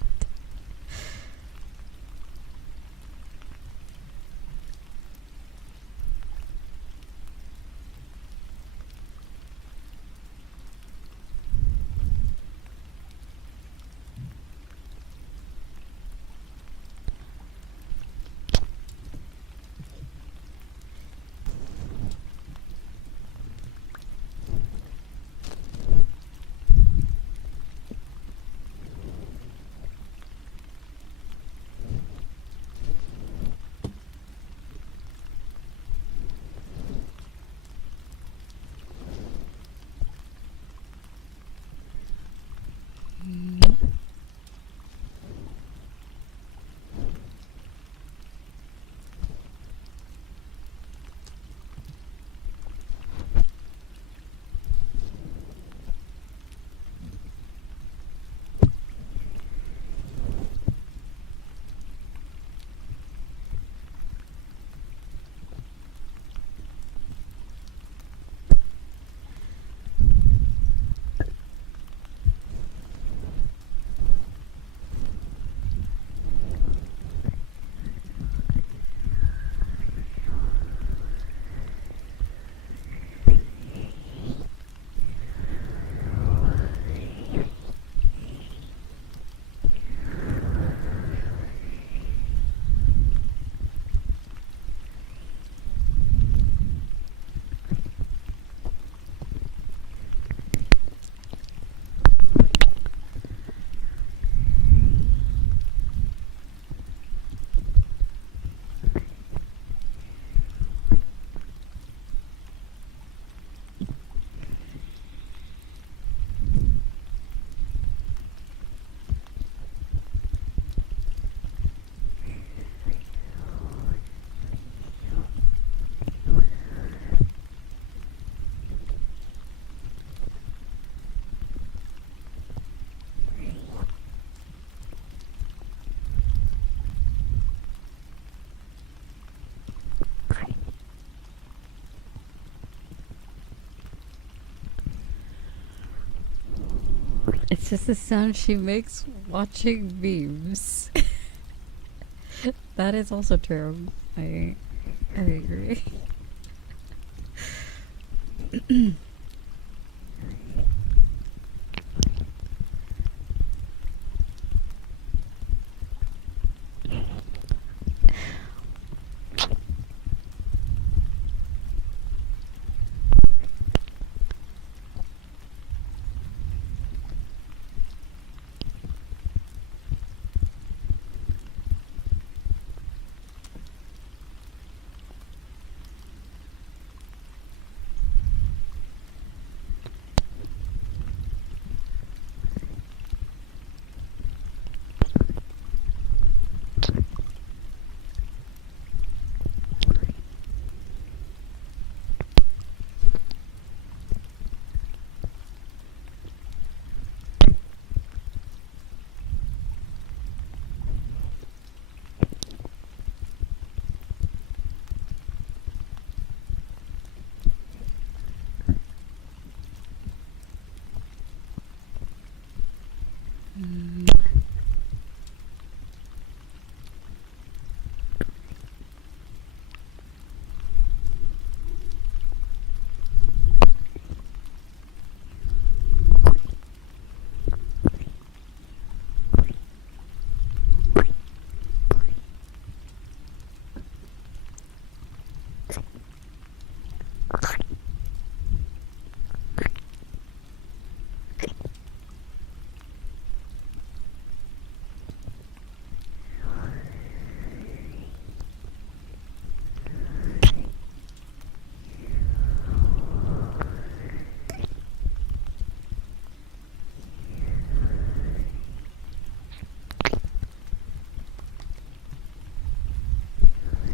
It's just the sound she makes watching memes. That is also true. I agree.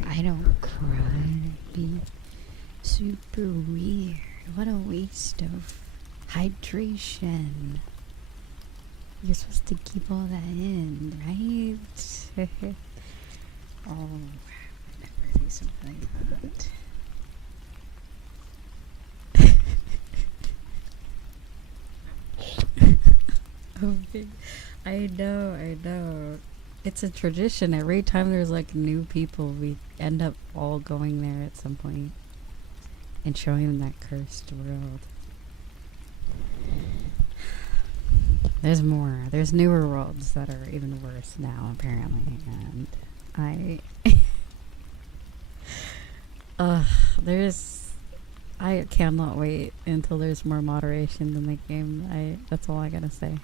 I don't cry. Be super weird. What a waste of hydration. You're supposed to keep all that in, right? Oh, never do something like that. Okay. I know. It's a tradition. Every time there's like new people, we end up all going there at some point and showing them that cursed world. There's more. There's newer worlds that are even worse now, apparently. And I cannot wait until there's more moderation in the game. That's all I gotta say.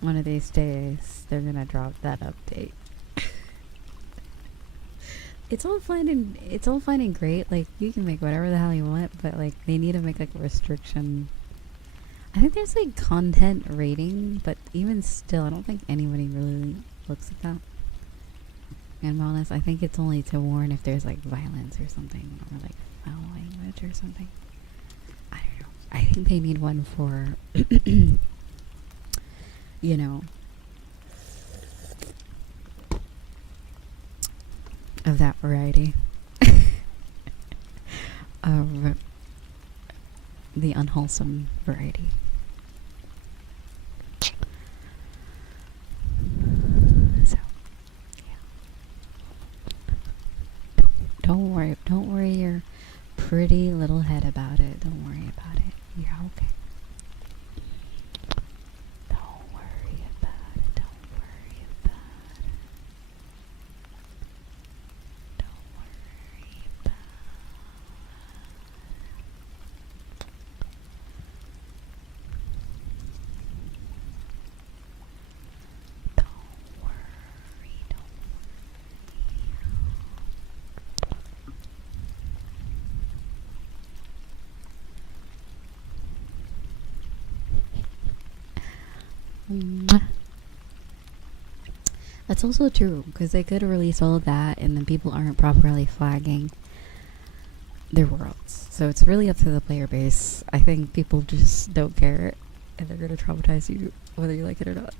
One of these days, they're gonna drop that update. It's all fine and great. Like, you can make whatever the hell you want, but like, they need to make like a restriction. I think there's like content rating, but even still, I don't think anybody really looks at that. And be honest, I think it's only to warn if there's like violence or something, or like foul language or something. I don't know. I think they need one for, you know, of that variety. Of the unwholesome variety. So, yeah. Don't worry your pretty little head about it. Don't worry about it. You're okay. Don't worry about it. Don't worry about it. Don't worry about it. Don't worry. Mwah. That's also true, because they could release all of that and then people aren't properly flagging their worlds. So it's really up to the player base. I think people just don't care and they're going to traumatize you whether you like it or not.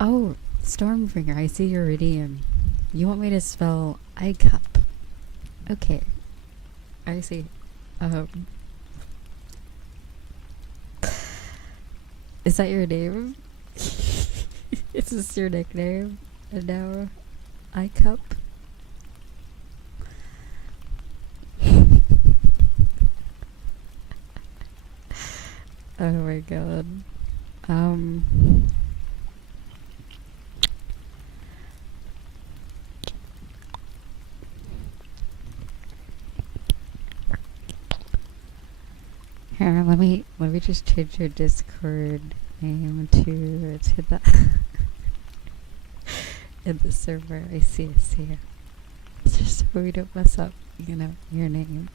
Oh, Stormbringer, I see your idiom. You want me to spell iCup? Okay. I see. Is that your name? Is this your nickname? And now, I cup. Oh my god. Here, let me just change your Discord name to the in the server. I see. It's just so we don't mess up, you know, your name.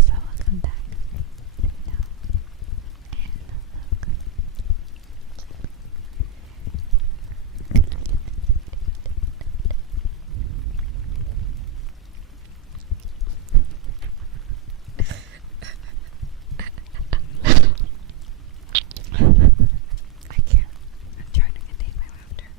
So welcome back. I can't. I'm trying to contain my laughter.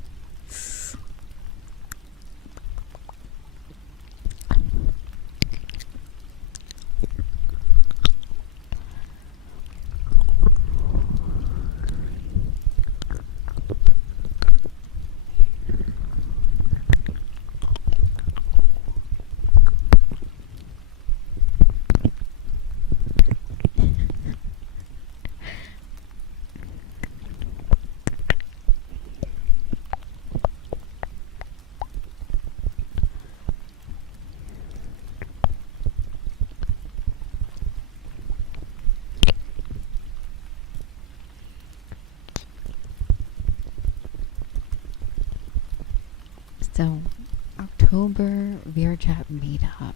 So, October VRChat meetup.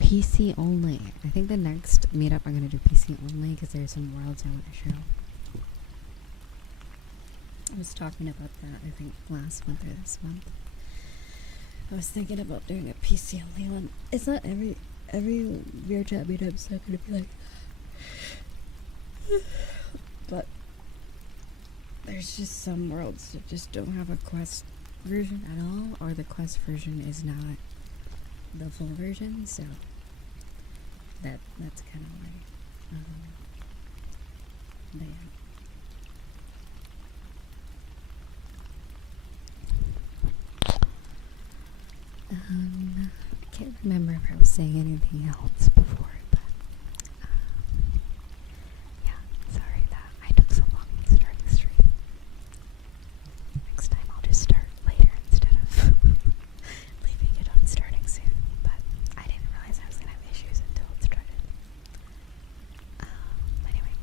PC only. I think the next meetup I'm going to do PC only because there's some worlds I want to show. I was talking about that, I think, last month or this month. I was thinking about doing a PC only one. It's not every VRChat meetup's not going to be like but there's just some worlds that just don't have a quest version at all, or the quest version is not the full version, so that's kind of why. But yeah. I can't remember if I was saying anything else before, but yeah, sorry that I took so long to start the stream. Next time I'll just start later instead of leaving it on starting soon, but I didn't realize I was going to have issues until it started. Anyway.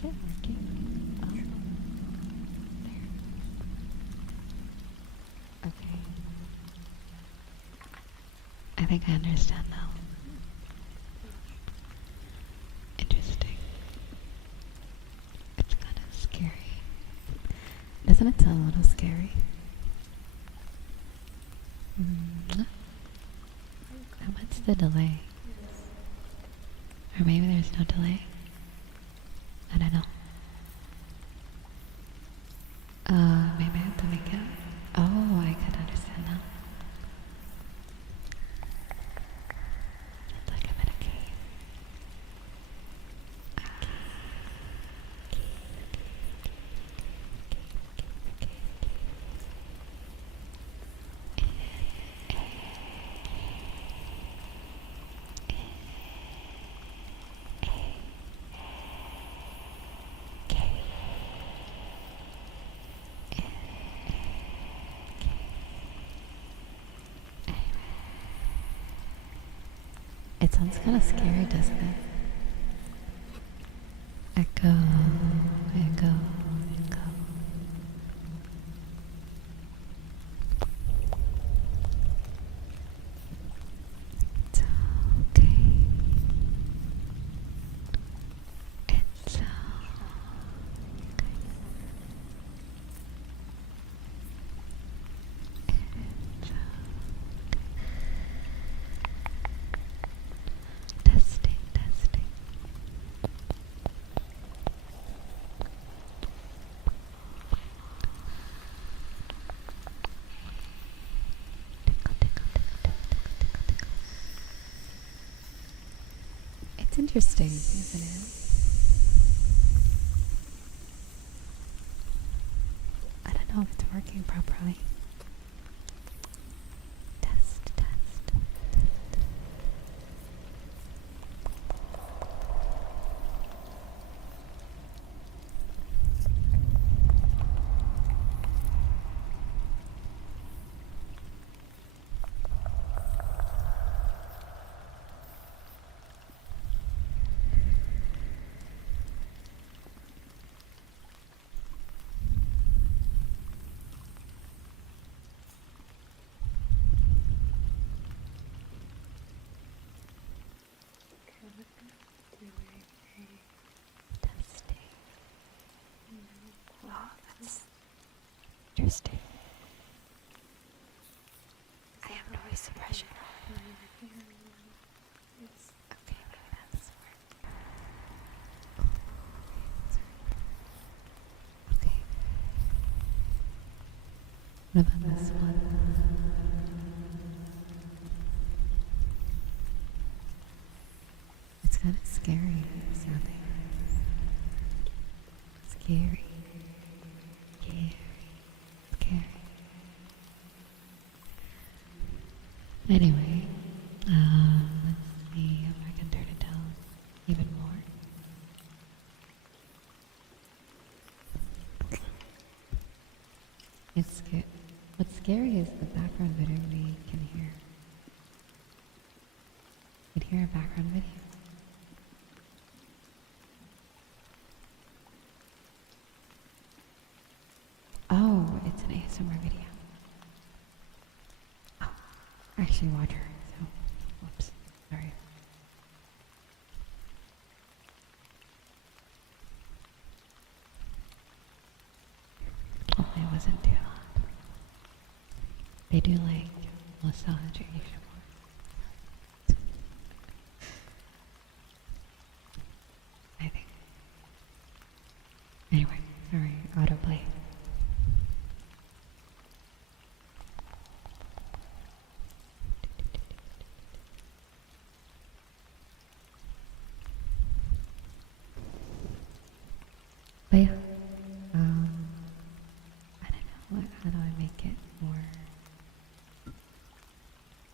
Is it working? Oh. There. Okay. I think I understand now. Interesting. It's kind of scary. Doesn't it sound a little scary? How much's the delay? Or maybe there's no delay? I don't know. Maybe I have to make it. Oh, I could understand now. It's like I'm in a cave. It sounds kind of scary, doesn't it? Echo, echo, echo. It's okay. It's okay. Testing, testing. Tickle, tickle, tickle, tickle, tickle, tickle. It's interesting, isn't it? I don't know if it's working properly. Test, test, test. Testing. Oh, that's interesting. I have noise suppression. Okay, maybe that doesn't work. Okay. What about this one? It's kind of scary sounding. Scary. Scary. Scary. Anyway, let's see if I can turn it down even more. It's good. What's scary is the background video we can hear. You can hear a background video. Oh, it's an ASMR video. Oh, actually watch her, so, whoops, sorry. Hopefully it wasn't too loud. They do like massage Asian ones. I think. Anyway, sorry, autoplay. But yeah, I don't know, how do I make it more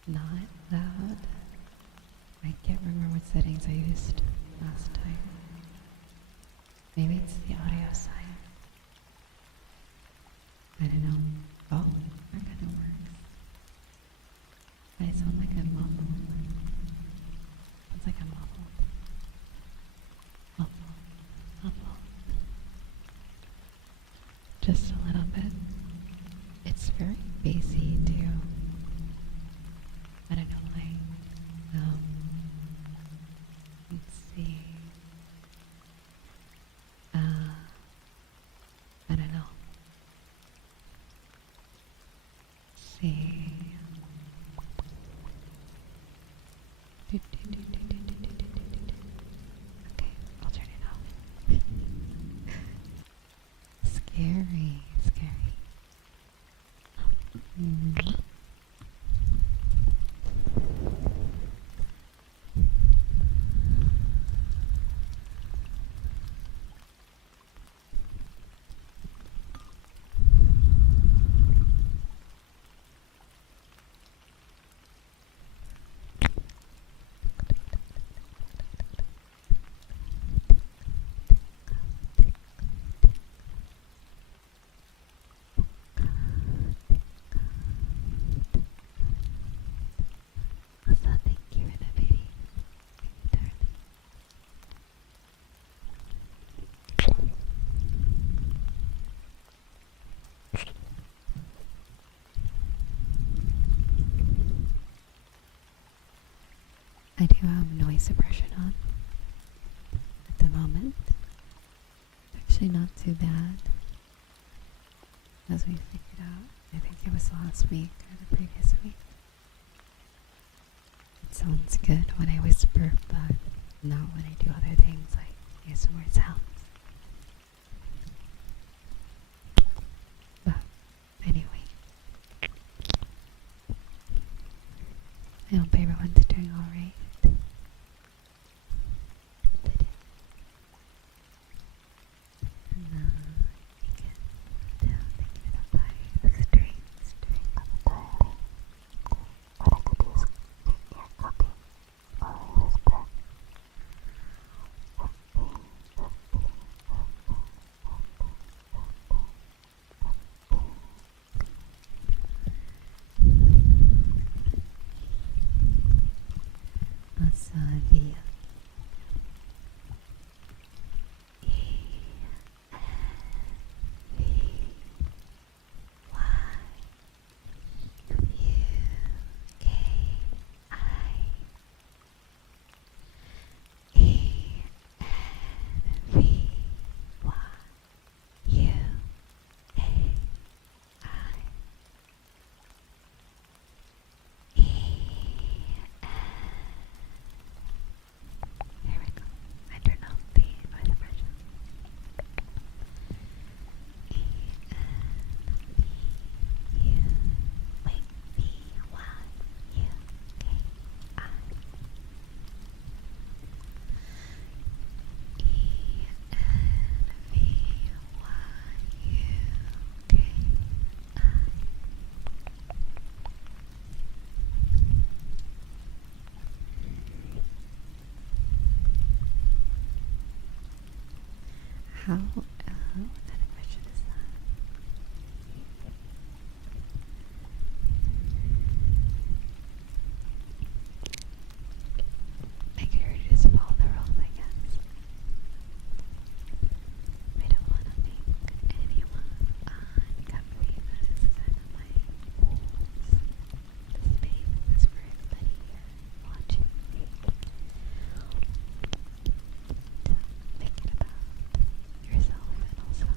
not loud? I can't remember what settings I used last time. Maybe it's the audio side. I don't know. Oh, that kind of works. But it sounds like I'm muffled. Sounds like I'm muffled. Muffled. Muffled. just a little bit. It's very bassy too. I don't know why. Let's see. I don't know. Let's see. Okay, I'll turn it off. Scary, scary. Thank you for the video. I do have noise suppression on at the moment. Actually not too bad, as we figured out. I think it was last week or the previous week. It sounds good when I whisper, but not when I do other things like ASMR sounds. But anyway, I hope everyone's doing alright. Via There we go. I turned off the noise suppression. How, what kind of question is that? Make sure to just follow the rules, I guess. We don't want to make anyone uncomfy. That is kind of my rules. The space is for everybody here watching. To make it about yourself and also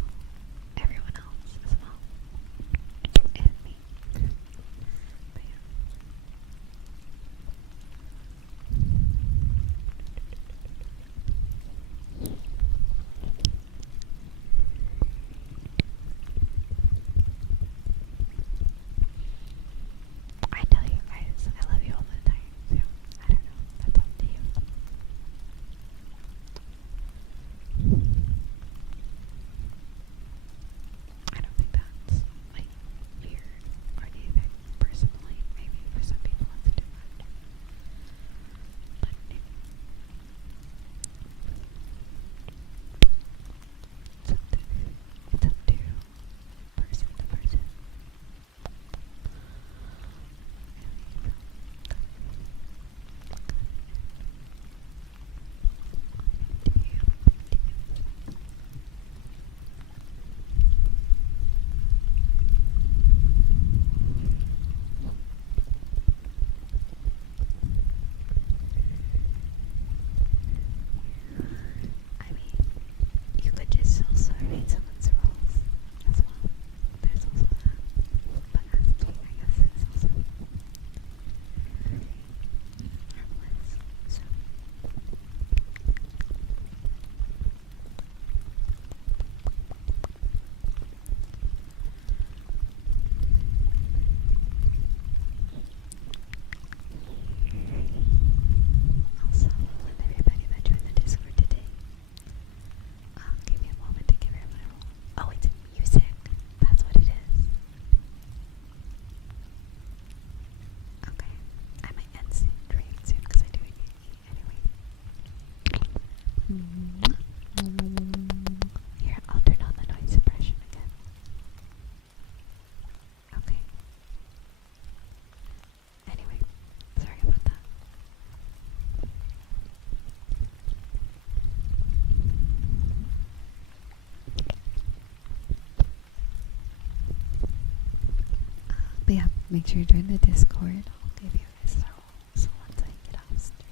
But yeah, make sure you join the Discord. I'll give you guys the rules once I get off stream.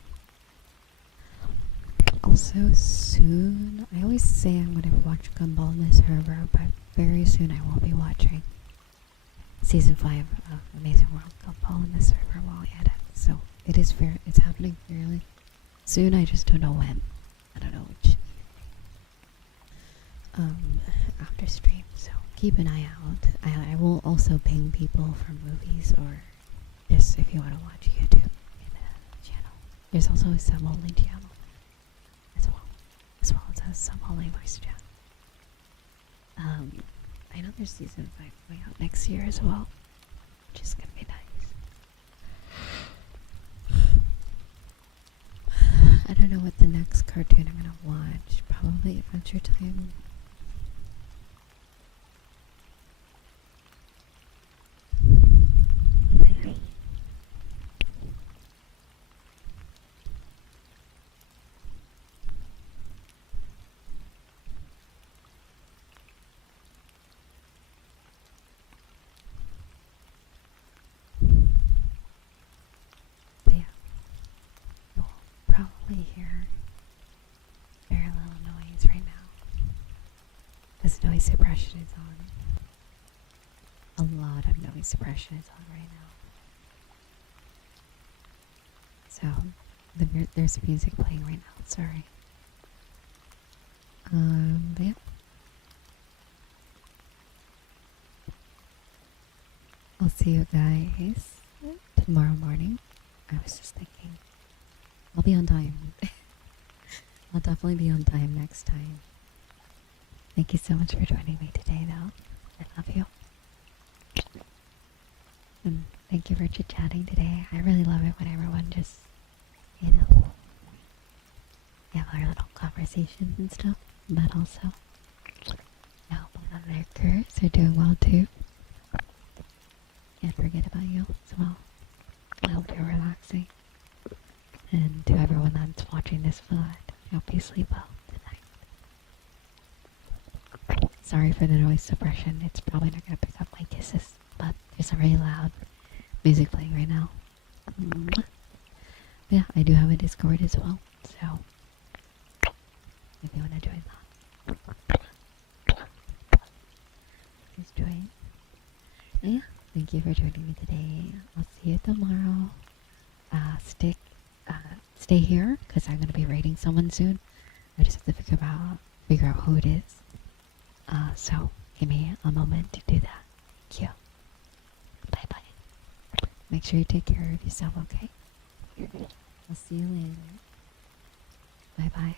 Also, soon, I always say I'm gonna watch Gumball in the server, but very soon I will be watching Season 5 of Amazing World Gumball in the server while I edit. So it's happening fairly soon, I just don't know when. I don't know which after stream, so keep an eye out. I will also ping people for movies or just if you want to watch YouTube in the channel. There's also a sub-only channel as well as a sub-only voice chat. I know there's season 5 coming out next year as well, which is gonna be nice. I don't know what the next cartoon I'm gonna watch. Probably Adventure Time. But yeah, you'll probably hear very little noise right now, because noise suppression is on. A lot of noise suppression is on right now. So, there's music playing right now, sorry. But yeah. I'll see you guys tomorrow morning. I was just thinking, I'll be on time. I'll definitely be on time next time. Thank you so much for joining me today, though. I love you. And thank you for chit-chatting today. I really love it when everyone just, you know, have our little conversations and stuff. But also, I hope all the lurkers are doing well too. Can't forget about you as well. I hope you're relaxing. And to everyone that's watching this VOD, I hope you sleep well tonight. Sorry for the noise suppression. It's probably not going to pick up my kisses, but there's some really loud music playing right now. Yeah, I do have a Discord as well, so if you want to join that, please join. And yeah, thank you for joining me today. I'll see you tomorrow. Stay here because I'm going to be raiding someone soon. I just have to figure out who it is. So give me a moment to do that. Thank you. Bye bye. Make sure you take care of yourself, okay? I'll see you later. Bye bye.